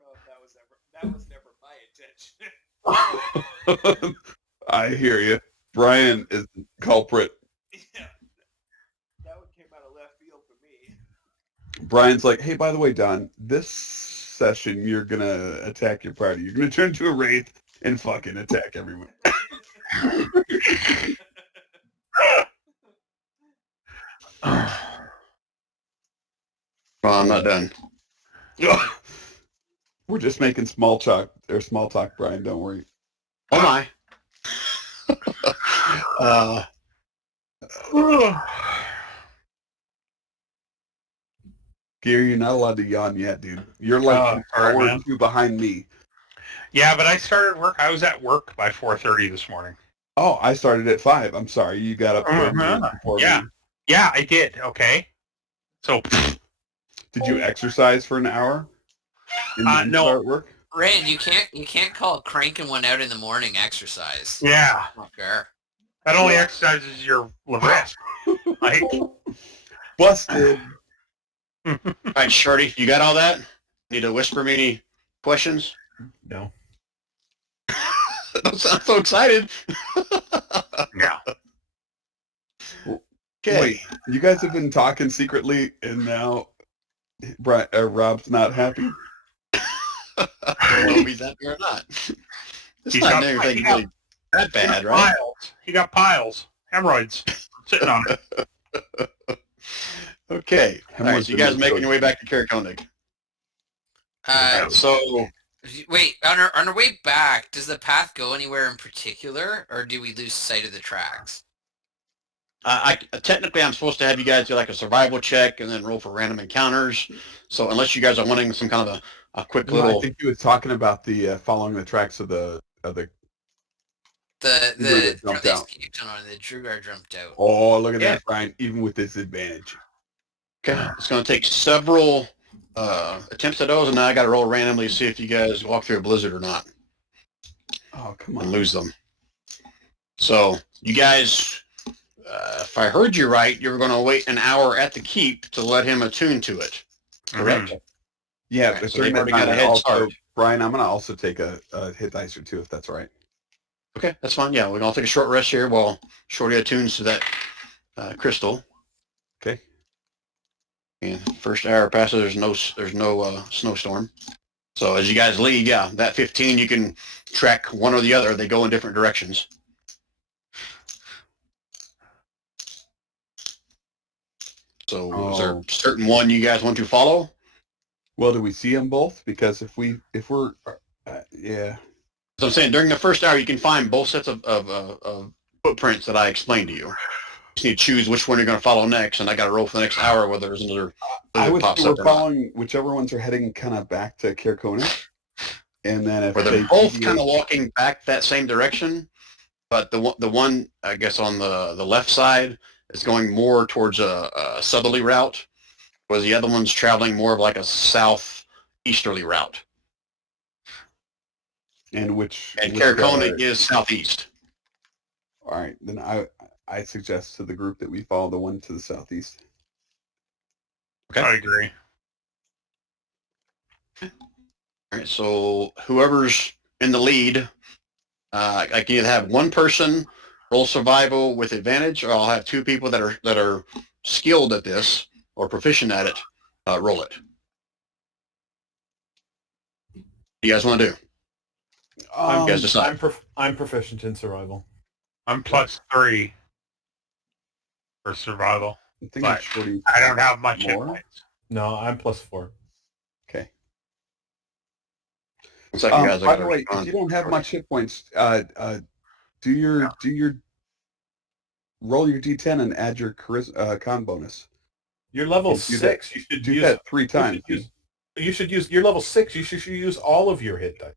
know if that was never my intention. I hear you. Brian is the culprit. Yeah. That one came out of left field for me. Brian's like, hey, by the way, Don, this session you're going to attack your party. You're going to turn into a wraith and fucking attack everyone. Well, I'm not done. We're just making small talk, Brian. Don't worry. Oh my. Gary, you're not allowed to yawn yet, dude. You're like an hour or 2 behind me. Yeah, but I started work. I was at work by 4:30 this morning. Oh, I started at 5. I'm sorry. You got up 30 minutes before Yeah. me. Yeah, I did. Okay. So, Did you exercise for an hour? And then no. start work? Rand, you can't call cranking one out in the morning exercise. Yeah. Not fair. That only exercises your wrist. Like, Busted. All right, Shorty, you got all that? Need to whisper me any questions? No. Don't sound so excited. yeah. Okay. Wait, you guys have been talking secretly, and now Rob's not happy? I don't know if he's happy or not. It's He's not got- anything he got- really that bad, right? Piles. He got piles. Hemorrhoids. Sitting on it. Okay. All right, so you guys are making your way back to Karakonik. So Wait, on our way back, does the path go anywhere in particular, or do we lose sight of the tracks? technically I'm supposed to have you guys do like a survival check and then roll for random encounters. So unless you guys are wanting some kind of a quick No, little... I think he was talking about the following the tracks of the The jumped out. The Drugar jumped out. Oh, look at Yeah. that, Brian, even with disadvantage. Okay, it's going to take several attempts at those, and now I got to roll randomly to see if you guys walk through a blizzard or not Oh, come and on. lose them. So you guys, if I heard you right, you were going to wait an hour at the keep to let him attune to it. Correct? Yeah, Okay, but so during they've that already got time, a head also, start. Brian, I'm going to also take a hit dice or two, if that's all right. Okay, that's fine. Yeah, we're going to take a short rest here while Shorty attunes to that crystal. Okay. And first hour passes, there's no snowstorm. So as you guys leave, yeah, that 15, you can track one or the other. They go in different directions. So is there Oh. a certain one you guys want to follow? Well, do we see them both? Because if we're, yeah. So I'm saying during the first hour, you can find both sets of footprints that I explained to you. You just need to choose which one you're going to follow next, and I got to roll for the next hour whether there's another I would pops say up we're or not. following whichever ones are heading kind of back to Kirkona. And then if Where they they're both deviate- kind of walking back that same direction, but the one I guess on the left side is going more towards a southerly route, whereas the other one's traveling more of like a southeasterly route. and which Karakonik is southeast. all right, then I suggest to the group that we follow the one to the southeast. Okay. I agree. All right, so whoever's in the lead, I can either have one person roll survival with advantage, or I'll have two people that are skilled at this or proficient at it roll it. What do you guys want to do? You guys decide. I'm proficient in survival. I'm +3 for survival. I think But it's 40 I don't have much hit more. points. No, I'm +4. Okay. Looks like you guys By are the gonna way, respond. if you don't have much hit points, do your roll your d10 and add your con bonus. You're level Do that- 6. You should Do use that 3 times. You should use. You're level 6. You should use all of your hit dice.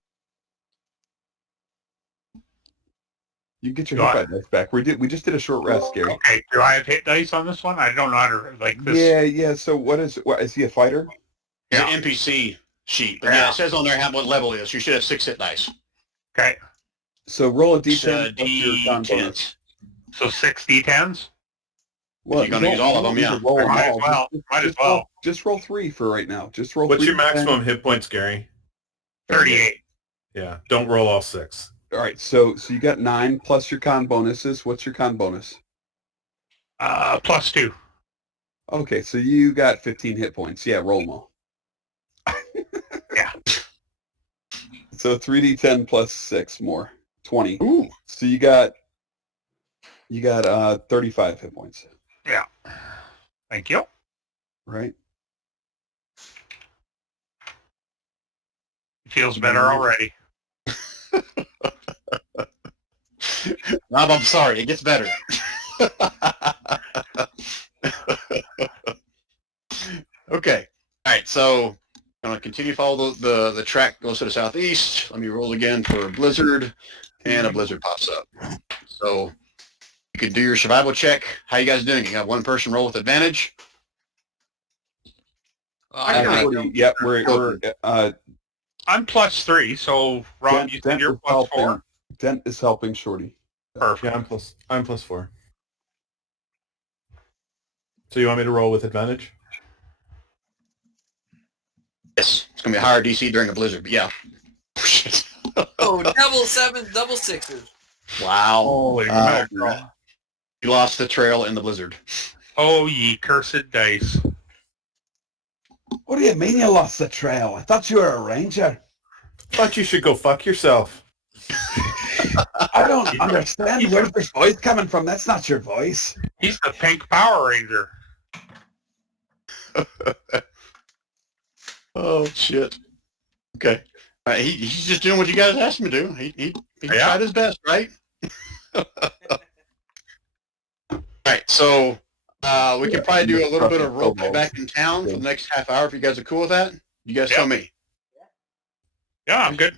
You get your Do hit dice back. We just did a short rest, Gary. Okay, do I have hit dice on this one? I don't know how to like this. Yeah. So what is he a fighter? It's Yeah. an NPC sheet, but yeah, Yeah. it says on there what level it is. You should have 6 hit dice. Okay, So roll a It's, d10 plus your con bonus. D10s. so 6 D10s. Well, You're gonna you use don't- all of them, you yeah. don't roll them Might as all. well. Might as well. Just roll 3 for right now. Just roll. What's 3 your maximum d10. hit points, Gary? 38. Yeah. Don't roll all 6. All right. So you got 9 plus your con bonuses. What's your con bonus? +2. Okay, so you got 15 hit points. Yeah, roll them all. Yeah. So 3d10 plus 6 more, 20. Ooh. So you got 35 hit points, Yeah. Thank you. right? Feels better already. Rob, I'm sorry. It gets better. Okay. All right. So Gonna continue to follow the track goes to the southeast. Let me roll again for a blizzard, and a blizzard pops up. So you can do your survival check. How you guys doing? You got one person roll with advantage. Yep, we're I'm +3, so Rob, you said you're +4. Dent is helping Shorty. Perfect. Yeah, I'm +4. So you want me to roll with advantage? Yes, it's gonna be a higher DC during a blizzard. But yeah. Oh, double sevens, double sixes. Wow. Holy mackerel. You lost the trail in the blizzard. Oh, ye cursed dice. What do you mean you lost the trail? I thought you were a ranger. Thought you should go fuck yourself. I don't understand. Where's this voice coming from? That's not your voice. He's the pink Power Ranger. Oh shit. Okay. He's just doing what you guys asked him to do. He tried his best, right? All right. So we could probably do a little bit of role play back in town for the next half hour if you guys are cool with that. You guys tell me. Yeah, I'm good.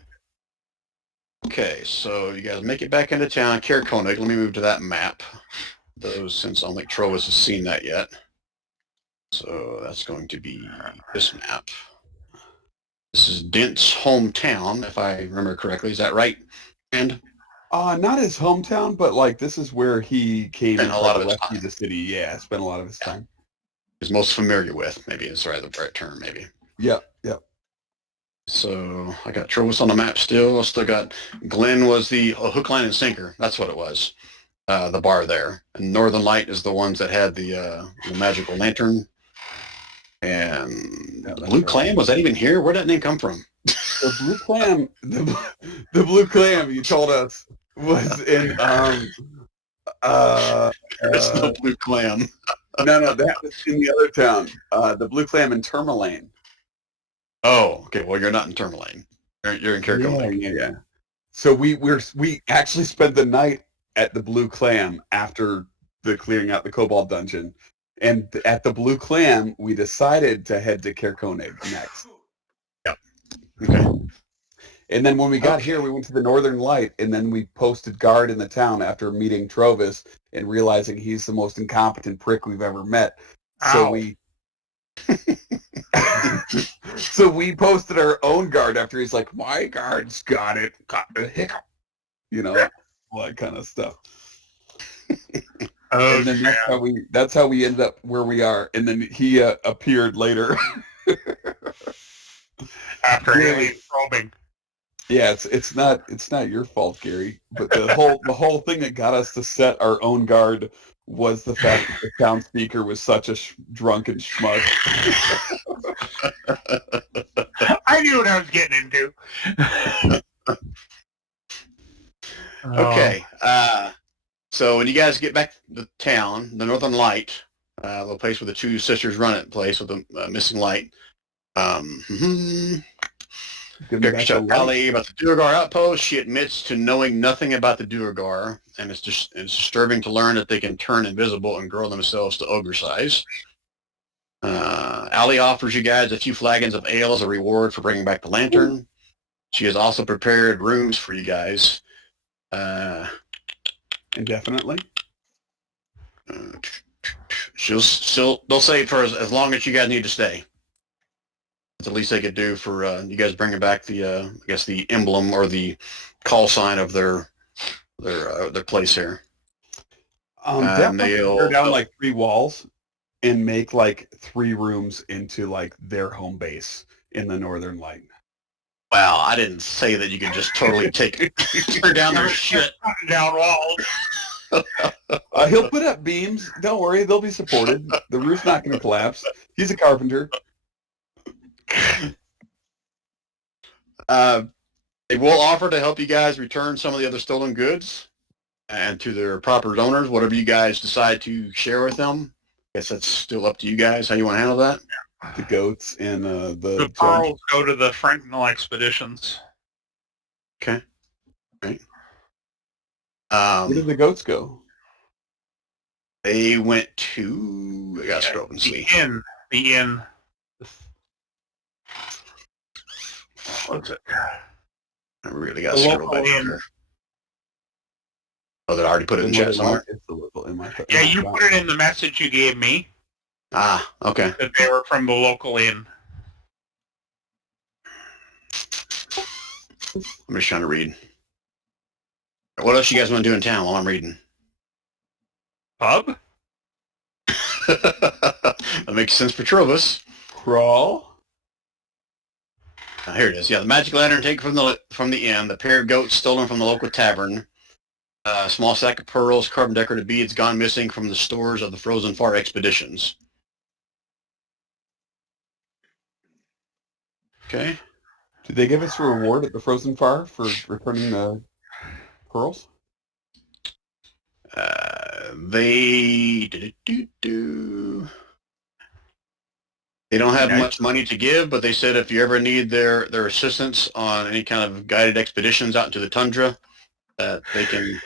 Okay, so you guys make it back into town. Caer Konig. Let me move to that map. Since I don't think Trovis has seen that yet. So that's going to be this map. This is Dent's hometown, if I remember correctly. Is that right? And not his hometown, but like this is where he came and a lot of rescue the city. Yeah, spent a lot of his time. He's most familiar with, maybe is the right term, maybe. Yep. So I got Trovis on the map still. I still got Glen was the hook, line, and sinker. That's what it was. The bar there. And Northern Light is the ones that had the magical lantern. And the Blue Clam, was that even here? Where'd that name come from? The Blue Clam, the Blue Clam, you told us, was in It's the Blue Clam. No, that was in the other town. The Blue Clam in Tourmaline. Oh, okay. Well, you're not in Tourmaline. You're in Caer Konig. Yeah. So we actually spent the night at the Blue Clam after the clearing out the Kobold dungeon, and at the Blue Clam we decided to head to Caer Konig next. Yep. Okay. And then when we got here, we went to the Northern Light, and then we posted guard in the town after meeting Trovis and realizing he's the most incompetent prick we've ever met. Ow. So we posted our own guard after he's like, my guard's got a hiccup, all that kind of stuff. And then that's how we ended up where we are. And then he appeared later after alien probing. Yeah, it's not your fault, Gary. But the whole thing that got us to set our own guard was the fact that the town speaker was such a drunken schmuck. I knew what I was getting into. Okay. So when you guys get back to the town, the Northern Light, the place where the two sisters run it, place with the missing light. Allie about the Duergar outpost. She admits to knowing nothing about the Duergar, and it's disturbing to learn that they can turn invisible and grow themselves to ogre size. Allie offers you guys a few flagons of ale as a reward for bringing back the lantern. She has also prepared rooms for you guys. Indefinitely. They'll say for as long as you guys need to stay. That's the least they could do for you guys bringing back the I guess the emblem or the call sign of their place here. Definitely tear down like 3 walls and make like 3 rooms into like their home base in the Northern Light. Well, I didn't say that you could just totally tear down their shit. Down walls. He'll put up beams. Don't worry, they'll be supported. The roof's not going to collapse. He's a carpenter. They will offer to help you guys return some of the other stolen goods and to their proper owners, whatever you guys decide to share with them. I guess that's still up to you guys how you want to handle that. The goats and the pearls go to the Frentinel expeditions. Okay. Right. Where did the goats go? They went to I gotta scroll and see. The inn. What's it? I really got The to scroll local back inn. here. Oh, did I already put it in chat somewhere? It's the local in my. Yeah, you put it in the message you gave me Ah, okay. that they were from the local inn. I'm just trying to read. What else you guys want to do in town while I'm reading? Pub? That makes sense for Trovus. Crawl. Here it is. Yeah, the magic lantern taken from the inn, the pair of goats stolen from the local tavern, a small sack of pearls, carbon decorative beads gone missing from the stores of the Frozen Far expeditions. Okay. Did they give us a reward at the Frozen Far for returning the pearls? They don't have much money to give, but they said if you ever need their assistance on any kind of guided expeditions out into the tundra, they can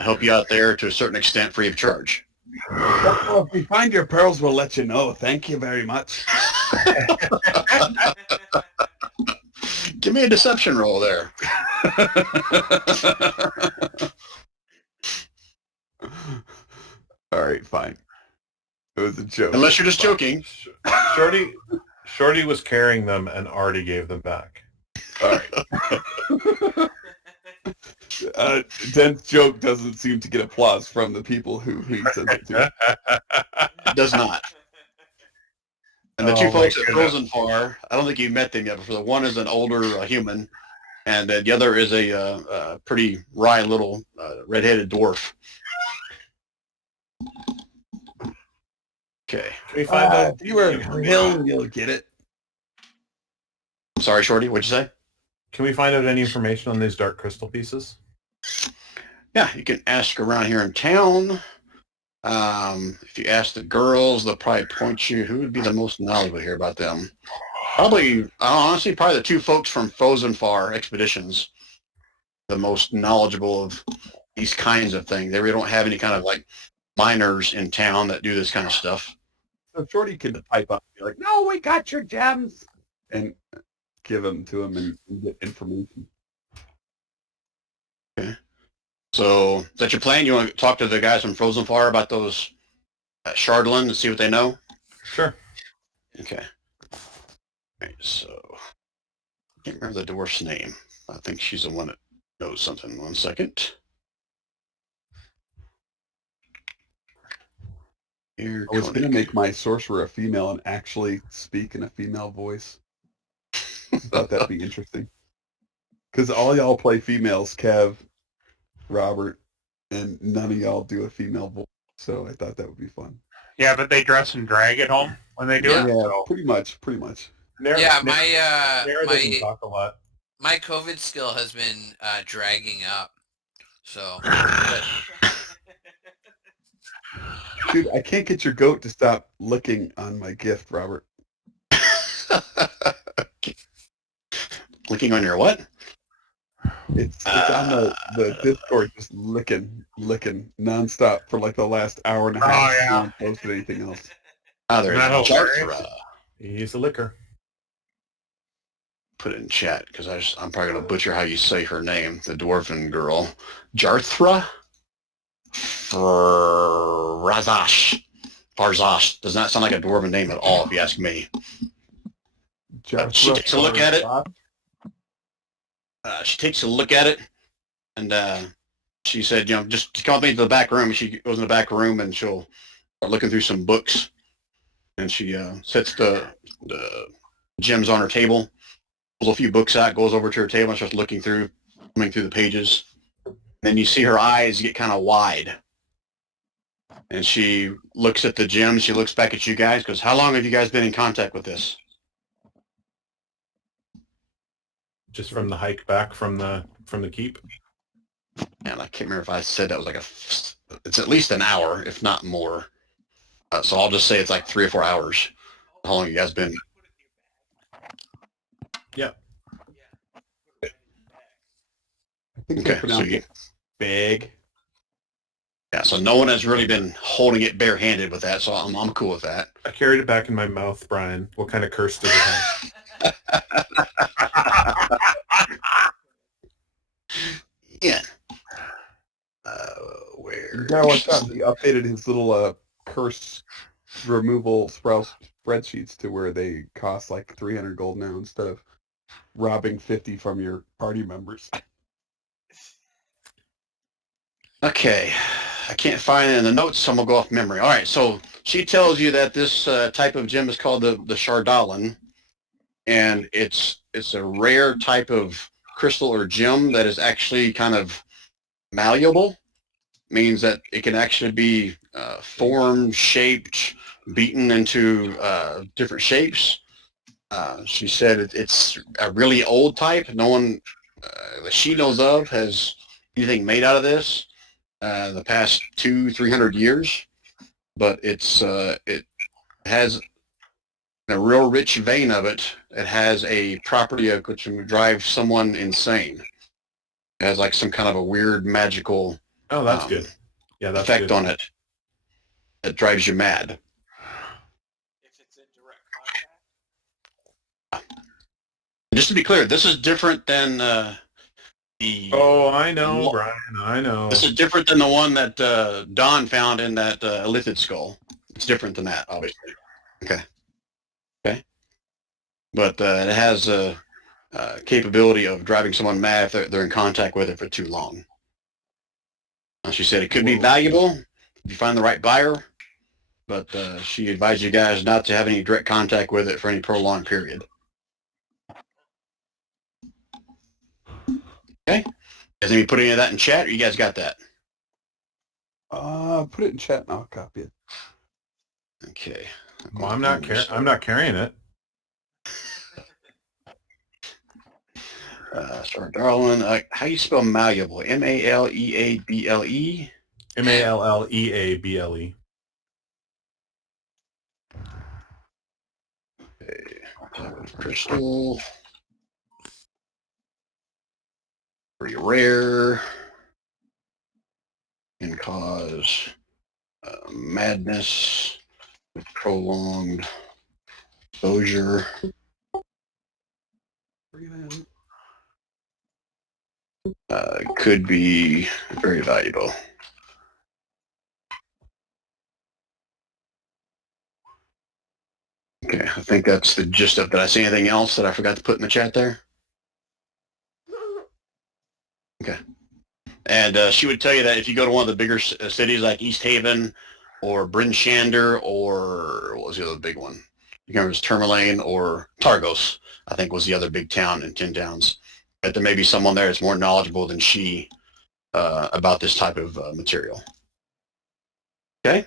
help you out there to a certain extent free of charge. Well, if we find your pearls, we'll let you know. Thank you very much. Give me a deception roll there. All right, fine. It was a joke. Unless you're just joking. Shorty was carrying them and already gave them back. All right. Dent's joke doesn't seem to get applause from the people who he sent it to. It does not. And the two Oh, folks my at goodness. Frozen Far, I don't think you've met them yet, but the one is an older human, and the other is a pretty wry little red-headed dwarf. Okay. Can we find out? If you were a grill, you'll get it. Sorry, Shorty, what'd you say? Can we find out any information on these dark crystal pieces? Yeah, you can ask around here in town. If you ask the girls, they'll probably point you. Who would be the most knowledgeable here about them? Probably, honestly, probably the two folks from Frozen Far Expeditions, the most knowledgeable of these kinds of things. They really don't have any kind of like miners in town that do this kind of stuff. So Shorty can pipe up and be like, "No, we got your gems," and give them to him and get information. Okay. So is that your plan? You want to talk to the guys from Frozen Far about those Shardlin and see what they know? Sure. Okay. Right, so I can't remember the dwarf's name. I think she's the one that knows something. 1 second. Here, I was going to make my sorcerer a female and actually speak in a female voice. I thought that'd be interesting. Because all y'all play females, Kev, Robert, and none of y'all do a female voice. So I thought that would be fun. Yeah, but they dress and drag at home when they do it. Yeah, So. pretty much. Yeah, Nara doesn't talk a lot. my COVID skill has been dragging up. So Dude, I can't get your goat to stop licking on my gift, Robert. Clicking on your what? It's on the Discord just licking nonstop for like the last hour and a half. Oh, yeah. I haven't posted anything else. There's Metal Jarthra. He's a liquor. Put it in chat because I'm probably going to butcher how you say her name, the dwarven girl. Jarthra? Farzash. Does not sound like a dwarven name at all, if you ask me. She takes a look at it. She takes a look at it, and she said, just come with me to the back room. She goes in the back room, and she'll start looking through some books. And she sets the gems on her table, pulls a few books out, goes over to her table, and starts looking through, coming through the pages. Then you see her eyes get kind of wide. And she looks at the gems. She looks back at you guys, goes, how long have you guys been in contact with this? Just from the hike back from the keep. And I can't remember if I said that was it's at least an hour, if not more. So I'll just say it's like 3 or 4 hours. How long you guys been? Yeah. I think Okay, they pronounce it big. Yeah, so no one has really been holding it barehanded with that, so I'm cool with that. I carried it back in my mouth, Brian. What kind of curse does it have? gotta watch out. He updated his little curse removal spreadsheets to where they cost like 300 gold now instead of robbing 50 from your party members. Okay, I can't find it in the notes, so I'm gonna go off memory. All right, so she tells you that this type of gem is called the Shardalin, and it's a rare type of crystal or gem that is actually kind of malleable. Means that it can actually be formed, shaped, beaten into different shapes. She said it's a really old type. No one that she knows of has anything made out of this the past 200-300 years, but it has a real rich vein of it. It has a property of which would drive someone insane. It has like some kind of a weird magical Oh, that's good. Yeah, that's effect good. on it that drives you mad. If it's in direct contact. Just to be clear, this is different than the. Oh, I know, Brian. I know. This is different than the one that Don found in that lithid skull. It's different than that, obviously. Okay. But it has a capability of driving someone mad if they're in contact with it for too long. She said it could be valuable if you find the right buyer, but she advised you guys not to have any direct contact with it for any prolonged period. Okay. Does anybody put any of that in chat, or you guys got that? Put it in chat and I'll copy it. Okay. Well, I'm not carrying it. Sorry, Darwin. How do you spell malleable? M-A-L-E-A-B-L-E? Malleable. Okay. Crystal. Pretty rare. Can cause madness with prolonged exposure. Could be very valuable. Okay, I think that's the gist of it. Did I say anything else that I forgot to put in the chat there? Okay. And she would tell you that if you go to one of the bigger cities like East Haven or Bryn Shander or what was the other big one? You can remember it was Tourmaline or Targos, I think was the other big town in 10 Towns. But there may be someone there that's more knowledgeable than she about this type of material. Okay?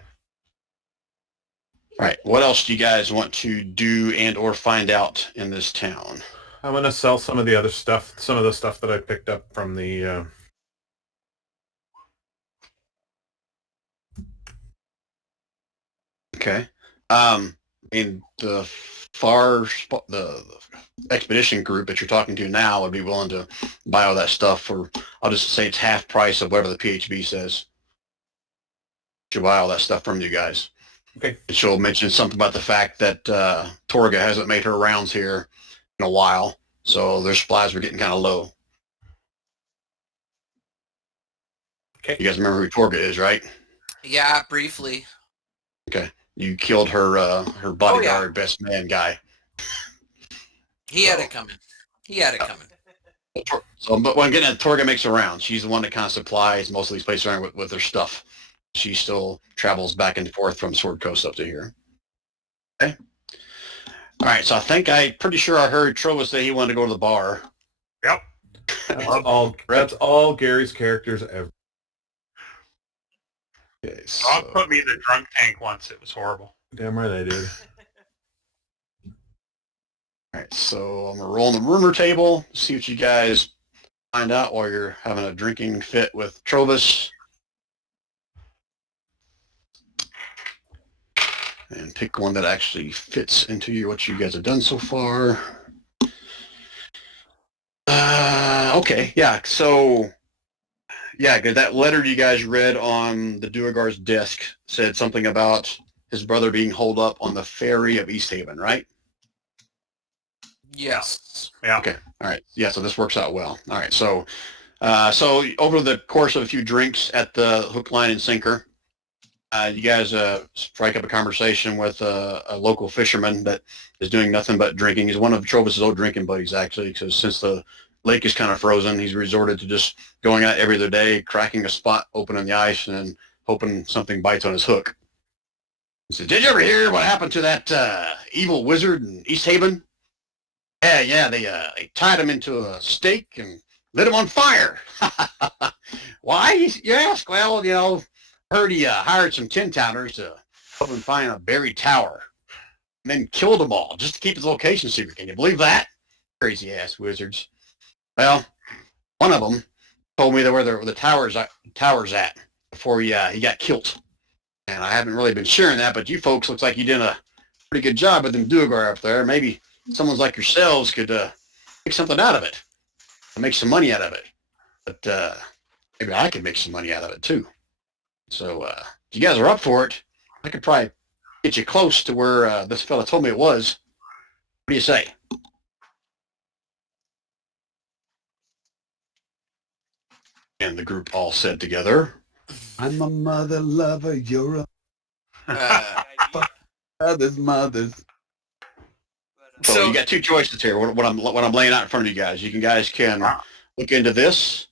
All right, what else do you guys want to do and or find out in this town? I'm going to sell some of the other stuff, some of the stuff that I picked up from the... Okay. In the the expedition group that you're talking to now would be willing to buy all that stuff for, I'll just say it's half price of whatever the PHB says. She'll buy all that stuff from you guys. Okay. And she'll mention something about the fact that Torga hasn't made her rounds here in a while, so their supplies were getting kind of low. Okay. You guys remember who Torga is, right? Yeah, briefly. Okay. You killed her bodyguard, best man guy. He had it coming. So, but when I'm getting at, Torga makes her rounds. She's the one that kind of supplies most of these places around with their stuff. She still travels back and forth from Sword Coast up to here. Okay. All right. So I'm pretty sure I heard Trova say he wanted to go to the bar. Yep. That's all Gary's characters ever. Okay, Dog put me in the drunk tank once. It was horrible. Damn right I did. All right, so I'm gonna roll on the rumor table, see what you guys find out while you're having a drinking fit with Trovis. And pick one that actually fits into what you guys have done so far. Okay, yeah, so, yeah, good. That letter you guys read on the Duergar's desk said something about his brother being holed up on the ferry of East Haven, right? Yes. Yeah. Okay. All right. Yeah. So this works out well. All right. So So over the course of a few drinks at the hook, line, and sinker, you guys strike up a conversation with a local fisherman that is doing nothing but drinking. He's one of Trovus' old drinking buddies, actually, because since the lake is kind of frozen, he's resorted to just going out every other day, cracking a spot open in the ice, and then hoping something bites on his hook. He said, "Did you ever hear what happened to that evil wizard in East Haven? Yeah, they tied him into a stake and lit him on fire." "Why, you ask? Well, heard he hired some tin towners to help him find a buried tower, and then killed them all just to keep his location secret. Can you believe that? Crazy ass wizards." "Well, one of them told me where the tower's at before he got killed, and I haven't really been sharing that. But you folks looks like you did a pretty good job with them Duergar up there. Maybe someone like yourselves could make something out of it, and make some money out of it. But maybe I could make some money out of it too. So if you guys are up for it, I could probably get you close to where this fella told me it was. What do you say?" And the group all said together, I'm a mother lover, you're a Uh, mother's mothers. So you got two choices here. What I'm laying out in front of you guys. You guys can look into this,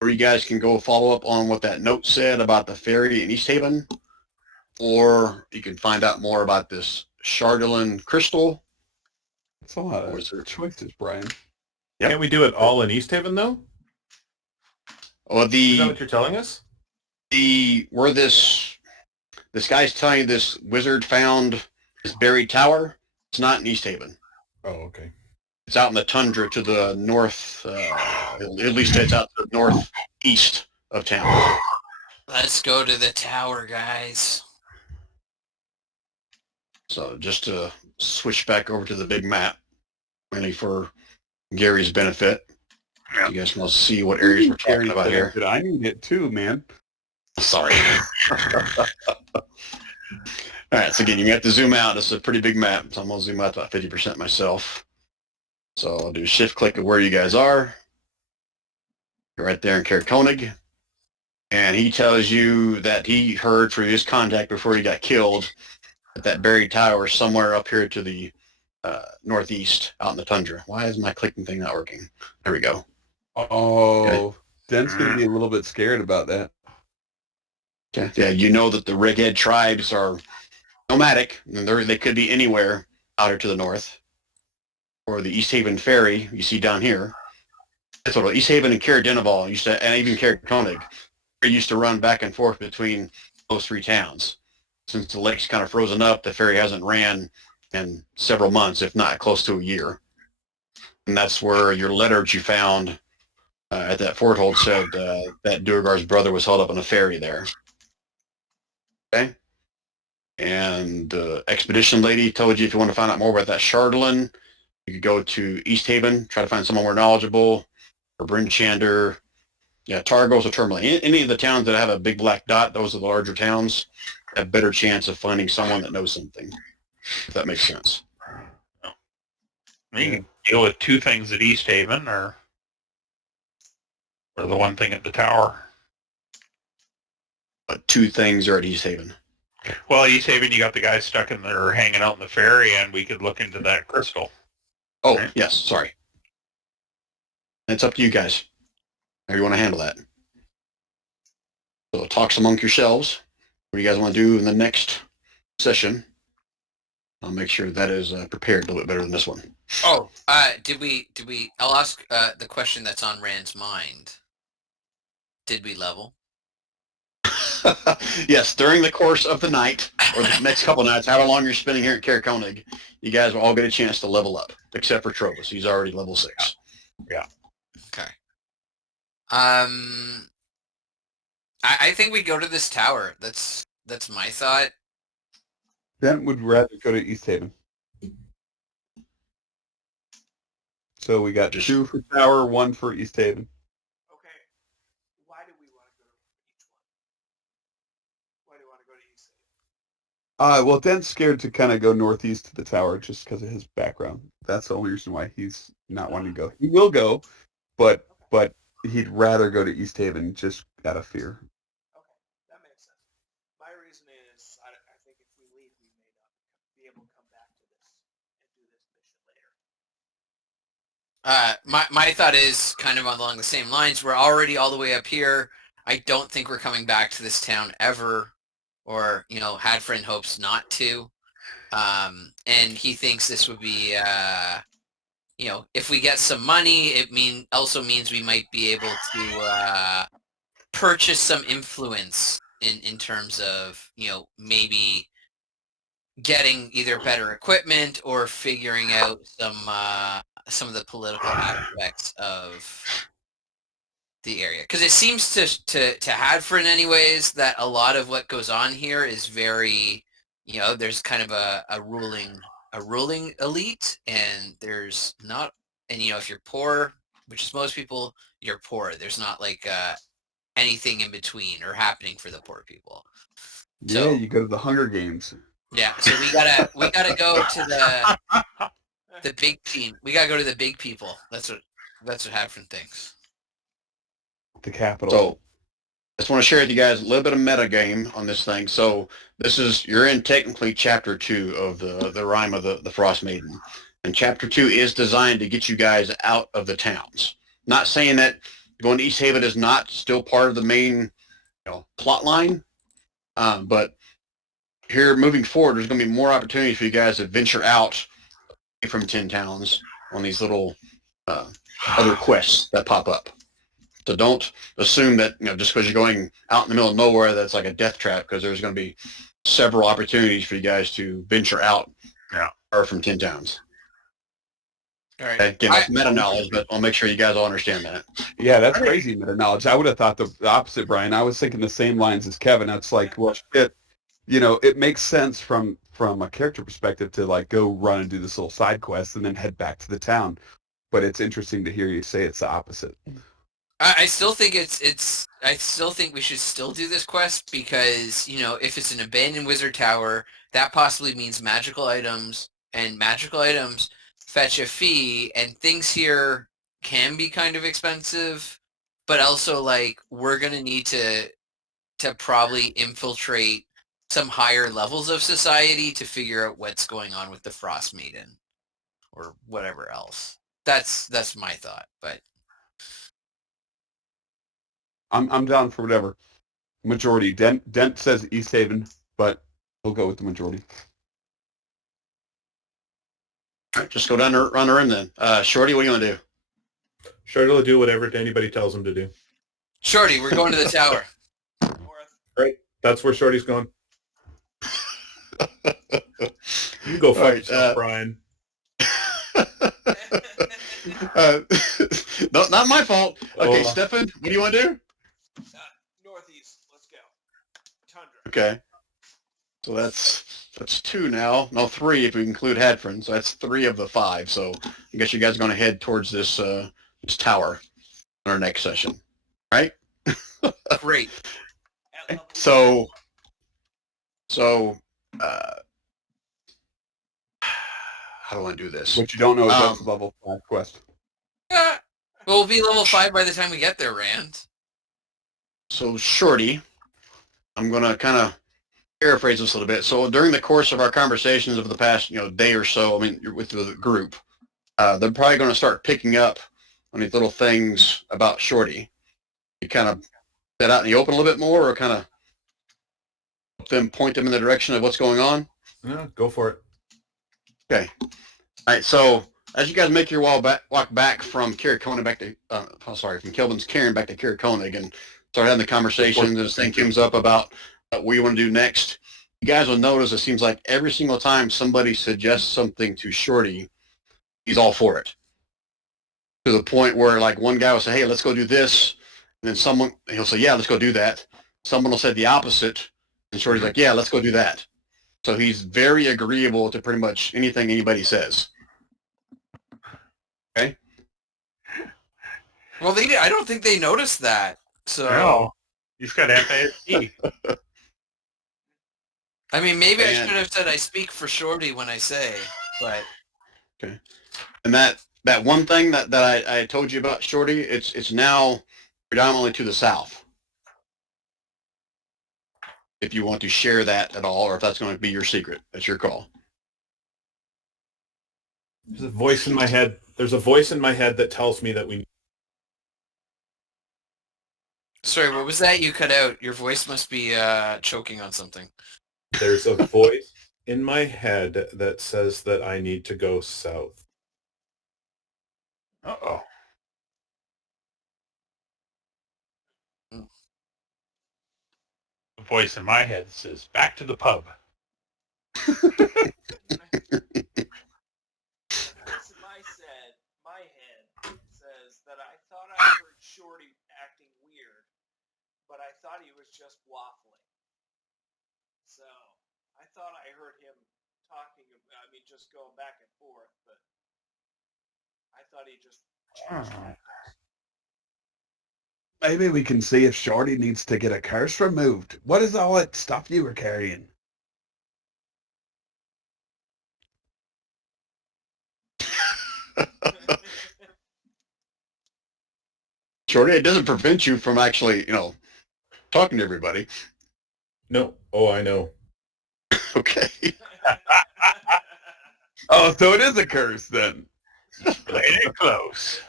or you guys can go follow up on what that note said about the ferry in East Haven, or you can find out more about this Chardolin crystal. That's a lot of choices, Brian. Yep. Can't we do it all in East Haven, though? Or Is that what you're telling us? where this guy's telling you this wizard found this buried tower, it's not in East Haven. Oh, okay. It's out in the tundra to the north, at least it's out to the northeast of town. let's go to the tower, guys. So just to switch back over to the big map, mainly for Gary's benefit. Yeah. You guys must see what areas we're talking about here. I need it too, man. Sorry. All right, so again, you have to zoom out. This is a pretty big map, so I'm going to zoom out to about 50% myself. So I'll do shift click of where you guys are. You're right there in Caer Konig. And he tells you that he heard from his contact before he got killed that buried tower is somewhere up here to the northeast out in the tundra. Why is my clicking thing not working? There we go. Oh, Den's going to be a little bit scared about that. Okay. Yeah, you know that the Righead tribes are nomadic, and they could be anywhere out here to the north. Or the East Haven ferry you see down here. That's what East Haven and Caer Dineval used to, and even Caer Konig, used to run back and forth between those three towns. Since the lake's kind of frozen up, the ferry hasn't ran in several months, if not close to a year. And that's where your letter that you found at that fort hold said that Duergar's brother was held up on a ferry there. Okay? And the expedition lady told you if you want to find out more about that Chardolin, you could go to East Haven, try to find someone more knowledgeable, or Bryn Shander, Targos or Tourmaline. Any of the towns that have a big black dot, those are the larger towns, have a better chance of finding someone that knows something, if that makes sense. You can deal with two things at East Haven, or the one thing at the tower. But two things are at East Haven. Well, East Haven, you got the guys stuck in there hanging out in the ferry, and we could look into that crystal. Oh, Right. yes, sorry. It's up to you guys. How you want to handle that. So talks among yourselves. What do you guys want to do in the next session? I'll make sure that is prepared a little bit better than this one. Oh, did we, I'll ask the question that's on Rand's mind. Did we level? Yes, during the course of the night, or the next couple nights, however long you're spending here at Caer Konig, you guys will all get a chance to level up, except for Trovus. He's already level 6. Yeah. Okay. I think we go to this tower. That's my thought. Den would rather go to East Haven. So we got 2 for Tower, 1 for East Haven. Okay. Why do we want to go to each one? Why do you want to go to East Haven? Well, Den's scared to kind of go northeast to the tower just because of his background. That's the only reason why he's not wanting to go. He will go, but he'd rather go to East Haven just out of fear. Okay, that makes sense. My reasoning is I think if we leave, we may not be able to come back to this and do this mission later. My thought is kind of along the same lines. We're already all the way up here. I don't think we're coming back to this town ever, or Hadfriend hopes not to. And he thinks this would be, if we get some money, it also means we might be able to purchase some influence in terms of maybe getting either better equipment or figuring out some of the political aspects of the area, because it seems to Hadfriend anyways that a lot of what goes on here is very there's kind of a ruling elite, and there's not, and if you're poor, which is most people, you're poor. There's not like anything in between or happening for the poor people. Yeah, you go to the Hunger Games. Yeah, so we gotta go to the big team. We gotta go to the big people. That's what Hadfriend thinks. The capital. So I just want to share with you guys a little bit of metagame on this thing. So you're in technically chapter 2 of the Rime of the Frostmaiden. And chapter 2 is designed to get you guys out of the towns. Not saying that going to East Haven is not still part of the main plot line, but here moving forward, there's going to be more opportunities for you guys to venture out from 10 towns on these little other quests that pop up. So don't assume that just because you're going out in the middle of nowhere that's like a death trap, because there's going to be several opportunities for you guys to venture out or from 10 towns. All right. Okay? Again, that's meta knowledge, but I'll make sure you guys all understand that. Yeah, that's crazy meta knowledge. I would have thought the opposite, Brian. I was thinking the same lines as Kevin. It's like, well, shit, it makes sense from a character perspective to like go run and do this little side quest and then head back to the town. But it's interesting to hear you say it's the opposite. I still think I still think we should still do this quest because, if it's an abandoned wizard tower, that possibly means magical items, and magical items fetch a fee, and things here can be kind of expensive, but also like we're going to need to probably infiltrate some higher levels of society to figure out what's going on with the Frostmaiden or whatever else. That's my thought, but I'm down for whatever. Majority. Dent says East Haven, but we'll go with the majority. All right, just go down run the rim then. Shorty, what are you going to do? Shorty will do whatever anybody tells him to do. Shorty, we're going to the tower. North. Right. That's where Shorty's going. You go fuck yourself, Brian. No, not my fault. Okay, Stefan, what do you want to do? Northeast. Let's go. Tundra. Okay. So that's 2 now. No, 3 if we include Hadfriend. So that's 3 of the 5. So I guess you guys are going to head towards this tower in our next session, right? Great. So how do I do this? What you don't know is that's a level 5 quest. Well, we'll be level 5 by the time we get there, Rand. So Shorty, I'm going to kind of paraphrase this a little bit. So during the course of our conversations over the past day or so, I mean, you're with the group, they're probably going to start picking up on these little things about Shorty. You kind of that out in the open a little bit more, or kind of point them in the direction of what's going on? Yeah, go for it. Okay. All right. So as you guys make your walk back from Kirikona back to, from Kelvin's Cairn back to Kirikonig and start having the conversations, and this thing comes up about what you want to do next, you guys will notice it seems like every single time somebody suggests something to Shorty, he's all for it. To the point where like one guy will say, hey, let's go do this. And then he'll say, yeah, let's go do that. Someone will say the opposite. And Shorty's like, yeah, let's go do that. So he's very agreeable to pretty much anything anybody says. Okay? Well, I don't think they noticed that. So No, he's got FASD. I mean, maybe I And- should have said I speak for Shorty when I say, but Okay. And that that one thing that I told you about, Shorty, it's now predominantly to the south. If you want to share that at all, or if that's going to be your secret, that's your call. There's a voice in my head. There's a voice in my head that tells me that we. Sorry, what was that? You cut out. Your voice must be choking on something. There's a voice in my head that says that I need to go south. Uh-oh. The voice in my head says, back to the pub. My head says that I thought I heard Shorty acting weird, but I thought he was just waffling. So I thought I heard him talking. Just going back and forth, but I thought he just changed tactics. Maybe we can see if Shorty needs to get a curse removed. What is all that stuff you were carrying? Shorty, it doesn't prevent you from actually, talking to everybody. No. Oh, I know. Okay. Oh, so it is a curse then. Played it close.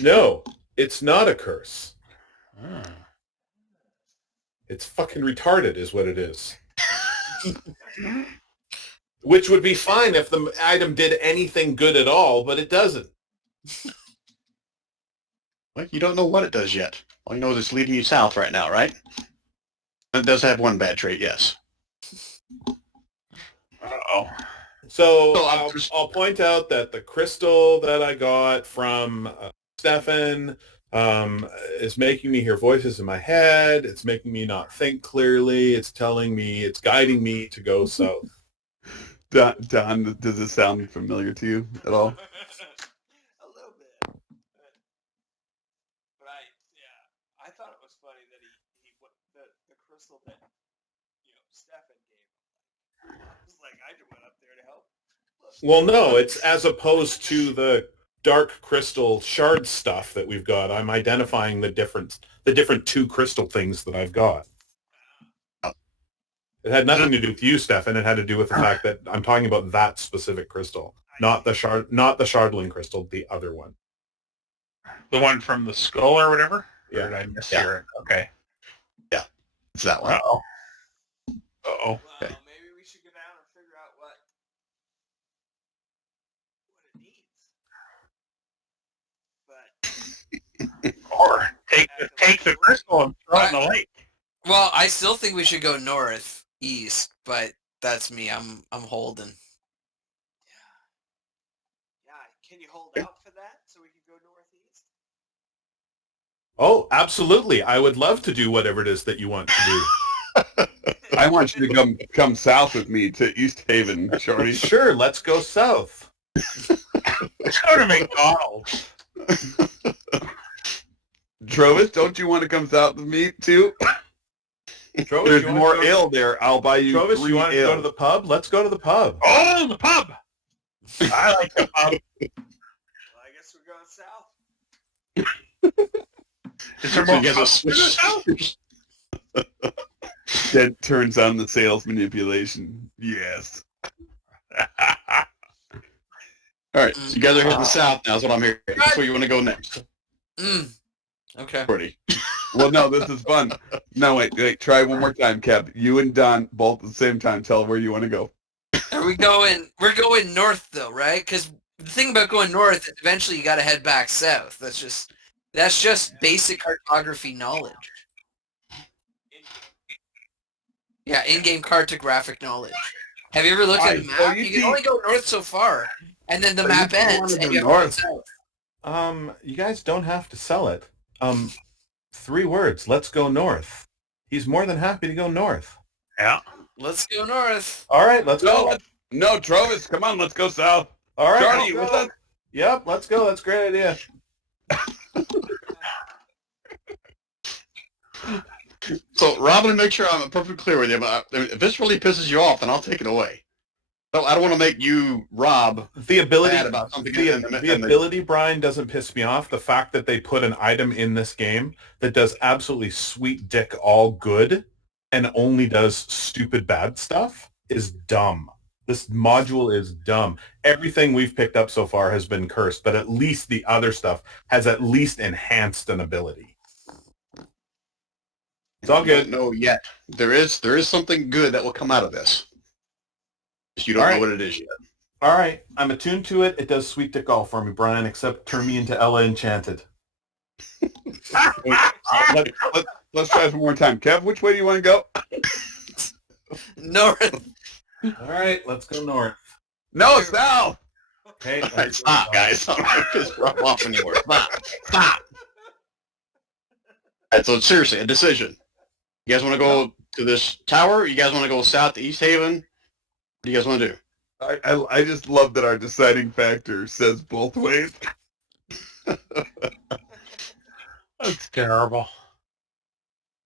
No, it's not a curse. Hmm. It's fucking retarded is what it is. Which would be fine if the item did anything good at all, but it doesn't. Well, you don't know what it does yet. All you know is it's leading you south right now, right? It does have one bad trait, yes. Uh-oh. So So I'll point out that the crystal that I got from Stefn is making me hear voices in my head. It's making me not think clearly. It's guiding me to go south. Don, does this sound familiar to you at all? A little bit. But I thought it was funny that the crystal that Stefn gave him. It was like I just went up there to help. Well, no, it's as opposed to the dark crystal shard stuff that we've got. I'm identifying the different two crystal things that I've got. It had nothing to do with you, Stefan. It had to do with the fact that I'm talking about that specific crystal, not the shardling crystal, the other one. The one from the skull or whatever? Yeah. Or did I miss Yeah. your... Okay. It's that one. Uh-oh. Uh-oh. Well, Okay. maybe we should go down and figure out what it needs. But Or take the crystal and throw it in the lake. Well, I still think we should go northeast, but that's me. I'm holding. yeah, can you hold out for that so we can go northeast? Oh, absolutely. I would love to do whatever it is that you want to do. I want you to come south with me to East Haven, Shorty. Sure, let's go south. Let's go to McDonald's. Trovis, don't you want to come south with me too? Trovis, There's you wanna more go to- ale there. I'll buy you Trovis, 3 you want to ale. go to the pub? Let's go to the pub. Oh, the pub. I like the pub. Well, I guess we're going south. Is there So more you guys will pubs in the switch- south? That turns on the sales manipulation. Yes. All right, so you guys are heading south now. That's what I'm hearing. So you want to go next, Okay. Shorty? Well, no, this is fun. No, wait. Try one more time, Kev. You and Don both at the same time. Tell where you want to go. Are we going? We're going north though, right? Because the thing about going north is eventually you got to head back south. That's just basic cartography knowledge. Yeah, in-game cartographic knowledge. Have you ever looked at a Alright, map? so You you can see- only go north so far, and then the So map you wanna ends, go and you have to go north. south. You guys don't have to sell it. 3 words. Let's go north. He's more than happy to go north. Yeah. Let's go north. All right, let's go. No, Trovis, come on, let's go south. All right, Charlie, let's what's go. up? Yep, let's go. That's a great idea. So, Rob, let me make sure I'm perfectly clear with you. But if this really pisses you off, then I'll take it away. I don't want to make you Rob The ability, mad about something. the ability, Brian, doesn't piss me off. The fact that they put an item in this game that does absolutely sweet dick all good and only does stupid bad stuff is dumb. This module is dumb. Everything we've picked up so far has been cursed, but at least the other stuff has at least enhanced an ability. It's all good. No, yet there is something good that will come out of this. Just you don't know what it is yet. All right, I'm attuned to it. It does sweet dick all for me, Brian, except turn me into Ella Enchanted. Let's try this one more time. Kev, which way do you want to go? North. All right, let's go north. No, south. Okay, Stop, guys. I'm not going to rub off anymore. Stop. All right, so seriously, a decision. You guys want to go to this tower? You guys want to go south to East Haven? What do you guys want to do? I just love that our deciding factor says both ways. That's terrible.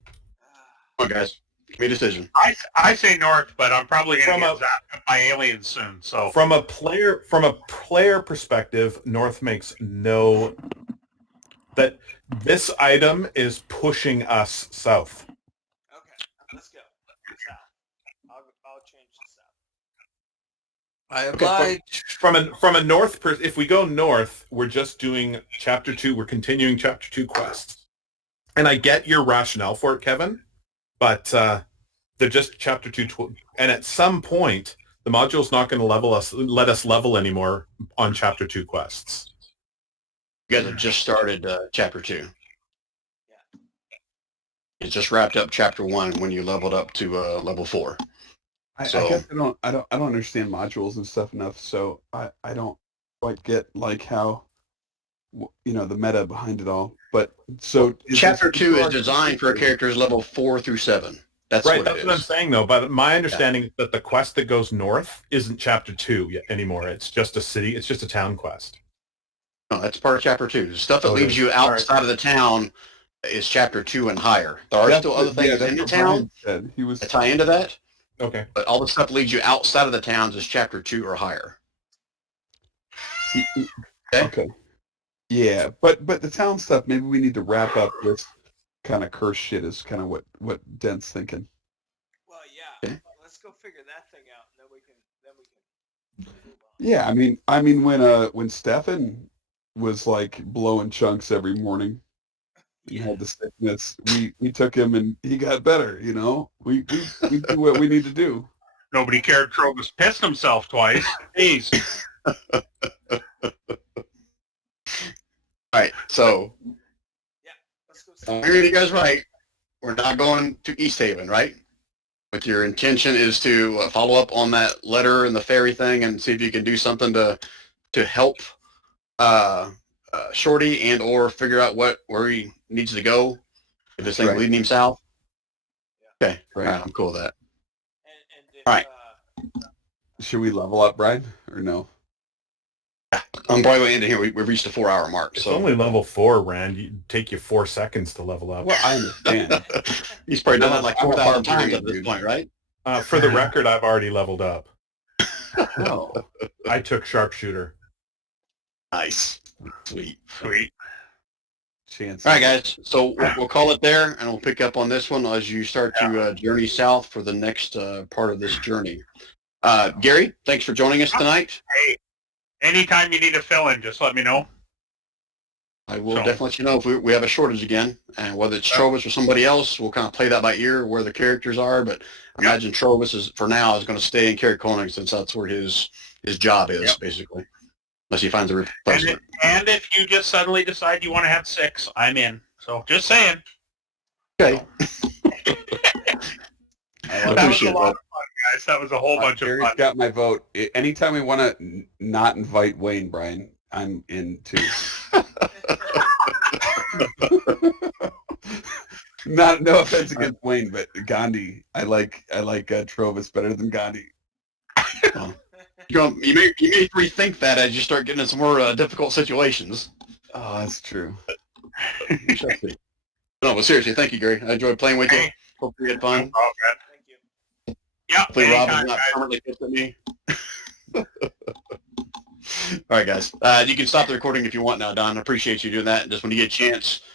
Come on, guys. Give me a decision. I say north, but I'm probably going to From get zapped by aliens soon. So from a player perspective, North makes no. That this item is pushing us south. Okay, let's go. South. I'll change to south. I oblige. From a north, if we go north, we're just doing chapter 2. We're continuing chapter 2 quests, and I get your rationale for it, Kevin, but they're just chapter 2, and at some point, the module's not going to let us level anymore on chapter 2 quests. You guys have just started chapter 2. Yeah. It just wrapped up chapter 1 when you leveled up to level 4. I So- guess I don't understand modules and stuff enough, so I don't quite get like how the meta behind it all. But so Chapter 2 is designed for characters level 4 through 7. That's Right, what that's it what I'm is. saying, though. But my understanding is that the quest that goes north isn't chapter 2 anymore. It's just a city. It's just a town quest. No, that's part of chapter 2. The stuff that Oh, it leaves is. you All outside of the town is chapter 2 and higher. There are still other things in the town He was that tie into that, Okay. but all the stuff that leads you outside of the towns is chapter 2 or higher. okay. Yeah, but the town stuff. Maybe we need to wrap up this kind of curse shit. Is kind of what Dent's thinking. Well, yeah. Okay. Let's go figure that thing out, and then we can move on. Yeah, I mean when Stefn was like blowing chunks every morning, he had the sickness. We took him and he got better. We do what we need to do. nobody cared. Trogus pissed himself twice. Jeez. All right, so Let's go. I'm hearing you guys right. We're not going to East Haven, right? But your intention is to follow up on that letter and the fairy thing and see if you can do something to help Shorty and or figure out where he needs to go if this thing's Right. leading him south. Okay, Right. all right, I'm cool with that. And if, All right. Should we level up, Brian, or no? I'm probably going to end it here. We've reached the 4-hour mark. It's So only level 4, Rand. It'd take you 4 seconds to level up. Well, I understand. he's probably done that like I'm a 4,000 barbarian, times at this dude. point, right? For the record, I've already leveled up. Oh, I took sharpshooter. Nice. Sweet. Sweet. chance. All right, guys. So we'll call it there, and we'll pick up on this one as you start to journey south for the next part of this journey. Gary, thanks for joining us tonight. Hey, anytime you need a fill-in, just let me know. I will So- definitely let you know if we have a shortage again, and whether it's Trovis or somebody else, we'll kind of play that by ear where the characters are. But I imagine Trovis is for now is going to stay in Carrick since that's where his job is basically, unless he finds a replacement. And if you just suddenly decide you want to have 6, I'm in. So just saying. Okay. I That was a appreciate lot that. of fun, guys. That was a whole bunch of Gary's fun. got my vote. Anytime we want to not invite Wayne, Brian, I'm in too. No offense against Wayne, but Gandhi, I like Trovis better than Gandhi. You may rethink that as you start getting in some more difficult situations. Oh, that's true. No, but seriously, thank you, Gary. I enjoyed playing with you. Hey. Hope you had fun. Oh, God. Thank you. Yeah, Hopefully Rob is anytime, not guys. permanently pissed at me. All right, guys. You can stop the recording if you want now, Don. I appreciate you doing that. Just when you get a chance,